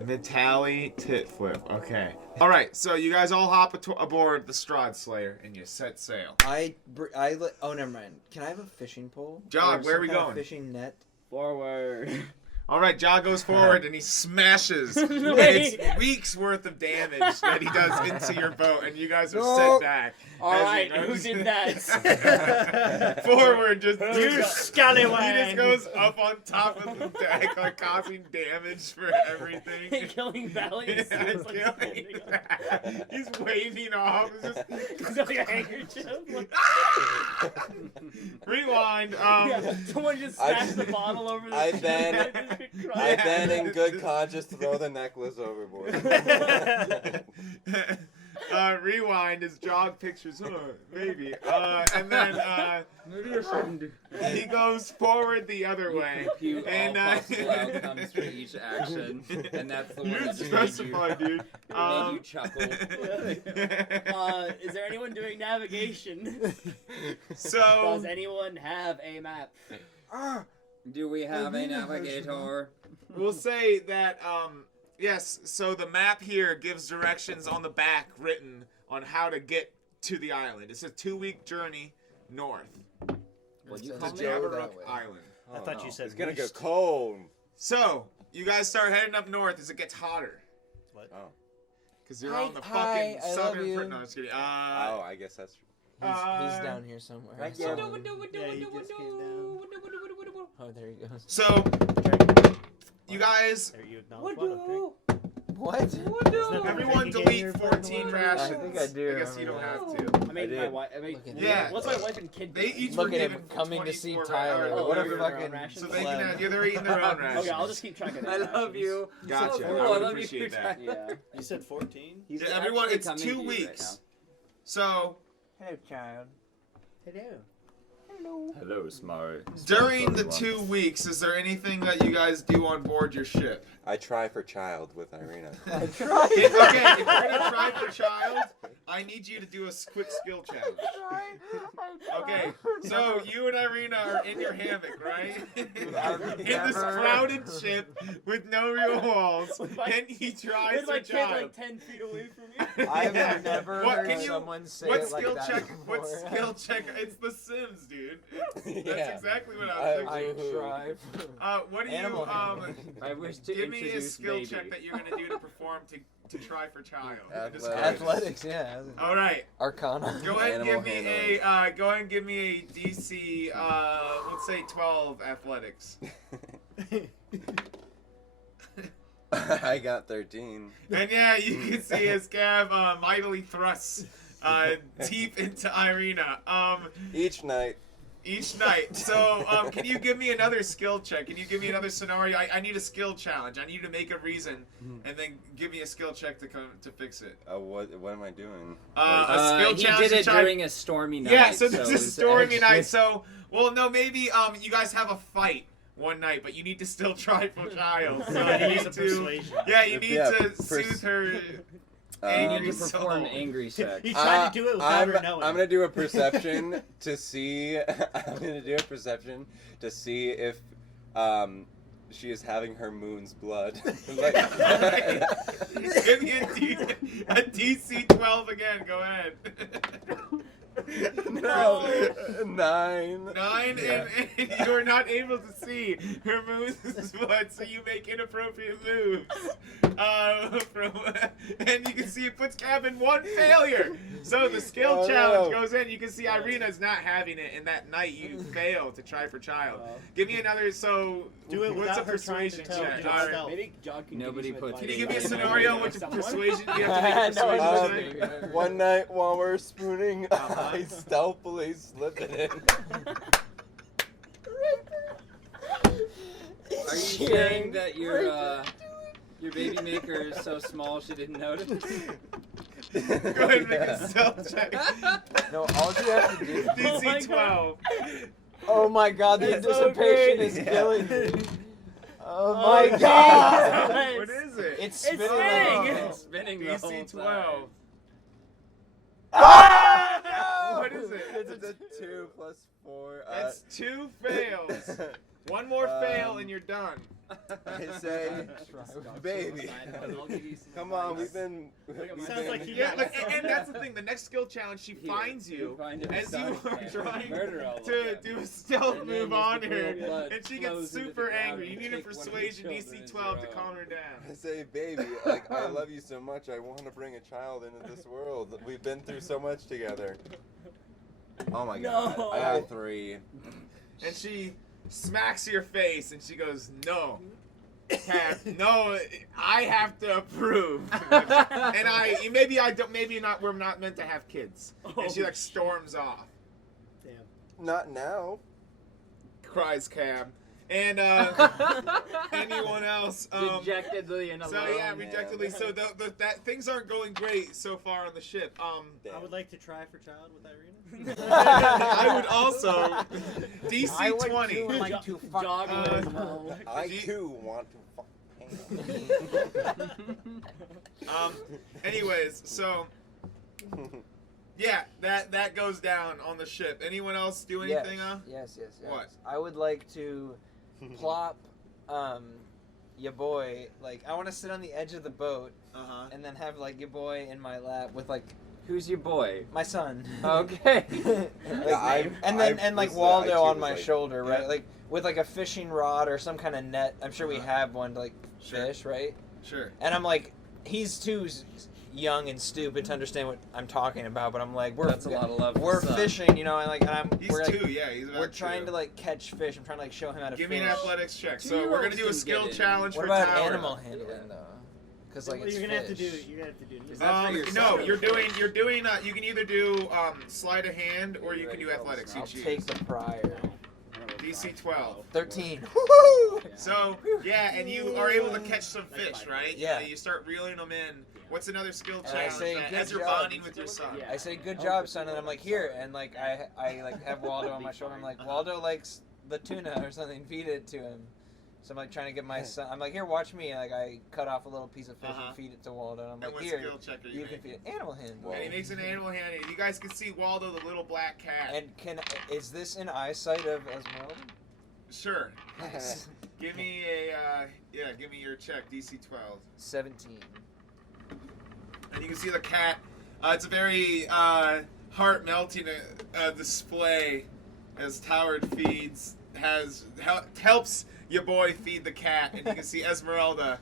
Natali Tit Flip. Okay. All right. So you guys all hop aboard the Strahd Slayer and you set sail. Oh, never mind. Can I have a fishing pole? Jog, Or where are some we kind of going? Fishing net. Forward. All right. Jog goes forward and he smashes. And Wait. it's weeks worth of damage that he does into your boat, and you guys are No. set back. All as he right, who goes- did that? Forward, just You scallywag! He just goes up on top of the deck, like causing damage for everything. Killing Valley. Yeah, killing. He's waving off. It's just... Like a handkerchief. Like, Rewind. yeah, someone just I- smashed the bottle over the I ship. then- Just been I crying. then, in good conscience, throw the necklace overboard. Rewind is Jog pictures. Maybe. And then he goes forward the other way. Compute And, all possible outcomes for each action, and that's the one You that just made specify, dude. made you chuckle. Is there anyone doing navigation? So Does anyone have a map? Do we have a navigator? we'll say that yes, so the map here gives directions on the back written on how to get to the island. It's a 2-week journey north What do you to call me? Jabberook Island. I thought you said It's gonna get east. cold. So you guys start heading up north as it gets hotter. What? Oh. Because you're Hi- on the hi, fucking I love southern you. front. No, I'm just kidding. Oh, I guess that's true. He's down here somewhere. Right So- there. Yeah, you just came down. Oh, there he goes. So you guys, There, you acknowledge what? Okay. What? everyone Drinking delete game 14 rations. I think I do I guess you don't remember have to. I mean, did. my wife. I mean, Look at Yeah. What's my wife and kid? They doing? each Look were at him given coming to see 24 Tyler. Oh, What a they're eating their own fucking rations? So they can pleb. have, yeah, they're eating their own rations. Okay, I'll just keep track of I their love you. Gotcha. So I cool. would love you, appreciate that. Yeah. You said 14? He's Yeah, everyone, actually it's coming 2 to you right weeks. So Hello, child. Hello. Hello, Smart. during the 2 weeks, is there anything that you guys do on board your ship? I try for child with Irina. Okay, if you're gonna try for child, I need you to do a quick skill challenge. Okay, so you and Irina are in your hammock, right? In this crowded ship with no real walls, and he tries With my for kid child. like 10 feet away from me. I've Yeah. never What heard can you- someone say What it like skill that check? before. What skill check? It's The Sims, dude. That's Yeah. exactly what I was I thinking. try. What do you Animal I wish to give me a introduce skill baby. check that you're gonna do to perform to try for child. Athletics. Athletics, yeah. All right. Arcana. Go ahead and Animal give me go ahead and give me a DC. Let's say 12 athletics. I got 13. And yeah, you can see as Gav mightily thrusts deep into Irina. Each night. Each night. So, can you give me another skill check? Can you give me another scenario? I need a skill challenge. I need you to make a reason, and then give me a skill check to fix it. What am I doing? A skill He challenge did to it try. during a stormy night. Yeah, so this it is was stormy actually- night. So, well, no, maybe you guys have a fight one night, but you need to still try for child. So you need to, persuasion. yeah, you need Yeah, to soothe her. You angry need to perform soul. angry sex. He tried to do it without her knowing. I'm gonna do a perception to see. I'm gonna do a perception to see if she is having her moon's blood. Like- Give me a DC 12 again. Go ahead. No, 9. 9, Yeah. and you're not able to see her moon's blood, so you make inappropriate moves. And you can see it puts Cav in 1 failure. So the skill Oh, challenge no. goes in. You can see Irina's not having it, and that night you fail to try for child. Give me another. So Do it what's a without her trying to persuasion tell check? you All right. stealth. Maybe John can Nobody give you some puts Can advice. you give me a Yeah. scenario which Someone? persuasion you have to make a No, persuasion it's check? One night while we're spooning, Uh-huh. I stealthily slip it in. Are you saying that your baby maker is so small she didn't notice? Go ahead and make a stealth check. No, all you have to do. DC 12. Oh my god, the It's so anticipation great. is Yeah. killing me. Oh Oh, my god! What is it? It's It's spinning. spinning. like- It's spinning the whole DC time. 12. Ah, no! What is it? It's a 2 plus 4. That's 2 fails. One more fail and you're done. I say, baby, I'll give you some come on, advice. we've been. Sounds like he Yeah, got and that's the thing. The next skill challenge, she Here, finds you find him as you son are and trying murder all of to them. do a stealth And then move just on the her, real blood and she gets flows into super the ground angry. You and need a take one of the persuasion children DC as 12 to your own. calm her down. I say, baby, like I love you so much. I want to bring a child into this world. We've been through so much together. Oh my god, No. I got 3. And she smacks your face and she goes, "No, Cap, no, I have to approve." And maybe not. We're not meant to have kids. And she like storms off. Damn. Not now. Cries Cab. And anyone else? Dejectedly and So alone. yeah, rejectedly. So that things aren't going great so far on the ship. I would like to try for child with Irina. I would also DC I would 20. too like to fuck Jog Uh, as well. I Do you- too want to fuck. Anyways, so yeah, that goes down on the ship. Anyone else do anything? Yes. What? I would like to plop your boy, like, I want to sit on the edge of the boat Uh-huh. and then have, like, your boy in my lap with, like, Who's your boy? my son. Okay. Like, and like was, Waldo IQ on was my like- shoulder, right? Yeah. Like, with, like, a fishing rod or some kind of net. I'm sure we Uh-huh. have one to, like, Sure. fish, right? Sure. And I'm like, he's too young and stupid to understand what I'm talking about, but I'm like, That's a lot of love. for we're son. fishing, you know, and like, He's we're like, 2, yeah. He's about we're trying 2. to like catch fish. I'm trying to like show him how to Give fish. me an athletics check. So Two-year-olds we're gonna do a can skill get it. challenge What for about Tower. animal handling though? Because like it's you're gonna have to do. fish. You're gonna have to do. Is that for your No, son? you're doing. You can either do sleight of hand or you can do athletics. You I'll choose. take the prior. DC 12. 13. So yeah, and you are able to catch some fish, right? Yeah. You start reeling them in. What's another skill And I challenge say, that, "Good as you're job." bonding with your son? Yeah. I say, good job, son, and I'm like, here, and like I like have Waldo on my shoulder. I'm like, Waldo likes the tuna or something. Feed it to him. So I'm like trying to get my son. I'm like, here, watch me. And, like I cut off a little piece of fish and feed it to Waldo. And I'm And like, what here, skill check are you you can making? feed it. Animal handling. And he makes an animal hand. You guys can see Waldo, the little black cat. And is this in eyesight of Esmeralda? Sure. Give me give me your check, DC 12. 17. And you can see the cat. It's a very heart-melting display as Toward feeds, helps your boy feed the cat, and you can see Esmeralda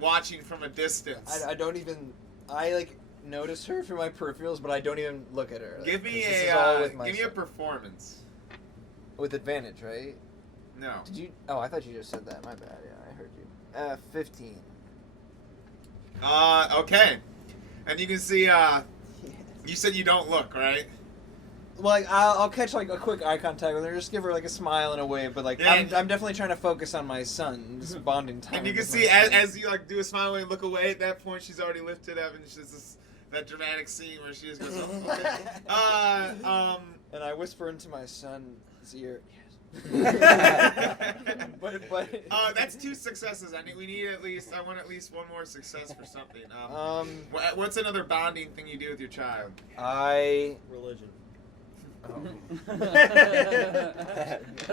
watching from a distance. I don't even. I like notice her through my peripherals, but I don't even look at her. Give me 'cause this is all with my give me a son. performance. With advantage, right? No. Did you? Oh, I thought you just said that. My bad. Yeah, I heard you. 15. Okay. And you can see, you said you don't look, right? Well, like I'll catch like a quick eye contact with her, just give her like a smile and a wave, but like Yeah, I'm definitely trying to focus on my son, this bonding time. And you can with my see son. as you like do a smile and look away, at that point she's already lifted up, and she's that dramatic scene where she just goes, And I whisper into my son's ear, yes. but that's 2 successes. I want at least one more success for something. What's another bonding thing you do with your child? Religion.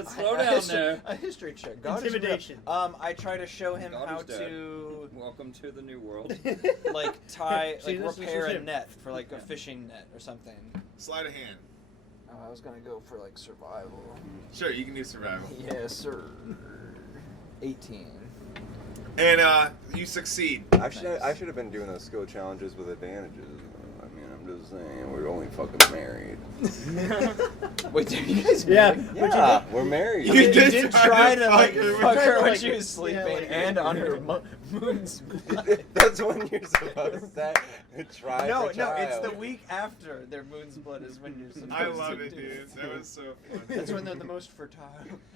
Slow down there. A history check. God is real. Intimidation. I try to show him God how is dead. to Welcome to the new world. like tie, See, like this repair is a him. net for like a fishing net or something. Sleight of hand. Oh, I was gonna go for like survival. Sure, you can do survival. Yes, sir. 18. And you succeed. I should have been doing those skill challenges with advantages. I mean, I'm just saying, we're only fucking married. Wait, are you guys Yeah, married? but Yeah, we're married. You did try to like fuck her. fuck her when like- she was sleeping yeah, like- and on her moon's blood. That's when you're supposed to try No, for it's child. the week after their moon's blood is when you're supposed I love to it, do dude. That was so fun. That's when they're the most fertile.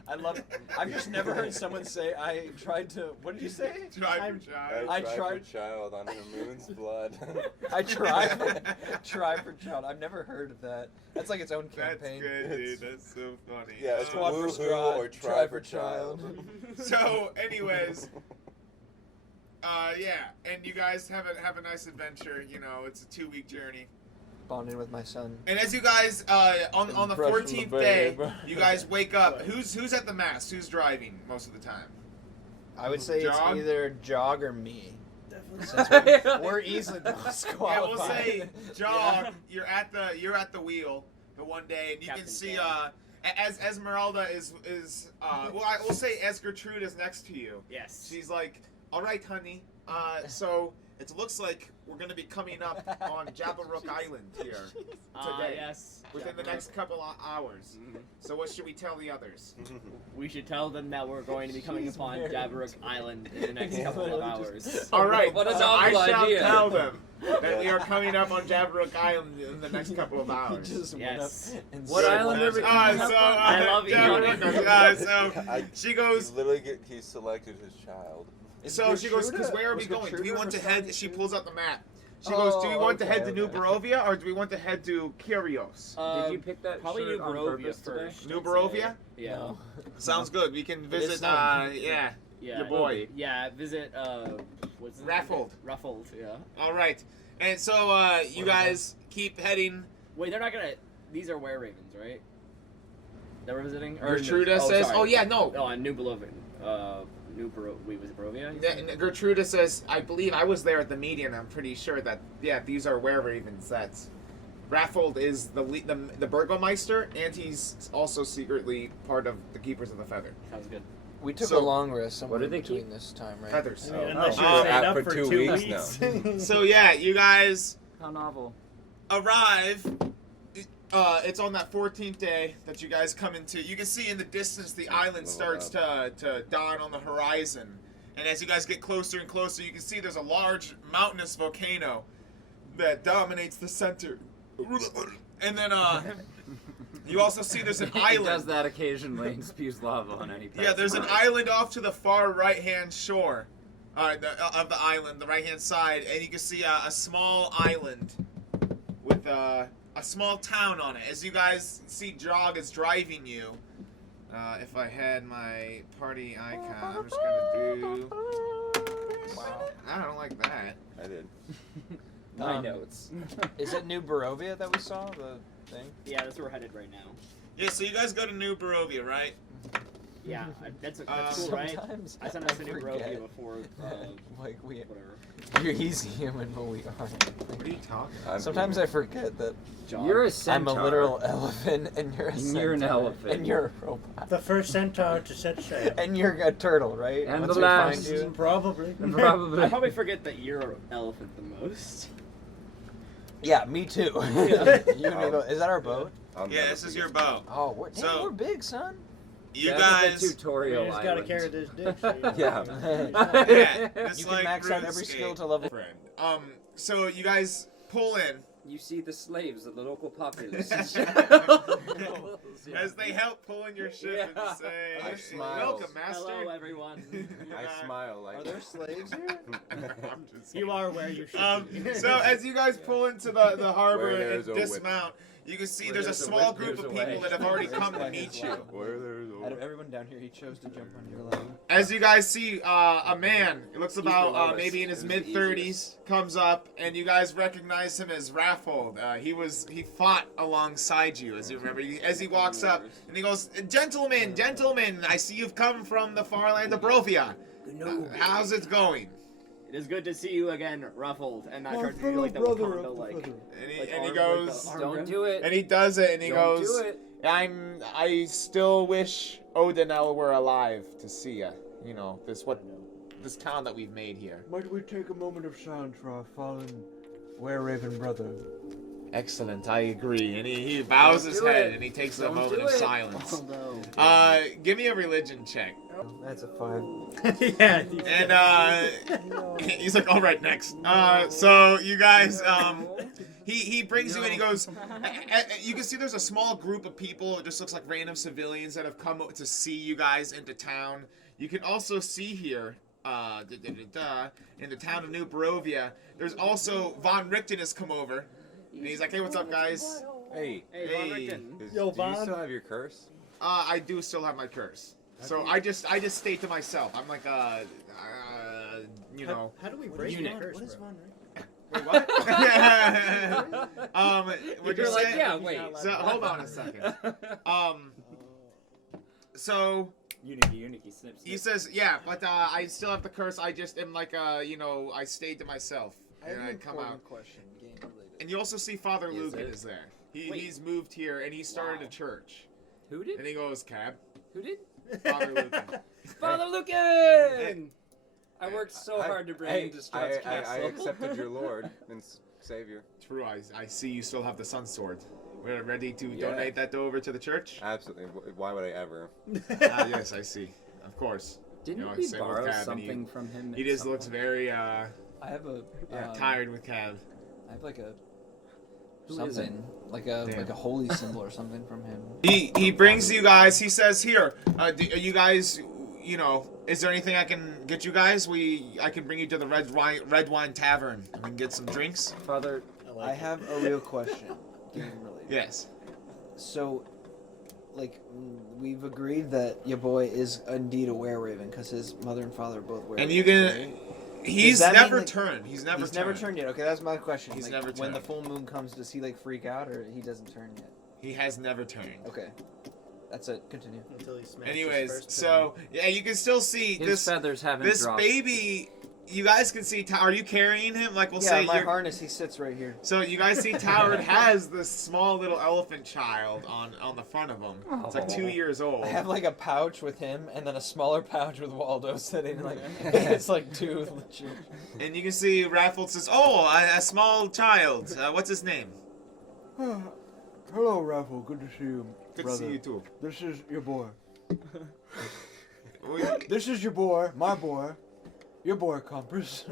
I love it. I've just never heard someone say, I tried to, what did you say? Try I'm- for child. I I tried tried- for child on her moon's blood. I try for child. I've never heard of that. That's like its own That's campaign. good, dude. That's so funny. Yeah, it's Squad for woohoo Strahd, or try for child. So, anyways, yeah, and you guys have a nice adventure. You know, it's a 2-week journey. Bonding with my son. And as you guys on the Impression 14th of day, babe. you guys wake up. Who's at the mast? Who's driving most of the time? I would say Jog? it's either Jog or me. Since we're easily the most Yeah, qualified. we'll say Jog. You're at the wheel the one day, and you Captain can see Dan. as Esmeralda is well, I will say as Gertrude is next to you. Yes. She's like, all right, honey. So it looks like we're gonna be coming up on Jabberook Island here today. Yes. Within the next couple of hours. So what should we tell the others? We should tell them that we're going to be coming She's upon married. Jabberook Island in the next couple of hours. All right. What a so novel I shall idea. tell them that we are coming up on Jabberook Island in the next couple of He hours. just went Yes. up and What said island one are we- time. I love you, Jabberook, honey. so she goes. He selected his child. Is So she goes, because Gertrude- where are we was going? Do we Gertrude want to ever head? signed She too? pulls out the map. She goes, do we want to okay, head to New okay. Barovia or do we want to head to Kyrios? Did you pick that Probably shirt New on Barovia purpose today? first. New I'd say. Barovia? Yeah. No. Sounds good. We can visit. not. Yeah, Yeah. your boy. Yeah. Visit. What's his name? Raffled. Ruffled. Yeah. All right. And so you guys keep heading. Wait, they're not gonna. These are were ravens, right? That we're visiting. Gertruda says, sorry. "Oh yeah, no." Oh, on New Barovia. Wait, was it Barovia? you said? Gertruda says, "I believe I was there at the meeting. I'm pretty sure that these are were ravens. That's Raffold is the Burgomeister, and he's also secretly part of the Keepers of the Feather. Sounds good. We took So- a long rest somewhere What did they between keep? this time, right? Feathers. I mean, unless Oh. you're staying Out up for for 2 2 weeks weeks. So yeah, you guys How novel. arrive. It's on that 14th day that you guys come into. You can see in the distance the island starts to dawn on the horizon. And as you guys get closer and closer, you can see there's a large mountainous volcano that dominates the center. And then you also see there's an He island. does that occasionally and spews lava on any Yeah, there's an island off to the far right-hand shore of the island, the right-hand side, and you can see a small island with a small town on it. As you guys see, Jog is driving you. If I had my party icon, I'm just gonna do. Wow. I don't like that. I did. My notes. Is it New Barovia that we saw? The thing? Yeah, that's where we're headed right now. Yeah, so you guys go to New Barovia, right? Yeah, that's cool, right? Sometimes I sent us to New forget. Barovia before, Like we, whatever. he's human, but we aren't. What are you talking about? Sometimes I forget that You're a centaur. I'm a literal elephant, and you're a centaur. You're an elephant. And you're a robot. The first centaur to set sail. And you're a turtle, right? And Once the we last. find you. Probably. Probably. I probably forget that you're an elephant the most. Yeah, me too. You and me both. Is that our boat? I'll Yeah, never this is forget. your boat. Oh, we're, damn, So- we're big, son. You That's guys. the tutorial You just gotta island. carry this dick. So Yeah. Yeah, it's You can like max out every RuneScape. skill to level. Friend. So you guys pull in You see the slaves of the local populace. as they help pull in your ship Yeah. and say, I smile. "Welcome, master." Hello, everyone. I smile like. Are there slaves here? I'm just you are where you should be. So as you guys pull into the harbor Where and there's a whip. dismount, you can see Where there's a there's a small whip, group there's of a people way. that have already come to meet you. Where there's Out of everyone down here, he chose to jump on your level. As you guys see, a man, it looks the about lowest. maybe in his He was the mid-30s, comes up, and you guys recognize him as Raffold. He fought alongside you, as you remember. As he walks up, and he goes, "Gentlemen, gentlemen, I see you've come from the far land of Barovia. How's it going?" It is good to see you again, Ruffled, and I My tried to do fellow like the brother Wakanda, of the like, feather. And he, like and he arm, goes, like the Don't arm do it. and he does it, and he Don't goes, do it. I still wish Odinel were alive to see you. You know, this town that we've made here. Might we take a moment of silence for our fallen were-raven brother? Excellent, I agree. And he bows Don't his do head it. and he takes a Don't moment do of it. silence. Although, Give me a religion check. That's a 5. Yeah. And he's like, all right, next. So you guys, he brings you in. He goes. You can see there's a small group of people. It just looks like random civilians that have come to see you guys into town. You can also see here. In the town of New Barovia, there's also Von Richten has come over, and he's like, "Hey, what's up, guys? Hey, hey, Von Hey. Richten. Yo, do you Von. still have your curse? I do still have my curse, so I just stay to myself. I'm like you know." How do we break Unit. the curse, What is bro? Von Wait, what? What'd you You're like, say? yeah, wait. So hold on a second. So Unity, snip, snip. he says, yeah, but I still have the curse. I just am like you know, I stayed to myself, I have and an I come out. important question, game related. And you also see Father Is Lucan it? is there. Wait. He's moved here and he started Wow. a church. Who did? And he goes, "Cab, Who did? Father Lucan." Father Lucan! I worked so I- hard to bring hey, him to Strahds I Castle. accepted your Lord and Savior. True, I see you still have the Sun Sword. We're ready to Yeah. donate that over to the church. Absolutely. Why would I ever? Yes, I see. Of course. Didn't You know, we same with borrow Cab, and something from him? He at just some looks point? very I have a tired with Cab. I have like a Who is something like a holy symbol or something from him. He brings you guys. He says, "Here, are you guys? You know, is there anything I can get you guys? I can bring you to the Red Wine Tavern and we can get some drinks." Father, I have a real question, game related. Yes. So, like, we've agreed that your boy is indeed a were-raven because his mother and father are both were-ravens. And you can. right? He's Does that never mean, like- turned. He's never turned. yet. Okay, that's my question. He's Like, never When the turned. full moon comes, does he like freak out or he doesn't turn yet? He has never turned. Okay, that's it. Continue. Until he smashes Anyways, first so yeah, you can still see his this feathers haven't this dropped. baby. You guys can see. Are you carrying him? Like we'll Yeah, say. my you're- harness. He sits right here. So you guys see Toward has this small little elephant child on the front of him. It's like 2 years old. I have like a pouch with him and then a smaller pouch with Waldo sitting. Like it's like two legit. And you can see Raffles says, "Oh, a small child. What's his name?" Hello, Raffle. Good to see you, Good brother. to see you too. This is your boy. We- This is your boy, my boy, your boy, Compass.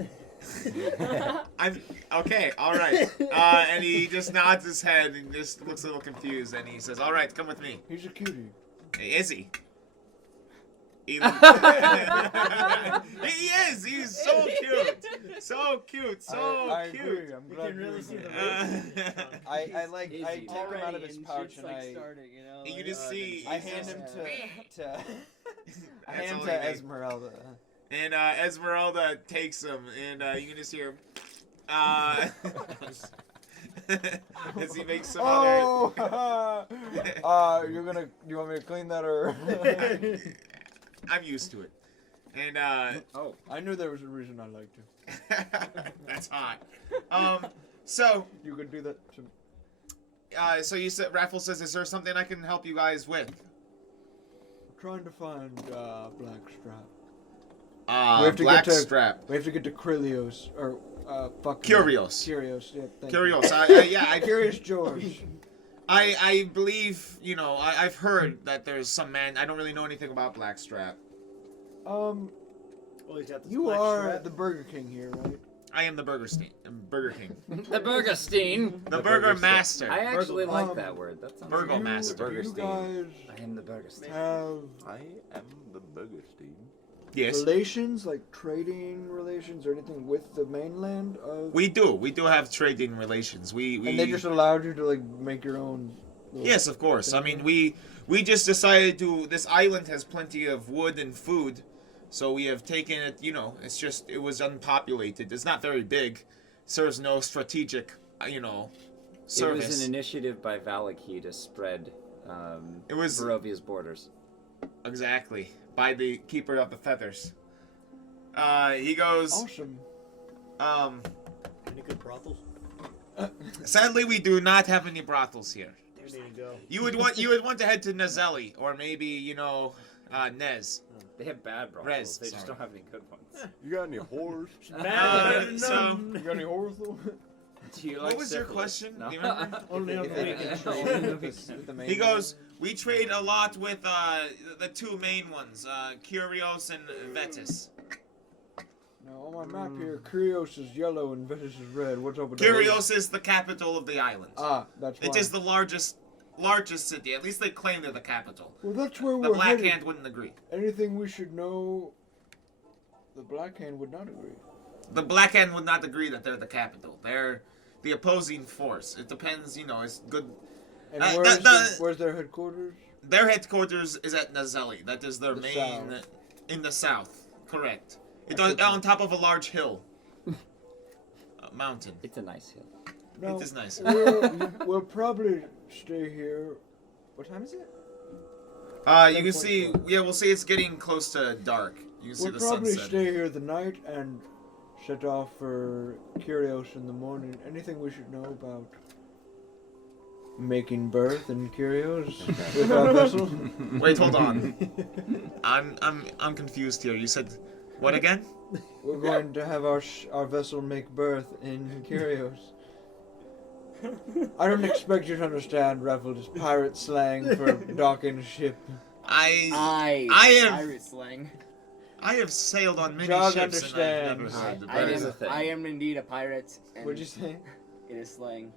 I'm okay. All right. And he just nods his head and just looks a little confused. And he says, "All right, come with me." He's a cutie. Is he? He is. He's so cute. So cute, so I cute. agree. I'm You glad can really you see the agree. I He's take him out of already his and pouch shit's, and like, I starting, you know? You like, just see. I it's hand just- him to I That's hand all to he needs. Esmeralda. And Esmeralda takes him, and you can just hear. As he makes some Oh, you want me to clean that or? other. I'm used to it, and I knew there was a reason I liked you. that's hot. So You could do that to you said Raffle says, "Is there something I can help you guys with?" trying to find Blackstrap. We have to get to- Blackstrap. We have to get to Kyrios or fucking Kyrios. Kyrios, yeah. Thank Kyrios. You. Curious George. I believe, I've heard that there's some man. I don't really know anything about Blackstrap. Oh, he's got this You black are strap. the Burger King here, right? I am the Burger King. The Burgerstein. The Burger Master. I actually like Um, that word. That sounds Burgle good. Master. Do you guys I am the Burgerstein. have I am the Burger Steam. Yes. relations, like trading relations or anything with the mainland of? We do have trading relations. We And they just allowed you to like make your own. little- Yes, of course. I mean, we just decided to. This island has plenty of wood and food, so we have taken it. It was unpopulated. It's not very big. Serves no strategic, service. It was an initiative by Vallaki to spread It was- Barovia's borders. Exactly, by the keeper of the feathers. He goes. Awesome. Any good brothels? Sadly, we do not have any brothels here. We need to go. You would want to head to Nazeli or maybe Nez. They have bad brothels. Rez, They just sorry. don't have any good ones. You got any whores? So You got any horrors though? Do you what like was your syphilis? question? No? Do you remember? Only on If the they can weekends. trade with the mainland. He goes, we trade a lot with the two main ones, Kyrios and Vetus. Now on my map here, Kyrios is yellow and Vetus is red. What's up with that? Kyrios is the capital of the island. Ah, that's why. It is the largest city. At least they claim they're the capital. Well, that's where The we're Black headed. Hand wouldn't agree. Anything we should know? The Black Hand would not agree. The Black Hand would not agree that they're the capital. They're the opposing force. It depends, it's good. And Uh, where's their headquarters? Their headquarters is at Nazeli. That is their The main south. in the south. Correct. It does on top of a large hill. A mountain. It's a nice hill. No, It is nice. we'll probably stay here. What time is it? You can see, we'll see it's getting close to dark. You can see We'll the probably sunset. stay here the night and set off for Kyrios in the morning. Anything we should know about making birth in Kyrios with our vessel? Wait, hold on. I'm confused here. You said what again? We're going to have our vessel make birth in Kyrios. I don't expect you to understand, Raffle, just pirate slang for docking a ship. I am- pirate slang. I have sailed on many Jog ships and I've never understands. heard the I That is bird. a thing. am indeed a pirate. And What'd you say? It is slang.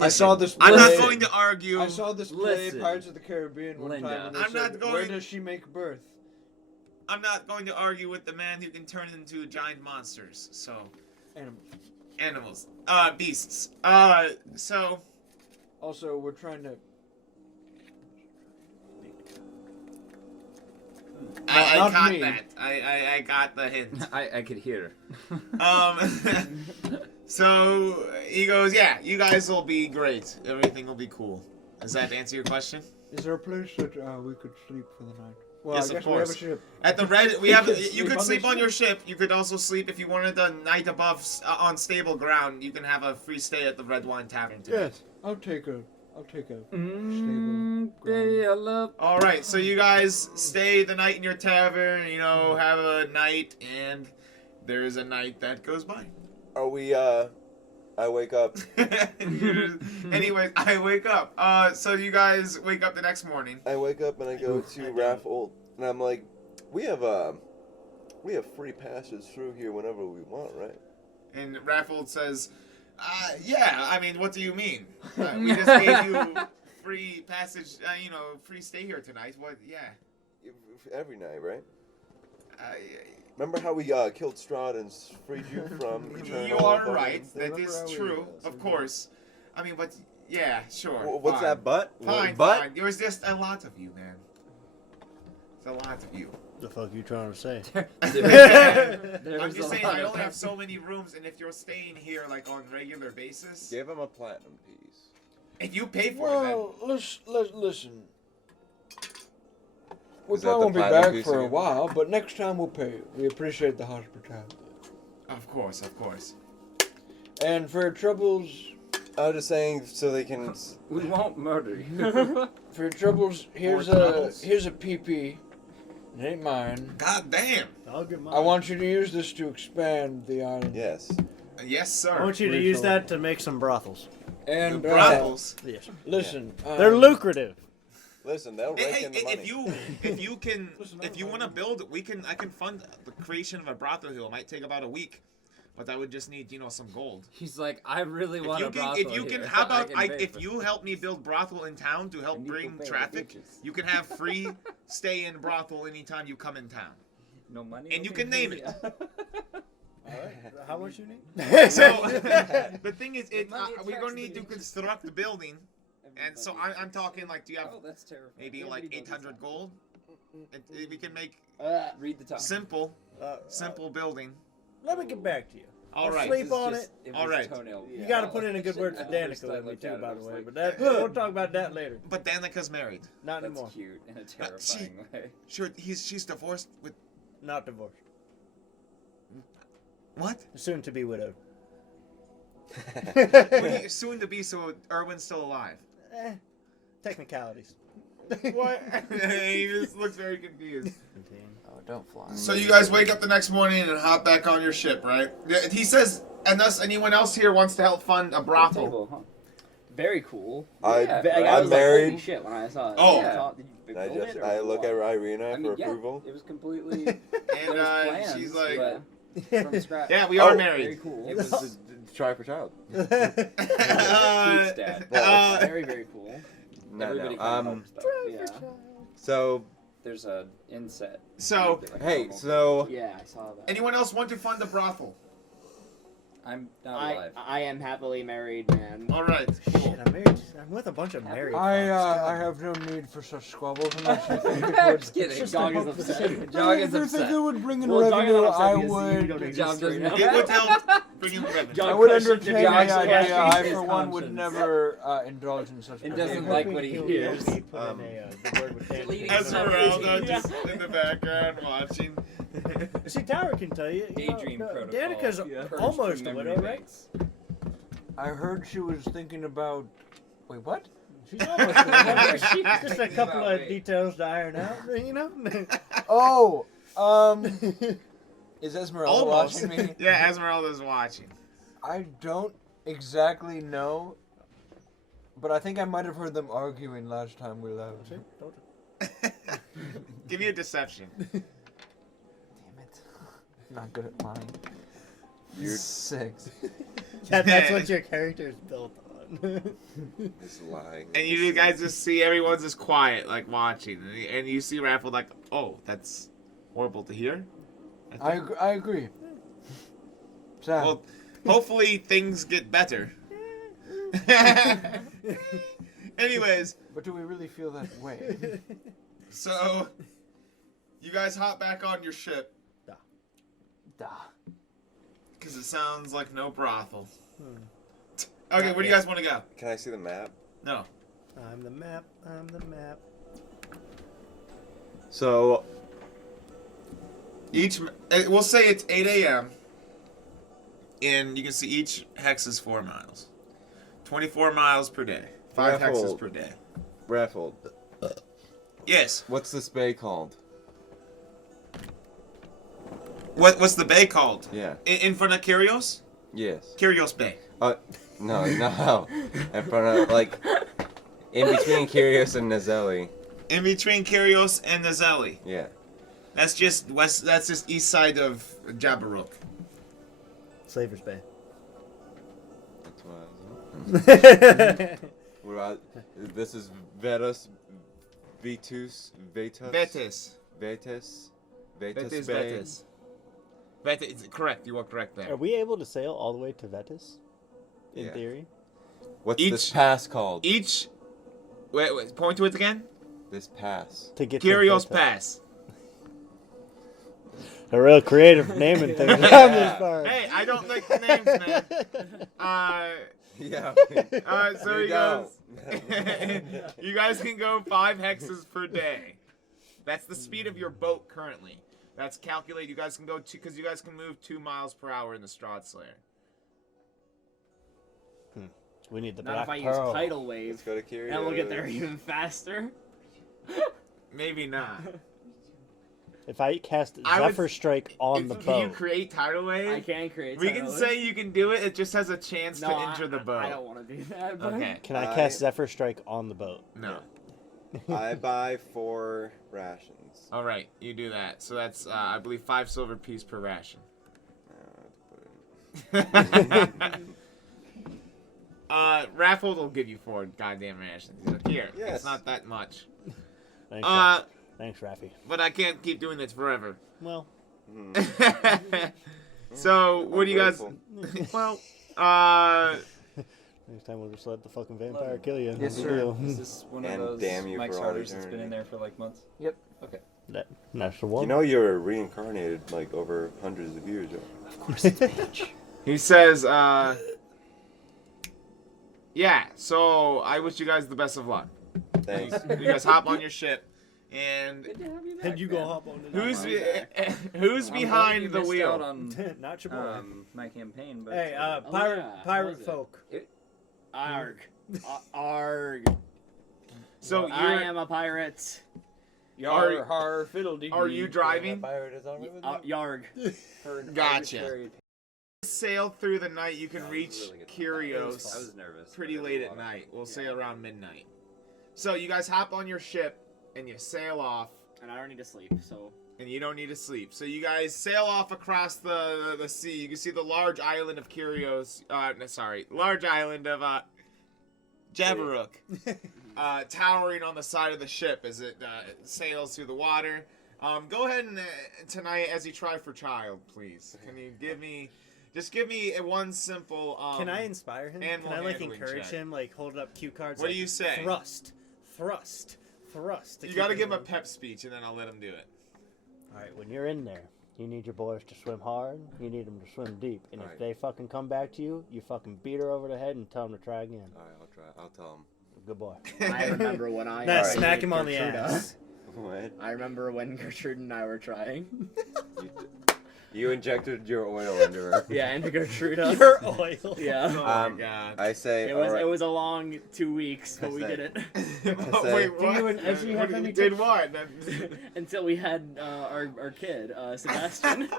I saw this I'm not play- going to argue. I saw this play, Listen, Pirates of the Caribbean, one Linda. time, and they I'm said, not going- where does she make birth? I'm not going to argue with the man who can turn into giant monsters. So animals, beasts. So Also, we're trying to... I not got me. that. I got the hint. I could hear. So he goes, yeah, you guys will be great. Everything will be cool. Does that answer your question? Is there a place that we could sleep for the night? Well, Yes, I of guess we have a course. ship. At the red, we have. could You sleep could on sleep the on ship? your ship. You could also sleep if you wanted the night above on stable ground. You can have a free stay at the Red Wine Tavern tonight. Yes, I'll take a stable Mm, ground. baby, I love. All right, so you guys stay the night in your tavern. Have a night, and there is a night that goes by. Are we, I wake up. Anyways, I wake up. So you guys wake up the next morning. I wake up and I go to Raffle, and I'm like, we have free passage through here whenever we want, right? And Raffold says, yeah, I mean, what do you mean? We just gave you free passage, free stay here tonight. What, yeah. Every night, right? Remember how we killed Strahd and freed you from eternal You are fucking- right. That Remember is how we, true, of course. I mean, but yeah, sure. What's fine. that butt? Fine, Butt? fine. There's just a lot of you, man. There's a lot of you. The fuck you trying to say? I'm There's just a saying, lot I of only have us. so many rooms, and if you're staying here like on regular basis, Give him a platinum piece. if you pay for it, then Well, listen. We Is that probably the won't be platinum back piece for a again? while, but next time we'll pay you. We appreciate the hospitality. of course, of course. And for your troubles, I was just saying so they can. We won't murder you. for your troubles, here's troubles? a PP. It ain't mine. God damn. I'll get mine. I want you to use this to expand the island. Yes. Yes, sir. I want you to use that to make some brothels. And The brothels. Yes. listen, They're lucrative. Listen, they'll rake Hey, in the money. if you want to build, I can fund the creation of a brothel here. It might take about a week, but I would just need some gold. He's like, I really want a brothel If you can, here. how about I can pay if for you help me build brothel in town to help And you bring can pay the traffic, bitches. you can have free stay in brothel anytime you come in town. no money. And you can name it. How much you need? So the thing is, money we're attracts gonna need the to bitches. construct the building, and so I'm talking like, do you have Oh, that's terrifying. maybe like 800 gold? We can make Read the top. simple building. Let me get back to you. All I'll right. sleep on it. All right. You got to put in a good word for At first Danica I with me looked too, at it, by I the was way. like, But that we'll talk about that later. But Danica's married. Not That's anymore. cute in a she- terrifying way. Sure, she's divorced with Not divorced. what? Soon to be widowed. Soon to be, so Erwin's still alive. Technicalities. What? He just looks very confused. Oh, don't fly. So you guys wake up the next morning and hop back on your ship, right? He says, unless anyone else here wants to help fund a brothel. Table, huh? Very cool. I- Yeah. I I'm was married. Like, holy shit when I saw it. Oh. Yeah. Did you I build it, or I look what? at Irina I mean, for approval. Yeah, it was completely And there was plans, she's like, but from scratch. yeah, we are Oh. married. Very cool. It was Try for child. Cute dad. very, very cool. Everybody kind of helps, though. Yeah. So There's a inset. So, hey, so Yeah, I saw that. anyone else want to fund a brothel? I'm not I alive. I am happily married, man. All right, cool. Shit, I'm married. I'm with a bunch of married. I have no need for such squabbles unless you think it would. Just kidding. Dog is upset. Dog is If it upset. would bring in Well, Dog is revenue, upset I because you would. don't Good exist job, doesn't right it? now. It would help bring in revenue. John I would questions entertain the the Dog's idea. questions I, his for one, would conscience. never indulge in such. It doesn't behavior. like what he hears. Put in the word with Deleting Danica. Esmeralda Yeah. just in the background watching. See, Tyra can tell you. Daydream protocol. Danica's Purge almost from a memory widow, right? banks. I heard she was thinking about. Wait, what? She's almost a widow. She- Just a couple of details to iron out, you know? Oh, is Esmeralda Almost. watching me? Yeah, Esmeralda's watching. I don't exactly know, but I think I might have heard them arguing last time we left. See? Told you. Give me a deception. Damn it! Not good at lying. You're 6. That's what your character is built on. just lying. And you guys just see everyone's just quiet, like watching, and you see Raffle like, oh, that's horrible to hear. I agree. Sad. Well, hopefully things get better. Anyways, But do we really feel that way? so you guys hop back on your ship Duh. because it sounds like no brothel. Okay, where do you guys want to go? Can I see the map? No. I'm the map. I'm the map. So We'll say it's 8 a.m. and you can see each hex is 4 miles. 24 miles per day. 5 Raffle. hexes per day. Raffle, Yes. what's this bay called? What's the bay called? Yeah. In front of Kyrios? Yes. Kyrios Bay. No. In front of in between Kyrios and Nazeli. In between Kyrios and Nazeli. Yeah. That's just west. That's just east side of Jabberook. Slaver's Bay. That's what what about this is Vetus Vetus Vetus Betis. Vetus Betis. Bay. Betis. It's correct. You are correct there. Are we able to sail all the way to Vetus? In Yeah. theory? What's Each- this pass called? Each. Wait, point to it again. This pass. To get Kyrios to Vetus. Pass. A real creative naming thing on this part. Hey, I don't like the names, man. Yeah. So you guys, you guys can go 5 hexes per day. That's the speed of your boat currently. That's calculated. You guys can go because you guys can move 2 miles per hour in the Strahd Slayer. We need the Not black if I use pearl. tidal wave. Let's go to Kyrios. And we'll get there even faster. Maybe not. If I cast I would- Zephyr Strike on the Can you boat, create tidal wave? I can create We tidal can wave. say you can do it. It just has a chance No, to injure the boat. I don't want to do that. But Okay. can I cast Zephyr Strike on the boat? No. I buy 4 rations. All right, you do that. So that's I believe 5 silver piece per ration. Raffle will give you 4 goddamn rations. He's like, here, Yes. it's not that much. Thanks, Rafi. Uh, Thanks, Rafi. but I can't keep doing this forever. Well, So what do you guys? Ungrateful. Well, next time we'll just let the fucking vampire kill you. Yes, No sir. deal. Is this one of And those damn you Mike for all starters that's been eternity. in there for like months? That's the one. You know you're reincarnated like over hundreds of years, right? of course it's bitch. he says, yeah. So I wish you guys the best of luck. Thanks. You guys hop on your ship, and Good to have you back, And you go man. hop on it. who's I'm back. who's I'm glad behind you the missed wheel? out on Not your boy. my campaign, but Hey, Oh, pirate, yeah. What pirate was it? folk. Arg. Arg. So Well, I you're. am a pirate. Yar har fiddle-dee-dee. Are you driving? Yarg. Gotcha. Sail through the night. You can reach Kyrios I was nervous. pretty late at night. We'll say around midnight. So you guys hop on your ship and you sail off, And I don't need to sleep, so. and you don't need to sleep. So you guys sail off across the sea. You can see the large island of Kyrios. Large island of Jabberook, towering on the side of the ship as it sails through the water. Go ahead and tonight, as you try for child, please. Can you give me one simple? Can I inspire him? animal Can I like handling encourage check. him? Like hold up cue cards. What like, do you say? Thrust, thrust, thrust. to You keep got to him give him a moving. pep speech, and then I'll let him do it. All right, when you're in there, you need your boys to swim hard. You need them to swim deep. And if Alright. they fucking come back to you, you fucking beat her over the head and tell them to try again. Alright, I'll try. I'll tell him. Good boy. I remember when I. Nah, Alright. smack him on the Gertruda. ass. What? I remember when Gertrude and I were trying. You injected your oil into her. Yeah, and Gertruda. Your oil. Yeah. Oh my Um, god. I say, It was alright. it was a long 2 weeks, but we I did it say- Wait, what? you and Ezzy have What- any did what? until we had our kid Sebastian.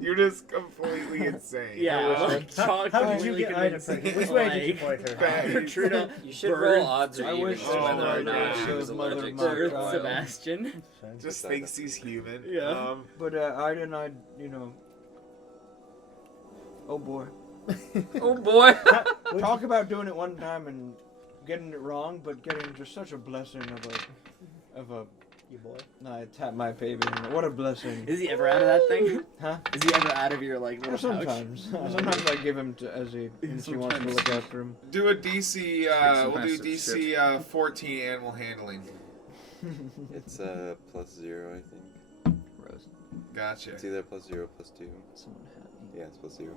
You're just completely insane. Yeah, like Chalk How did you really get Ida convinced pregnant? me, Which way did you like, point her? Bad. Gertruda you should birthed- roll odds or I evens wish to whether oh or not my she was God. allergic Mother, to your birthed child. oil. Sebastian. Just thinks he's human. Yeah. But Ida and I, oh boy. Oh boy! Talk about doing it one time and getting it wrong, but getting just such a blessing of a. You boy. No, I tap my baby. What a blessing. Is he ever out of that thing? Huh? Is he ever out of your like little pouch? Sometimes. Sometimes I give him to Ezzy and she wants me to look after him. Do a DC. We'll do massive DC 14 animal handling. It's +0, I think. Rose. Gotcha. It's either +0 +2. Someone had me. Yeah, it's +0.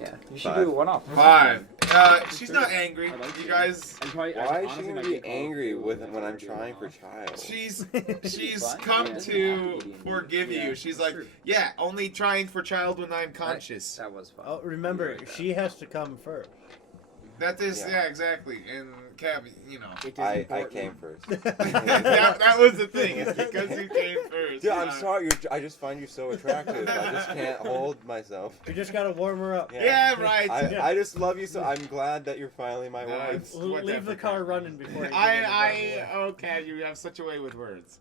Yeah, you should 5. do one off. 5. She's not angry. I like You it. guys. Why is she gonna be angry with when I'm trying for child? She's What? come Yeah. to forgive Yeah, you. She's that's like, true. yeah, only trying for child when I'm conscious. That was fun. Oh, remember, You like that. she has to come first. That is, Yeah. yeah, exactly. And Cab, you know. It is I important. came first. that was the thing. It's because you came first. Dude, I'm sorry. I just find you so attractive. I just can't hold myself. You just gotta warm her up. Yeah, right. I just love you so. I'm glad that you're finally my wife. It's Leave whatever, the car Cab. running before you get in the driveway. Okay, you have such a way with words.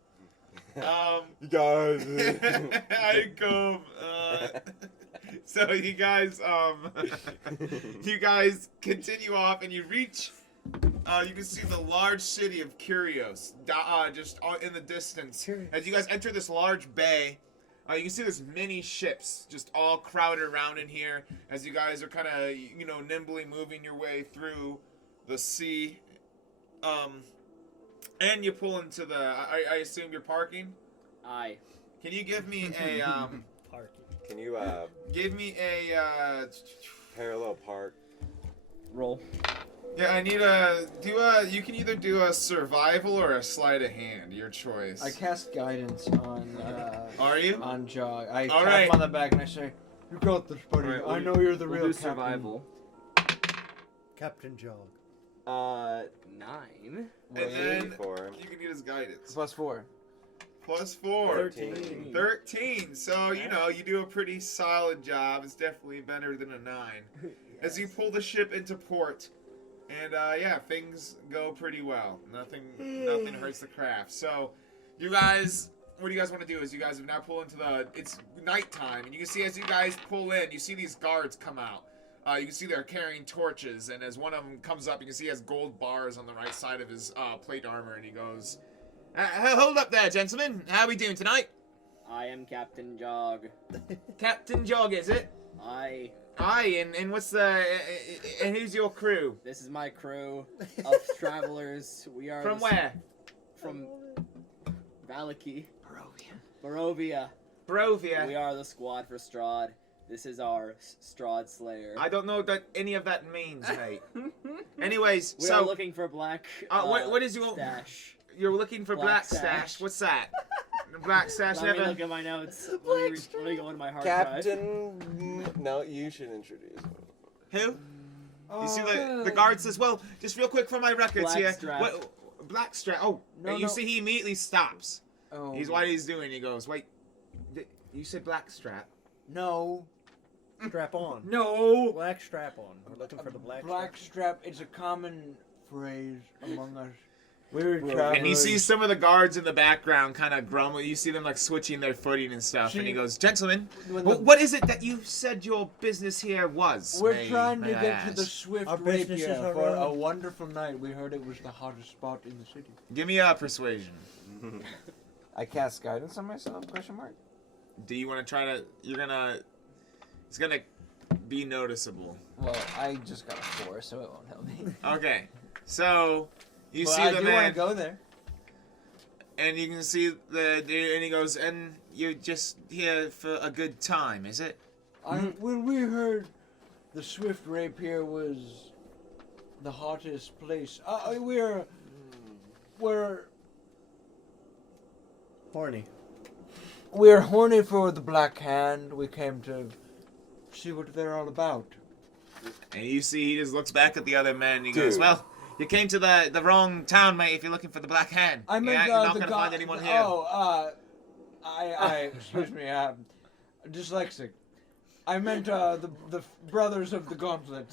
You guys. I come. So you guys, you guys continue off, and you reach. You can see the large city of Kyrios, just in the distance. As you guys enter this large bay, You can see there's many ships just all crowded around in here as you guys are kind of, nimbly moving your way through the sea. And you pull into the. I assume you're parking. Aye. Can you give me a Parking. Can you give me a parallel park? Roll. Yeah, I need you can either do a survival or a sleight of hand, your choice. I cast guidance on. Are you? On Jog. I All tap right. him on the back and I say, "You got this, buddy. All right, I know you're the real do captain." survival. Captain Jog. 9. And then Four. you can use guidance. +4. +4. 13. 13. So, you do a pretty solid job. It's definitely better than a 9. As you pull the ship into port, and things go pretty well. Nothing hurts the craft. So, you guys, what do you guys want to do? Is you guys have now pulled into it's nighttime, and you can see as you guys pull in, you see these guards come out. You can see they're carrying torches, and as one of them comes up, you can see he has gold bars on the right side of his plate armor, and he goes, "Hold up there, gentlemen. How are we doing tonight?" I am Captain Jog. Captain Jog, is it? Aye. Aye, and what's and who's your crew? This is my crew of travelers. We are From where? From Vallaki. Barovia. We Barovia. are the squad for Strahd. This is our Strahd Slayer. I don't know what any of that means, mate. Anyways, We so are looking for black. what is your stash? You're looking for black Black stash. stash. What's that? Black stash Let me never. look at my notes. Let me go into my hard drive. Captain. No, you should introduce him. Who? You see the guard says, "Well, just real quick for my records here." Blackstrap. What, Blackstrap. Oh, No, and you no. see he immediately stops. Oh. He's what he's doing. He goes, "Wait, you said Blackstrap?" No. Strap on. No. Black strap on. We're looking for the black Blackstrap is a common phrase among us. We're And travelers. you see some of the guards in the background kind of grumble. You see them like switching their footing and stuff. And he goes, "Gentlemen, When well, the- what is it that you said your business here was?" We're may- trying to may I get to the ask? Swift Our businesses Rapier are for a wrong. wonderful night. We heard it was the hottest spot in the city. Give me a persuasion. I cast guidance on myself? Question mark. Do you want to try to? It's gonna be noticeable. Well, I just got a 4, so it won't help me. Okay, so you Well, see I the do want man, to go there. and you can see the dude, and he goes, "And you're just here for a good time, is it?" When we heard the Swift Rapier was the hottest place, Horny. we're horny for the Black Hand. We came to see what they're all about. And you see, he just looks back at the other men, and he goes, Dude. "Well, you came to the wrong town, mate. If you're looking for the Black Hand, I meant you're not the gonna find anyone here." excuse me, I'm dyslexic. I meant the brothers of the Gauntlet.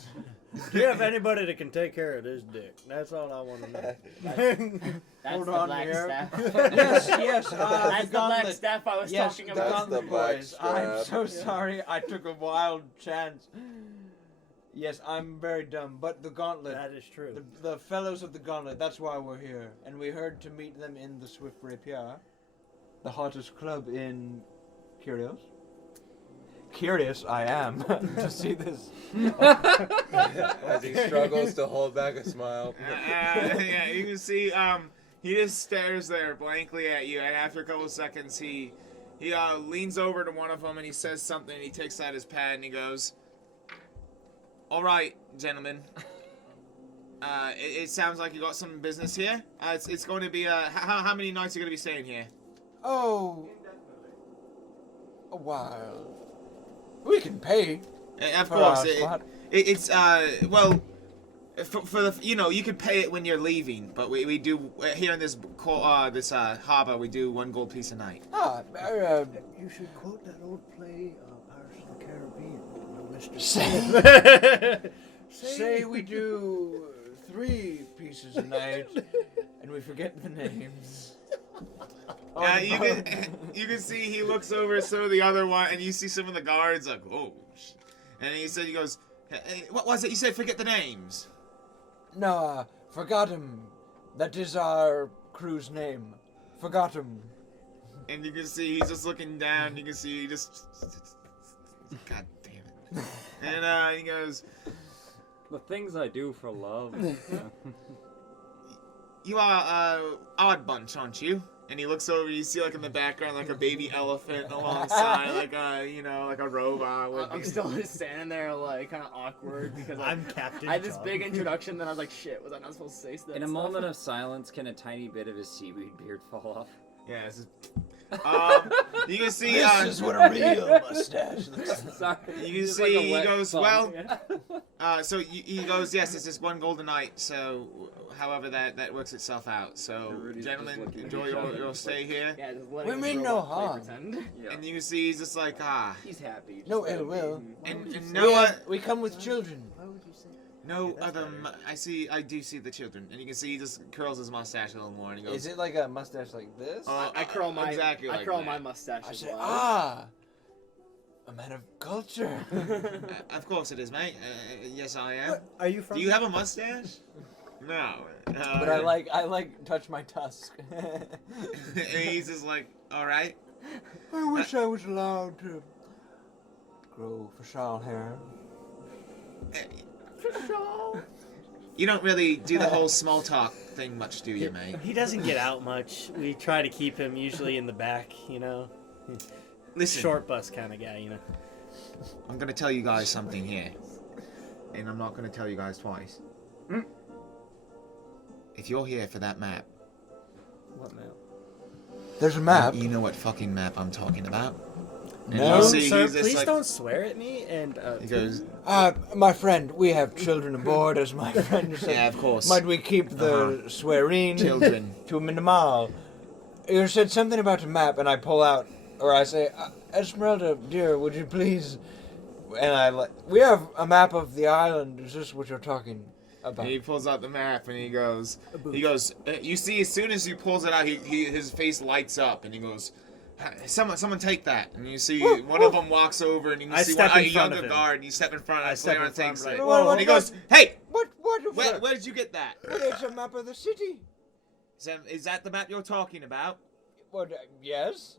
Do you have anybody that can take care of this dick? That's all I want to know. That's Hold the on black here. staff. yes. That's the black Gauntlet. staff I was Yes, talking the about. That's the Gauntlet black boys. I'm strap. so sorry. I took a wild chance. Yes, I'm very dumb, but the Gauntlet. That is true. The fellows of the Gauntlet, that's why we're here. And we heard to meet them in the Swift Rapier, the hottest club in Kyrios. Curious I am to see this. As he struggles to hold back a smile. Yeah, you can see he just stares there blankly at you, and after a couple of seconds, he leans over to one of them and he says something. And he takes out his pad and he goes, "All right, gentlemen. It sounds like you got some business here. It's going to be how many nights are you going to be staying here?" Oh, a while. We can pay. Of for course, our spot. it's well, for the you could pay it when you're leaving, but we do here in this harbor we do 1 gold piece a night. You should quote that old play, Pirates of the Caribbean. Mr. Say we do 3 pieces a night, and we forget the names. You can see he looks over at some of the other one, and you see some of the guards like, "Oh," and he goes, "Hey, what was it you said? Forget the names." No, forgot him. That is our crew's name. Forgot him. And you can see he's just looking down. You can see he just. God damn it. And he goes, The things I do for love. "You are odd bunch, aren't you?" And he looks over. You see, like in the background, like a baby elephant alongside, like a robot. With I'm still just standing there, like, kind of awkward because I'm Captain I had this Jog. big introduction, then I was like, shit, was I not supposed to say that? In a stuff? moment of silence, can a tiny bit of his seaweed beard fall off? Yeah, this is. You can see. This is what a real mustache looks like. Sorry. You can Just see like a he wet goes, bum. well, Yeah. so he goes, yes, it's just one golden night, so however that works itself out. So, Everybody's gentlemen, just looking at enjoy each other. your stay here. Yeah, just let We mean no harm. Pretend. Yeah. And you can see he's just like, He's happy. just No let ill him be. will. and no, We come with children. no other, I do see the children. And you can see he just curls his mustache a little more, and he goes, Is it like a mustache like this? I curl my exactly I like curl that. my mustache I as say, well. a man of culture. Of course it is, mate. Yes, I am. Are you from? Do you have a mustache? No. But I like touch my tusk. And he's just like, all right. I wish I was allowed to grow facial hair. You don't really do the whole small talk thing much, do you, mate? He doesn't get out much. We try to keep him usually in the back, you know. Listen, Short bus kind of guy, you know. I'm gonna tell you guys something here, and I'm not gonna tell you guys twice. If you're here for that map, What man? There's a map. you know what fucking map I'm talking about. And No, you see sir, he's just please like- don't swear at me. And He goes, My friend, we have children aboard, as my friend said. yeah, of course. Might we keep the swearing Children. to a minimal? You said something about a map, and I pull out, or I say, Esmeralda, dear, would you please? And we have a map of the island. Is this what you're talking about? And he pulls out the map and he goes, you see, as soon as he pulls it out, his face lights up and he goes, someone take that. And you see one of them walks over and you I see step a in front of younger him. guard and you step in front I and step in Flareon front, takes like, it. whoa, And he goes, hey, What? where did you get that? It's a map of the city. Is that the map you're talking about? What? Yes.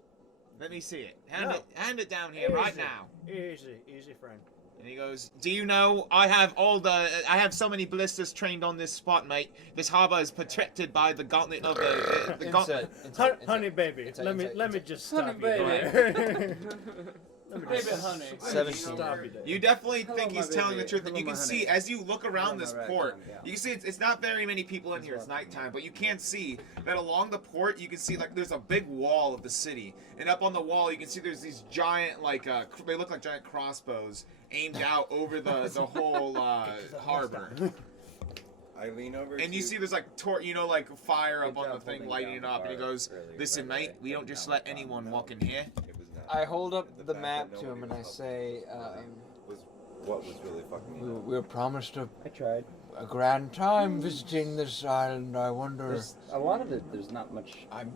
Let me see it. No. Hand it down here right now. Easy, friend. And he goes, do you know, I have so many ballistas trained on this spot, mate. This harbor is protected by the gauntlet of the gauntlet. Honey, baby, Inside, let me inside. just Honey, stop you baby. there. Let me Baby, just honey. stop you there. You definitely Hello, think my he's telling the baby. truth, and Hello, you can my see honey. as you look around Hello, this my red port, tongue, yeah. you can see it's not very many people in here. It's nighttime, but you can't see that along the port. You can see like there's a big wall of the city, and up on the wall you can see there's these giant they look like giant crossbows aimed out over the whole harbor. I lean over. And you see there's like fire up on the thing lighting it up, and he goes, "Listen, mate, we don't just let anyone walk in here." I hold up the map to him and I say, What was really fucking me up. we were promised I tried. a grand time visiting this island. I wonder. There's a lot of it. There's not much. I'm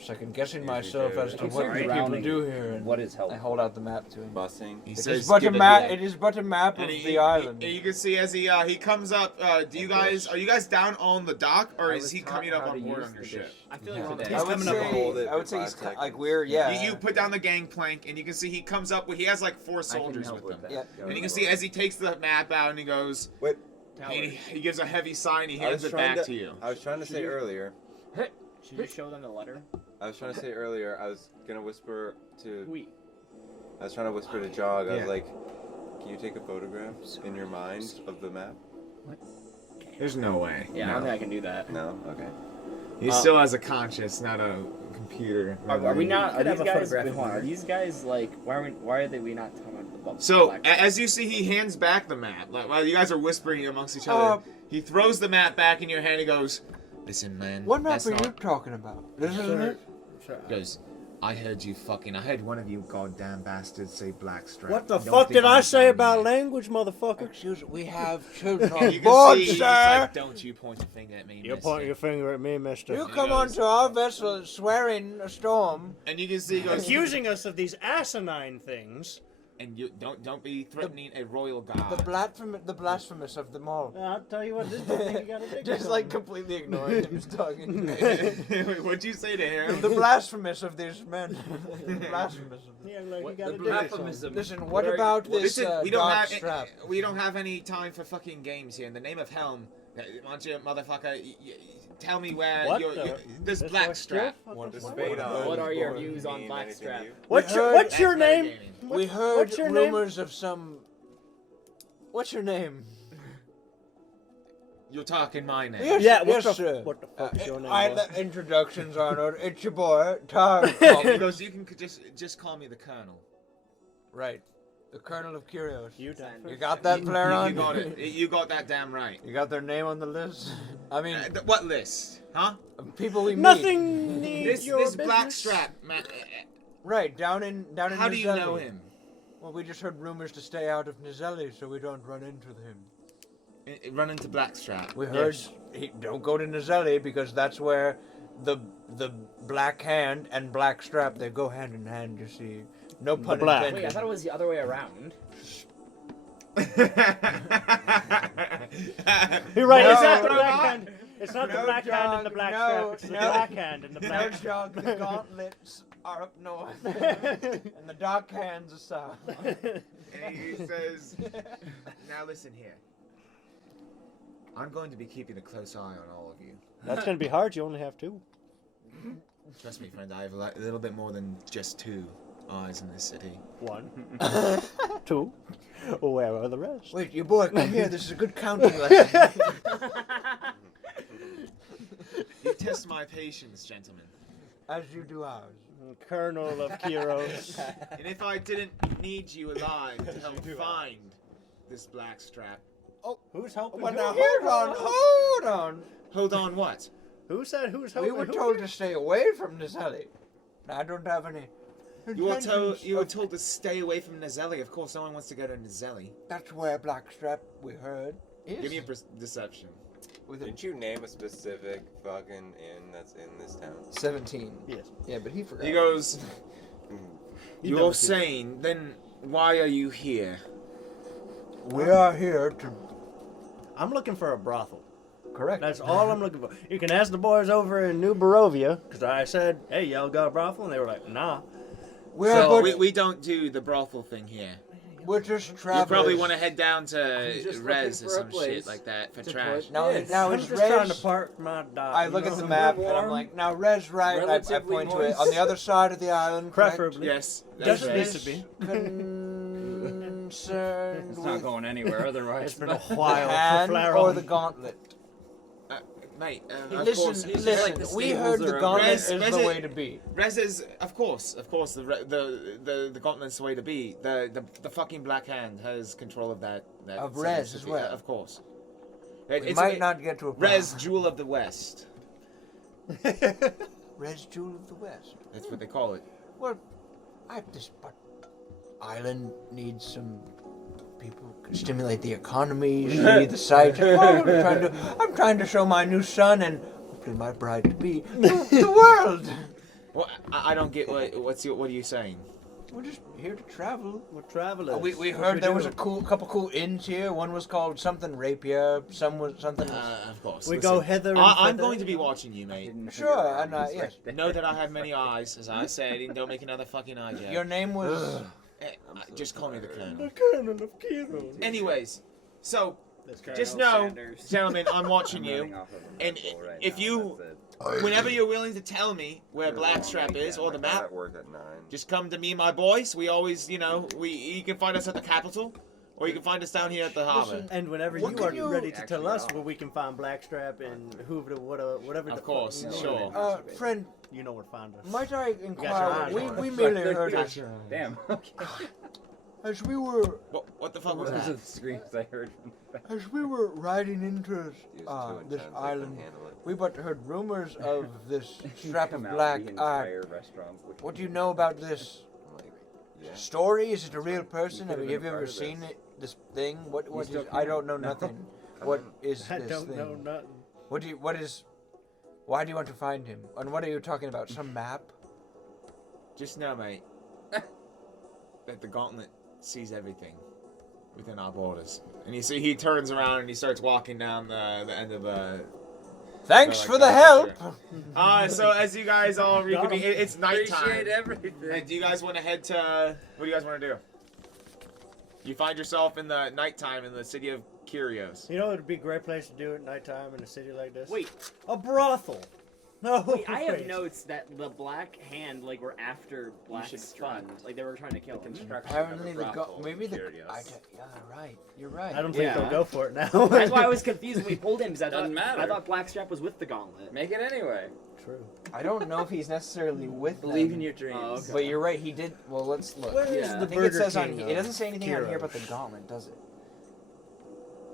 second guessing You myself do. as to Keeps what on people drowning. do here. And What is I helpful? hold out the map to him. Busing. He It says, is but a "Give it map. here." It is but a map of And the island. you can see as he comes up. Are you guys down on the dock, or is he coming up on board on your ship? I feel Yeah. like we're on the I He's would coming up say, on hold it I would for say 5 he's seconds. like we're You put down the gangplank, and you can see he comes up. He has like 4 I can soldiers help with him, that. Yeah. and you can see as he takes the map out and he goes. Wait. He gives a heavy sign. He I hands was it trying back to you. I was trying to say earlier. Should you show them the letter? I was trying to say earlier. I was gonna whisper to. We. I was trying to whisper to Jog. I Yeah. was like, "Can you take a photograph in your mind of the map?" There's no way. Yeah, I don't think I can do that. No. Okay. He still has a conscience, not a computer. Are we not? Are Could have these a guys? photographic Wait, hold on. Are memory. these guys like? Why are we not talking about the So black- as you see, he hands back the map. Like while you guys are whispering amongst each other, he throws the map back in your hand. and goes, "Listen, man. What map that's are you not-" talking about? This isn't it? He goes, I heard one of you goddamn bastards say blackstrap. What the Don't fuck think did I I'm say down about here." language, motherfucker? Excuse me, we have children And on you board, can see, he's sir. like, don't you point a finger at me, You're mister." pointing your finger at me, mister. You He come goes- onto our vessel swearing a storm. And you can see he goes, Accusing us of these asinine things And you don't be threatening a royal god. The blasphemous of them all. I'll tell you what, this don't think you got a dick. Just like completely ignoring him just talking. What'd you say to him? The blasphemous of these men. The blasphemous of them. Yeah, like you What- got the a dick. blasphemism. Listen, what about this Listen, we don't dog have strap? we don't have any time for fucking games here. In the name of Helm, why don't you, motherfucker, tell me where What your the- this This black was strap. still Want to fucking- spade on? What are your Does it views on mean Blackstrap? anything to you? What's your heard- What's your That's name? metagaming. We heard What's your name? rumors of some. What's your name? You're talking my name. Yes, Yeah, yes, what the sir. what the fuck is your name? I, boy? the introductions are in order. It's your boy, Tar. He goes, you can just call me the Colonel. Right. The Colonel of Kyrios. You done. You got that, Flareon? You got it. You got that damn right. You got their name on the list? I mean, What list? Huh? people we meet. Nothing needs This your this black business. strap, man. Right, down in How do you Nizeli. know him? Well, we just heard rumors to stay out of Nizeli so we don't run into him. Run into Blackstrap. We heard Yes. don't go to Nizeli because that's where the Black Hand and Black Strap, they go hand in hand, you see. No pun black. intended. Wait, I thought it was the other way around. You're right. No, it's not the no, black no. hand. It's not the No, black hand and the John, black no, strap. It's the no. black hand and the No, black. Jog, the gauntlets are up north. And the dark hands are south. And he says, now listen here. I'm going to be keeping a close eye on all of you. That's gonna be hard. You only have two. Trust me, friend, I have a little bit more than just 2 eyes in this city. One, two. Where are the rest? Wait, your boy, come here. This is a good counting lesson. You test my patience, gentlemen. As you do ours. Colonel of Kyrios. And if I didn't need you alive to help find this black strap, Who's helping? Well, who? now, hold on. hold on what? Who said who's We helping? were who? told to stay away from Nizeli. I don't have any. You were intentions told of- to stay away from Nizeli. Of course, no one wants to go to Nizeli. That's where Blackstrap, we heard, is. Give me a deception. With a Didn't you name a specific fucking inn that's in this town? 17. Yes. Yeah, but he forgot. He goes, You you're never saying, then why are you here? We are here to. I'm looking for a brothel. Correct. That's all I'm looking for. You can ask the boys over in New Barovia, because I said, hey, y'all got a brothel? And they were like, nah. We're, So but we don't do the brothel thing here. we're just You travelers. probably want to head down to I'm just Res or looking for a some place shit like that for to trash. put- Now, Yes. now I'm is just trying to Res. park my dog. I look at the somewhere map and I'm warm, like, now Res right. I relatively point to it moist. on the other side of the island. correct? Preferably. Yes, that's Doesn't right. need to be. Concerned It's not with going anywhere otherwise. It's been a the while hand for or Flareon. the gauntlet. Mate, Listen, he's listen. like the We stables heard the around gauntlet Res- is Res the it- way to be. Res is, of course, the gauntlet's the way to be. The fucking Black Hand has control of that. Of seven Res city- as well. Of course. We might not get to a Res Jewel of the West. Res Jewel of the West. That's what they call it. Well, this island needs some people to stimulate the economy, you need the sight. I'm trying to show my new son and hopefully my bride to be the world. Well, I don't get what are you saying? We're just here to travel. We're travelers. We What heard there was do. a couple cool inns here. One was called something Rapier. Some was something. Of course. We listen, go hither and I'm thither. going to be watching you, mate. Sure, and yes. Know that I have many eyes, as I said, and don't make another fucking eye joke. Your name was. Just call me the Colonel. The Colonel of Kyrios. Anyways, so That's just Colonel know, Sanders. gentlemen, I'm watching I'm you, running off of a and metaphor right if now, you, that's it. whenever you're willing to tell me where Really Blackstrap long is weekend. or the My dad map, at work at 9. just come to me, and my boys. We always, you can find us at the capital, or you can find us down here at the harbor. And whenever What you can are you- ready to tell Actually, us no. where we can find Blackstrap and whatever. Of the course, fuck, sure. Friend, You know where to find us. might I your inquire? eyes on We it. merely heard Gotcha. Damn. as we were What the fuck was Those are that? the screams I heard from the back. as we were riding into He was too this intense, I island. couldn't handle it. We but heard rumors of this strap of Come out, black the art. entire restaurant's looking What do you at know about this I'm like, yeah. story? Is it a real person? could've Have been you a part ever of seen this. it? This thing? What still is? I don't know can't? No. nothing. What is I this don't thing? know nothing. What is? Why do you want to find him? And what are you talking about? Some map? Just know, mate, that the gauntlet sees everything within our borders. And you see he turns around and he starts walking down the end of the... Thanks for the help! So as you guys all reconvene, it's nighttime. Appreciate everything. And do you guys want to head to... What do you guys want to do? You find yourself in the nighttime in the city of Kyrios. You know, it would be a great place to do it at nighttime in a city like this. Wait, A brothel. No. wait, I have wait. notes that the Black Hand, like, were after Black should Strahd. fund Like, they were trying to kill him. Apparently yeah, right. You're right. I don't think Yeah. they'll go for it now. That's why I was confused when we pulled him, because Doesn't matter. I thought Blackstrap was with the gauntlet. Make it anyway. True. I don't know if he's necessarily with Believe them. in your dreams. Oh, okay. But you're right, he did. Well, let's look. Where is Yeah. the I think Burger it says on King here. It doesn't say anything on here about the Kyrios? gauntlet, does it?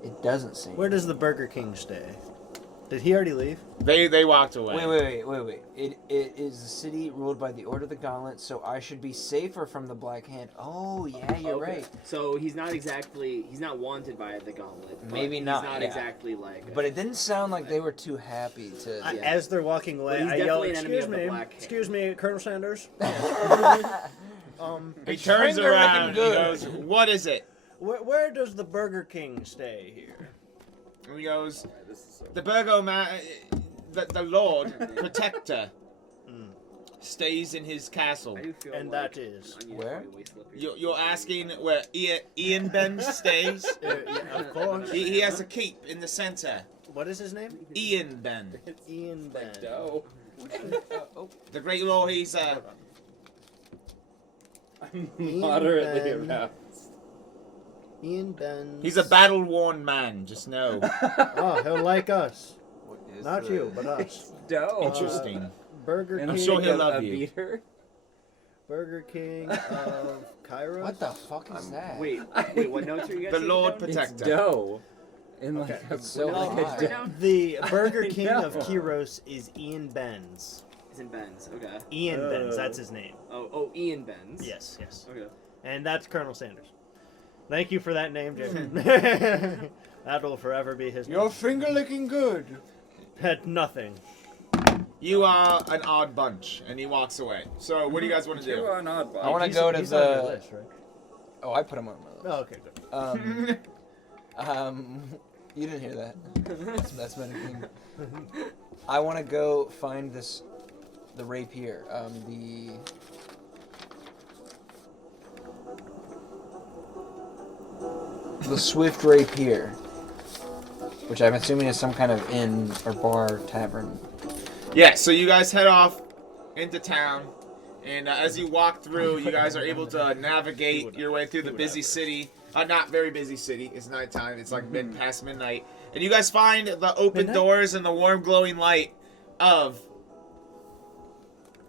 It doesn't say. Where does the Burger King stay? Did he already leave? They walked away. Wait. It is the city ruled by the Order of the Gauntlet, so I should be safer from the Black Hand. Oh, yeah, you're Okay. right. So he's not wanted by the gauntlet. But Maybe he's not, not yeah. exactly like... But it didn't sound like they were too happy to. I- Yeah. As they're walking away, But he's I yell, definitely an enemy "Excuse of the me, Black Hand." excuse me, Colonel Sanders. He turns finger around and he looking goes, "What is it?" Where does the Burger King stay here? And he goes, This is so "The Burgo man, the Lord Protector, stays in his castle." I do feel And like that is onions where? probably way slippier. You're asking where Ian Ben stays? Yeah, of course. He has a keep in the center. What is his name? Ian Ben, Ian Ben. dough. the Great Lord. He's I'm moderately Ben. aroused. Ian Ben. a battle-worn man. Just know. Oh, he'll like us. What is Not the- you, but us. Dough. Interesting. Burger And I'm King. sure he'll a love you. beater? Burger King of Kyrios. What the fuck is that? Wait, what notes are you guys The taking Lord down? It's Protector. dough. In like Okay. a, It's so like high. a dough. The Burger King I of know. Kyrios is Ian Benz. It's in Ben's. Okay. Ian Benz, that's his name. Oh, Ian Ben's. Yes. Okay. And that's Colonel Sanders. Thank you for that name, Jason. That will forever be his Your name. finger licking good. Had nothing. You are an odd bunch, and he walks away. So, what do you guys want to You do? are an oddball. I want to He's- go to he's on your the. list, right? Oh, I put him on my Oh, list. okay, good. You didn't hear that. That's Meta King. I want to go find the rapier. The Swift Rapier, which I'm assuming is some kind of inn or bar tavern. Yeah, so you guys head off into town, and as you walk through, you guys are able to navigate your way through the busy city. Not very busy city. It's nighttime. It's like past midnight, and you guys find the open Midnight? doors and the warm, glowing light of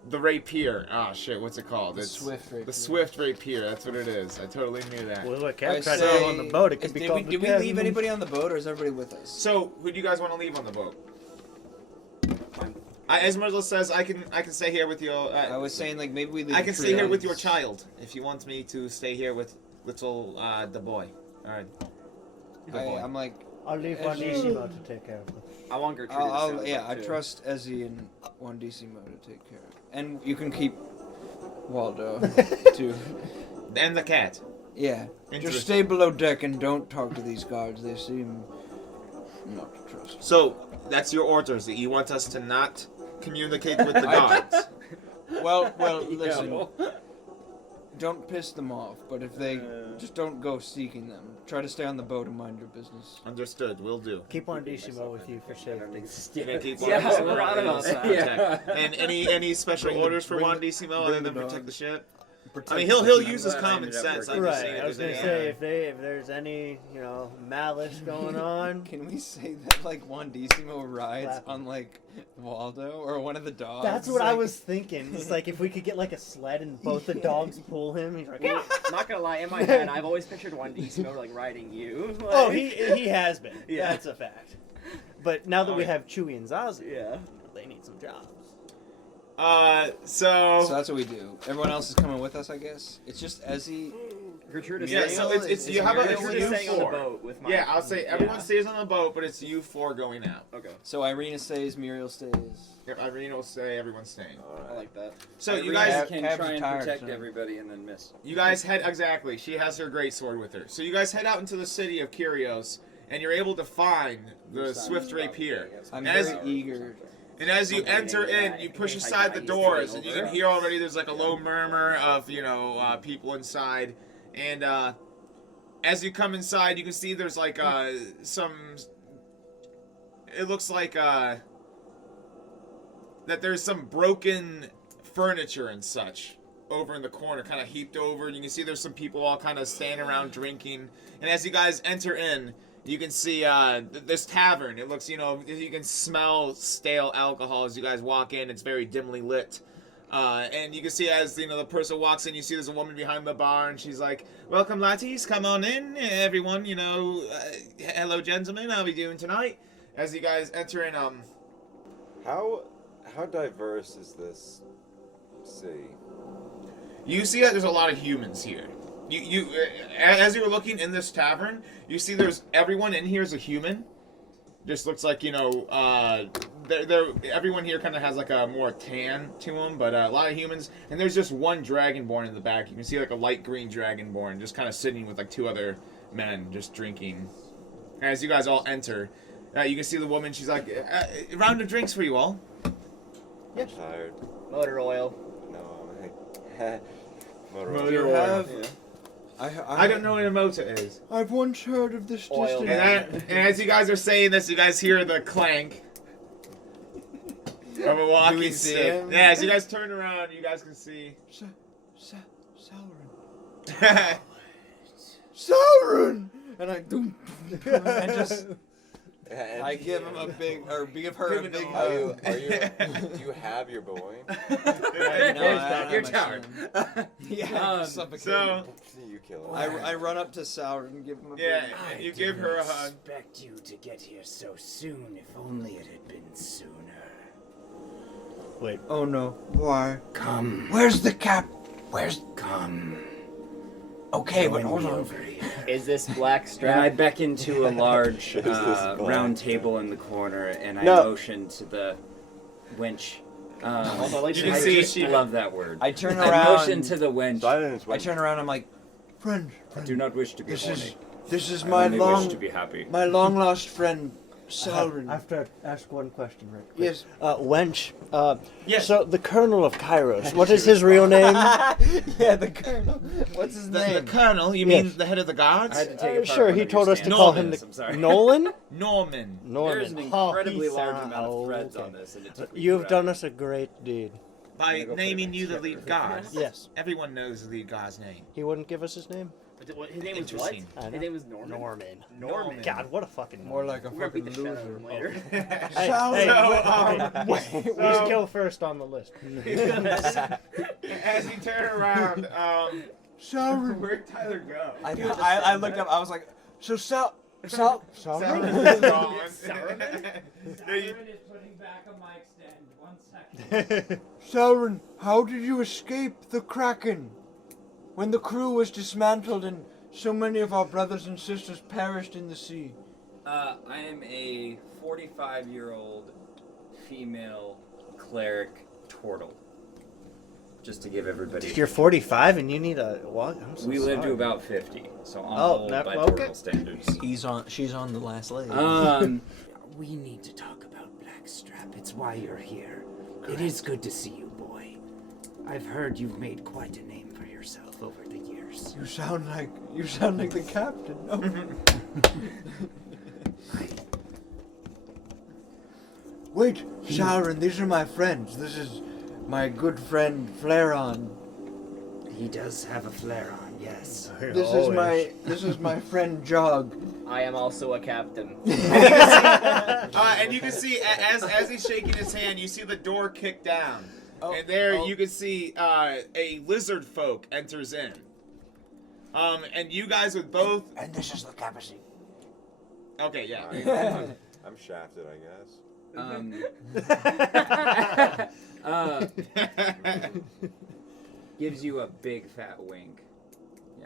the rapier. Oh shit, what's it called? The It's Swift Rapier. The Swift Rapier. That's what it is. I totally knew that. Well, what I Cap tried to say- do on the boat, it could be did called we, did the we leave Captain. anybody on the boat, or is everybody with us? So, who do you guys want to leave on the boat? Esmeralda says I can stay here with your. I was saying like maybe we leave. I can stay here with your Trios. child if you want me to stay here with little the boy. All right. I'm like, I'll leave As you- Juanissimo to take care of them. I want Gertrude to stay with yeah, them, I too. trust Ezzy and Juan Decimo to take care of. And you can keep Waldo too. And the cat. Yeah, Interesting. just stay below deck and don't talk to these guards. They seem not to trust. So that's your orders. That you want us to not communicate with the guards. Well, listen. Don't piss them off, but if they just don't go seeking them, try to stay on the boat and mind your business. Understood. We'll do. Keep Juanissimo with you for safety. You're gonna keep Yeah, Juan I forgot about Decimo that. protect. And any special Bring the- orders for bring Juan the- Decimo bring other the than dog. protect the ship? Protect I mean, he'll use his glad I common ended up sense. I'm working just saying. Right, if I was there's gonna any- say if there's any malice going on. Can we say that like Juan Decimo rides Clap. on like Waldo or one of the dogs? That's what I Like- was thinking. It's like if we could get like a sled and both the dogs pull him. He's like, Well, not gonna lie, in my head, I've always pictured Juan Decimo like riding you. Like, oh, he has been. Yeah. That's a fact. But now that we Oh, have Chewie and Zazu, Yeah. they need some jobs. So So that's what we do. Everyone else is coming with us, I guess. It's just Ezzy Gertrude Yeah, so it's you. How about it's Gertrude is you staying on the four? boat with my. Yeah, I'll say everyone Yeah. stays on the boat, but it's you four going out. Okay. So Irina stays, Muriel stays. Yep, Irene will say everyone's staying. I like that. So you Irene guys, can Cab's try and tired, protect so- everybody and then miss. you guys head exactly. She has her great sword with her. So you guys head out into the city of Kyrios, and you're able to find the Swift Rapier. I'm As- very eager. And as you enter in, you push aside the doors, and you can hear already there's like a low murmur of, people inside. And as you come inside, you can see there's like some... It looks like that there's some broken furniture and such over in the corner, kind of heaped over. And you can see there's some people all kind of standing around drinking. And as you guys enter in, you can see this tavern. It looks, you can smell stale alcohol as you guys walk in. It's very dimly lit. And you can see as, the person walks in, you see there's a woman behind the bar, and she's like, "Welcome, latties. Come on in, everyone. Hello, gentlemen. How are we doing tonight?" As you guys enter in, How diverse is this city? you see that there's a lot of humans here. You as you were looking in this tavern, you see there's everyone in here is a human. Just looks like everyone here kind of has like a more tan to them, but a lot of humans. And there's just one dragonborn in the back. You can see like a light green dragonborn just kind of sitting with like two other men just drinking. As you guys all enter, you can see the woman. She's like, "A round of drinks for you all." I'm tired. Motor oil. No, Motor You oil. have... I don't know what a motor is. I've once heard of this Oil. distillery. And as you guys are saying this, you guys hear the clank of a walking we see stick. him? Yeah, as you guys turn around, you guys can see. Sauron. Sauron! And I do. And just. I give him a big, or give her a big Are you? hug. Do you have your boy? You're tired. Yeah. So, You kill him. I run up to Sauron and give him a big yeah, and you give her a hug. Expect you to get here so soon. If only it had been sooner. Wait. Oh no. Why? Come. Where's the cap? Come. Okay, but hold on. Over here. Is this black And I strap? beckon to a large Is this round black? table in the corner, and I No. motion to the wench. Also, like You to can I see just she- love that word. I turn I around. motion to the wench. Silence. I turn around. I'm like, Friend. I do not wish to be This horny. is I my only wish long, to be happy. my long lost friend, I Sauron. have to ask one question, right? quick. Yes. Wench. Yes. So the Colonel of Kyrios. What is his real name? yeah, the colonel. What's his The name? colonel? You Yes. mean the head of the guards? I had to take apart Sure, one he of told your us to stands. call him Norman's, the I'm sorry. Nolan. Norman. There's an Norman. incredibly Oh, large amount of threads okay. on this, and it took me You've done forever. us a great deed. By go for naming the you the next lead god. Yes. Everyone knows the lead god's name. He wouldn't give us his name. His name was what? Interesting. I know. His name was Norman. Norman. Norman. God, what a fucking More like a We're gonna beat fucking the shit out of loser. him later. Hey, So, hey, we skill first on the list. as you turn around, Sauron. where'd Tyler go? I looked up. I was like, So Sauron. Sauron is gone. No, you- is putting back a mic stand. 1 second. Sauron, how did you escape the Kraken? When the crew was dismantled and so many of our brothers and sisters perished in the sea. I am a 45-year-old female cleric turtle. Just to give everybody. You're 45 and you need a what? I'm so We live to sorry. about 50, so I'm Oh, old that- by okay. turtle standards. she's on the last leg. We need to talk about Blackstrap. It's why you're here. It is good to see you, boy. I've heard you've made quite a name for yourself over the years. You sound like the captain. No. Wait, Sauron, these are my friends. This is my good friend Flareon. He does have a flare on, yes. This is my friend Jog. I am also a captain. and you can see as he's shaking his hand, you see the door kick down, and there you can see a lizard folk enters in. And you guys with both. And this is the captain. Okay, yeah. I'm shafted, I guess. Gives you a big fat wink. Yeah.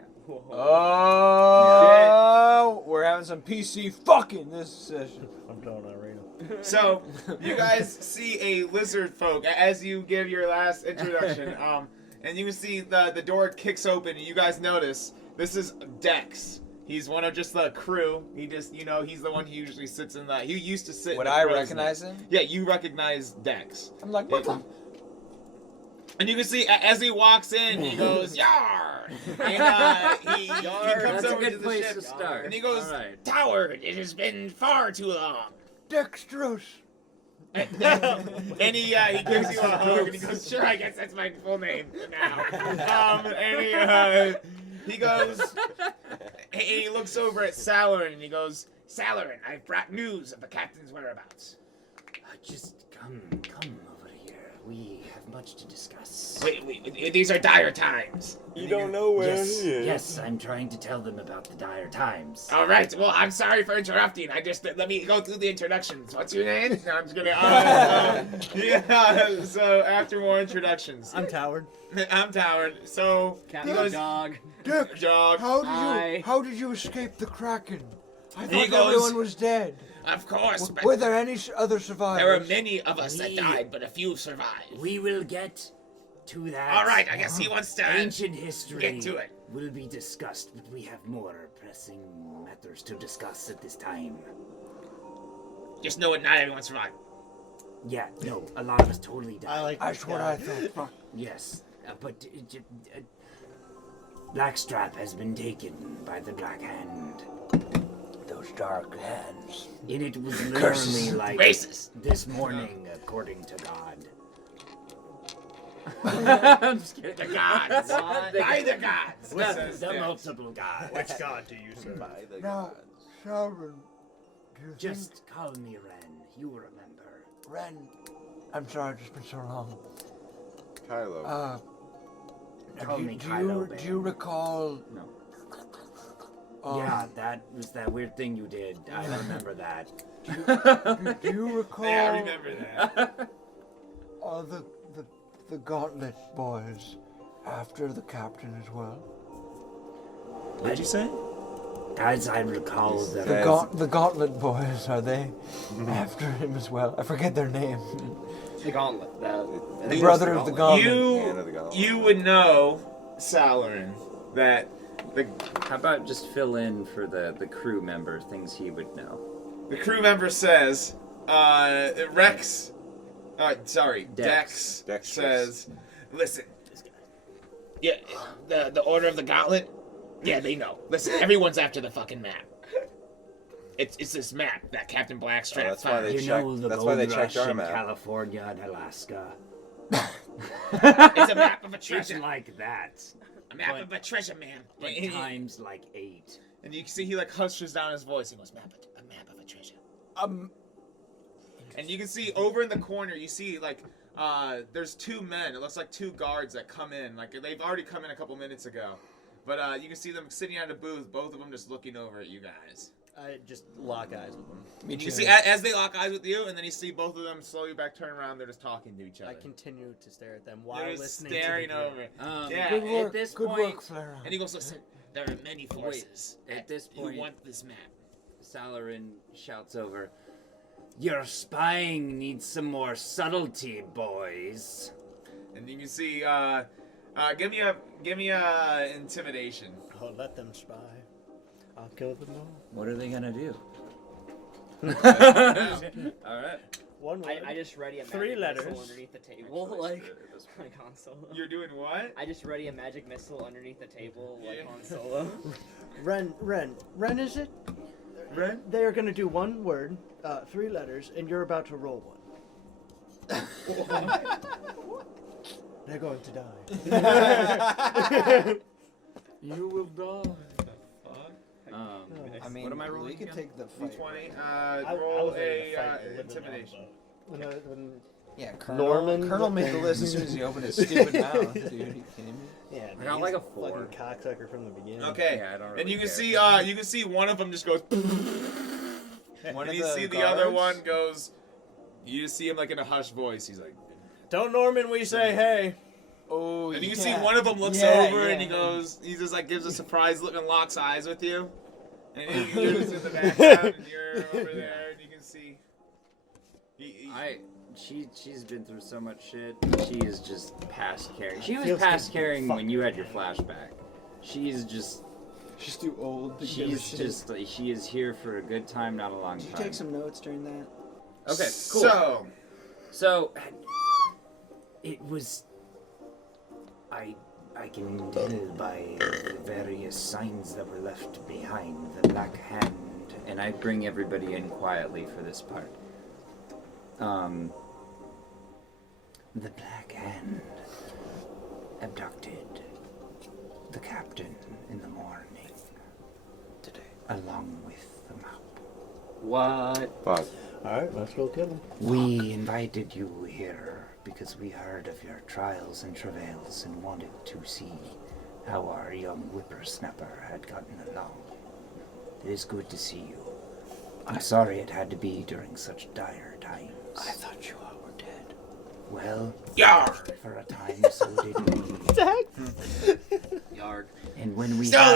Oh, we're having some PC fucking this session. I'm doing Arena. So, you guys see a lizard folk as you give your last introduction. And you can see the door kicks open, and you guys notice this is Dex. He's one of just the crew. He just, he's the one who usually sits in the. He used to sit. Would in the I crow's recognize nest. him? Yeah, you recognize Dex. I'm like, what the? And you can see as he walks in, he goes, "Yar!" And he comes That's a over to good the place ship, to start. and he goes, All right. "Toward, it has been far too long." Dexterous. And he gives you a hug, and he goes, "Sure, I guess that's my full name now." And he goes, he looks over at Salarin, and he goes, "Salarin, I've brought news of the captain's whereabouts." Just come over here. We have much to discuss. Wait, these are dire times. You don't know where Yes, he is. yes, I'm trying to tell them about the dire times. All right. Well, I'm sorry for interrupting. Let me go through the introductions. What's your name? No, I'm just gonna. Yeah. So after more introductions, I'm Toward. I'm Toward. So Captain he goes, Dog. Dex, Jog. how did you escape the Kraken? I He thought goes- everyone was dead. Of course, but Were there any other survivors? there were many of us that died, but a few survived. We will get to that. All right. I guess he wants to Ancient history get to it. will be discussed, but we have more pressing matters to discuss at this time. Just know it. Not everyone survived. Yeah, no, a lot of us totally died. I like That's this what guy. I thought. Fuck. Yes, but Blackstrap has been taken by the Black Hand. Those dark hands. And it was Curses. literally like Racist. this morning, according to God. I'm just kidding. The gods. What? By the gods. The multiple gods. Which god do you serve? Now, Sauron, do you Just call me Ren. You remember. think Ren? I'm sorry, it's been so long. Kylo. Call me Kylo Do you Ben. recall? No. Yeah. That was that weird thing you did. I remember that. Do you recall? Yeah, I remember that. The Gauntlet boys after the captain as well. What'd you say? As I recall, The Yes. the Gauntlet boys, are they after him as well? I forget their name. The Gauntlet. The brother of the Gauntlet. Hand of the Gauntlet. You would know, Salarin, that How about just fill in for the crew member things he would know? the crew member says, Dex Dex. says, listen, yeah, the Order of the Gauntlet, yeah, they know. Listen, everyone's after the fucking map. It's this map that Captain Blackstrap that's why found. they You know the That's gold why they rush checked our in map. California and Alaska. It's a map of a It's treasure. like that, A map of a treasure, man. but And, times like 8. and you can see he like hushes down his voice. He goes, a map of a treasure. And you can see over in the corner, you see like there's two men. It looks like two guards that come in. Like they've already come in a couple minutes ago. But you can see them sitting at a booth, both of them just looking over at you guys. I just lock eyes with them. Me You too. see as they lock eyes with you, and then you see both of them slowly back turn around. They're just talking to each other. I continue to stare at them while They're just listening staring to the over. Yeah. Good work. At this Good point, work, Flora. And he goes, listen, there are many forces at this who point- want this map. Salarin shouts over. Your spying needs some more subtlety, boys. And you can see, give me a intimidation. Oh, let them spy. I'll kill them all. What are they gonna do? All right. One word. I just ready a Three magic missile letters. underneath the table, like on Han Solo. You're doing what? I just ready a magic missile underneath the table, like Yeah. Han Solo. Ren, is it? Ren? They are going to do one word, 3 letters, and you're about to roll one. They're going to die. You will die. I mean, what am I rolling we could again? take the fight. 20. I Roll was ready to a fight and live in intimidation. when Yeah, Colonel. Norman- Colonel made the list as soon as he opened his stupid mouth. Dude, are you kidding me? yeah, I got he's like a fucking 4. cocksucker from the beginning. Okay. Yeah, I don't And really you can care. see, you can see one of them just goes. One and of you the see the other guards? one goes. You just see him like in a hushed voice. He's like, Don't Norman we say hey. Oh, And you can yeah. see one of them looks Yeah, over and he yeah. goes, he just like gives a surprised look and locks eyes with you. And you're just in the background and you're over there and you can see. She's been through so much shit. She is just past caring. She was Feels past good. caring Fuck. when you had your flashback. She's just. She's too old to give a She's shit. just like, she is here for a good time, not a long Did you time. take some notes during that? Okay, cool. So It was. I can tell by the various signs that were left behind. The Black Hand. and I bring everybody in quietly for this part. The Black Hand abducted the captain in the morning today, along with the map. What? Fuck. Alright, let's go kill him. We invited you here because we heard of your trials and travails and wanted to see how our young whippersnapper had gotten along. It is good to see you. I'm sorry it had to be during such dire times. I thought you all were dead. Well, Yar! for a time so did we. Yarg. And when we Still have,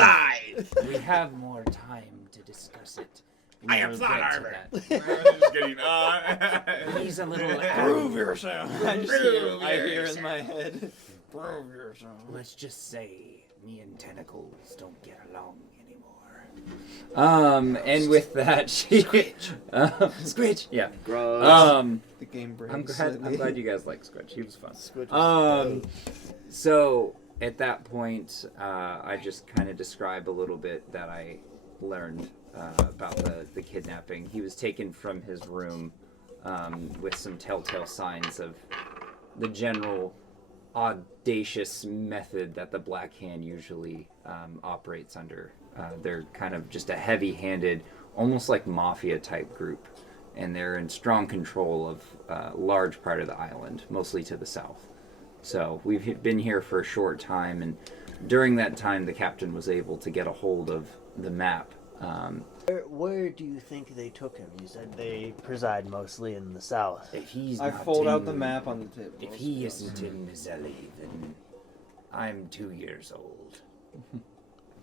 alive! we have more time to discuss it. we I am will plot get to armor. that. Just kidding. He's a little Prove yourself. I hear in yourself. my head. Prove yourself. Let's just say me and Tentacles don't get along anymore. And with that, she. Squidge. Yeah. Gross. The game breaks. I'm glad you guys like Squidge. He was fun. Squidge was So at that point, I just kind of describe a little bit that I learned about the kidnapping. He was taken from his room with some telltale signs of the general audacious method that the Black Hand usually operates under. They're kind of just a heavy-handed, almost like mafia type group, and they're in strong control of a large part of the island, mostly to the south. So we've been here for a short time, and during that time the captain was able to get a hold of the map. Where do you think they took him? You said they preside mostly in the south. If he's I not fold out in- the map on the table. If he isn't in Zelly, then I'm 2 years old.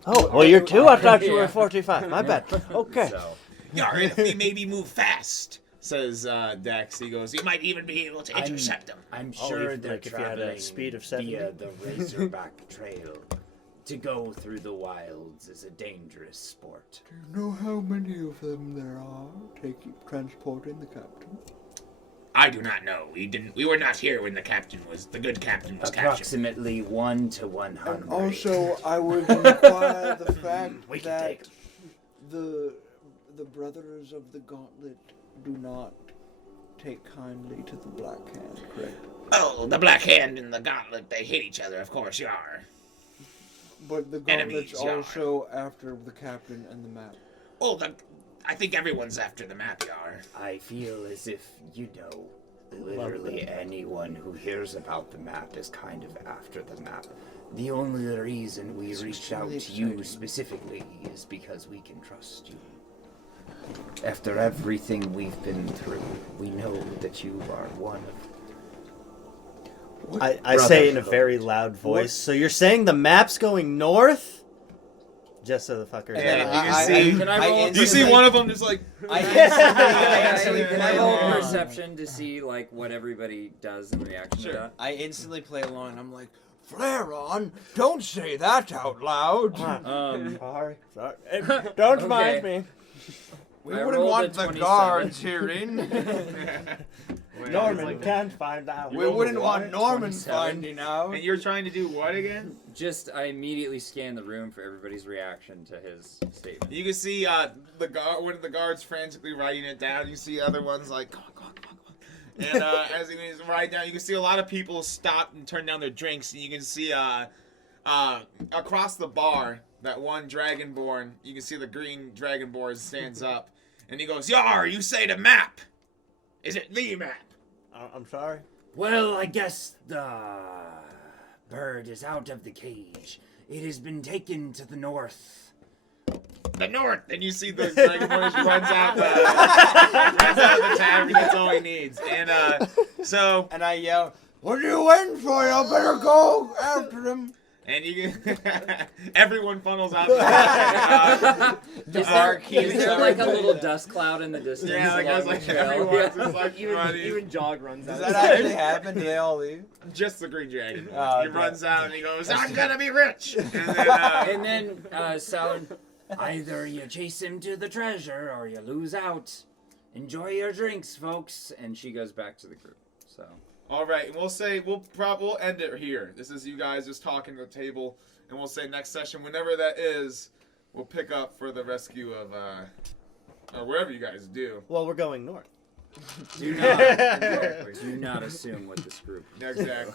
Oh, well, you're 2? I thought you were 45. My bad. Okay. So, Yar, if we maybe move fast, says Dex. He goes, you might even be able to intercept them. I'm Oh, sure if- they're like if you had a traveling speed of 70? via the Razorback Trail. To go through the wilds is a dangerous sport. Do you know how many of them there are transporting the captain? I do not know. We were not here when the good captain was captured. Approximately 1 to 100. And also, I would inquire the fact We can that take it. the brothers of the Gauntlet do not take kindly to the Black Hand, correct? Oh, the Black Hand and the Gauntlet, they hate each other, of course, Yar. But the Enemies, Gauntlet's Yar. also after the captain and the map. Well, I think everyone's after the map, Yar. I feel as if, literally anyone who hears about the map is kind of after the map. The only reason we reached out really to you exciting. specifically is because we can trust you. After everything we've been through, we know that you are one of... I say in a very loud voice. So you're saying the map's going north? Just so the fuckers Yeah, know. you can see. Can I roll? You see one of them just like. Can I roll perception to see like what everybody does in reaction to that? I instantly play along and I'm like, Flareon, don't say that out loud. Sorry. Don't mind me. We I wouldn't rolled want a the 27. guards hearing. Norman can't find out. We wouldn't want Norman 27. finding out. And you're trying to do what again? Just I immediately scan the room for everybody's reaction to his statement. You can see one of the guards frantically writing it down. You see other ones like, come on. And as he was writing down, you can see a lot of people stop and turn down their drinks. And you can see across the bar, that one Dragonborn, you can see the green Dragonborn stands up. And he goes, Yar, you say the map. Is it the map? I'm sorry. Well, I guess the bird is out of the cage. It has been taken to the north. The north. And you see the Dragonborn just runs out the tavern. That's all he needs. And so... and I yell, What are you waiting for? Y'all better go after them. And you everyone funnels out. Is there like a little dust cloud in the distance? Yeah, like I was along like the trail? everyone's just like running. Even Jog runs Does out. that actually happen? Do they all leave? Just the Green Dragon. Oh, He okay. runs out and he goes, "I'm gonna be rich." And then Salad, either you chase him to the treasure or you lose out. Enjoy your drinks, folks. And she goes back to the group. So. All right, and we'll end it here. This is you guys just talking at the table, and we'll say next session, whenever that is, we'll pick up for the rescue of or wherever you guys do. Well, we're going north. Do not assume with this group. Exactly.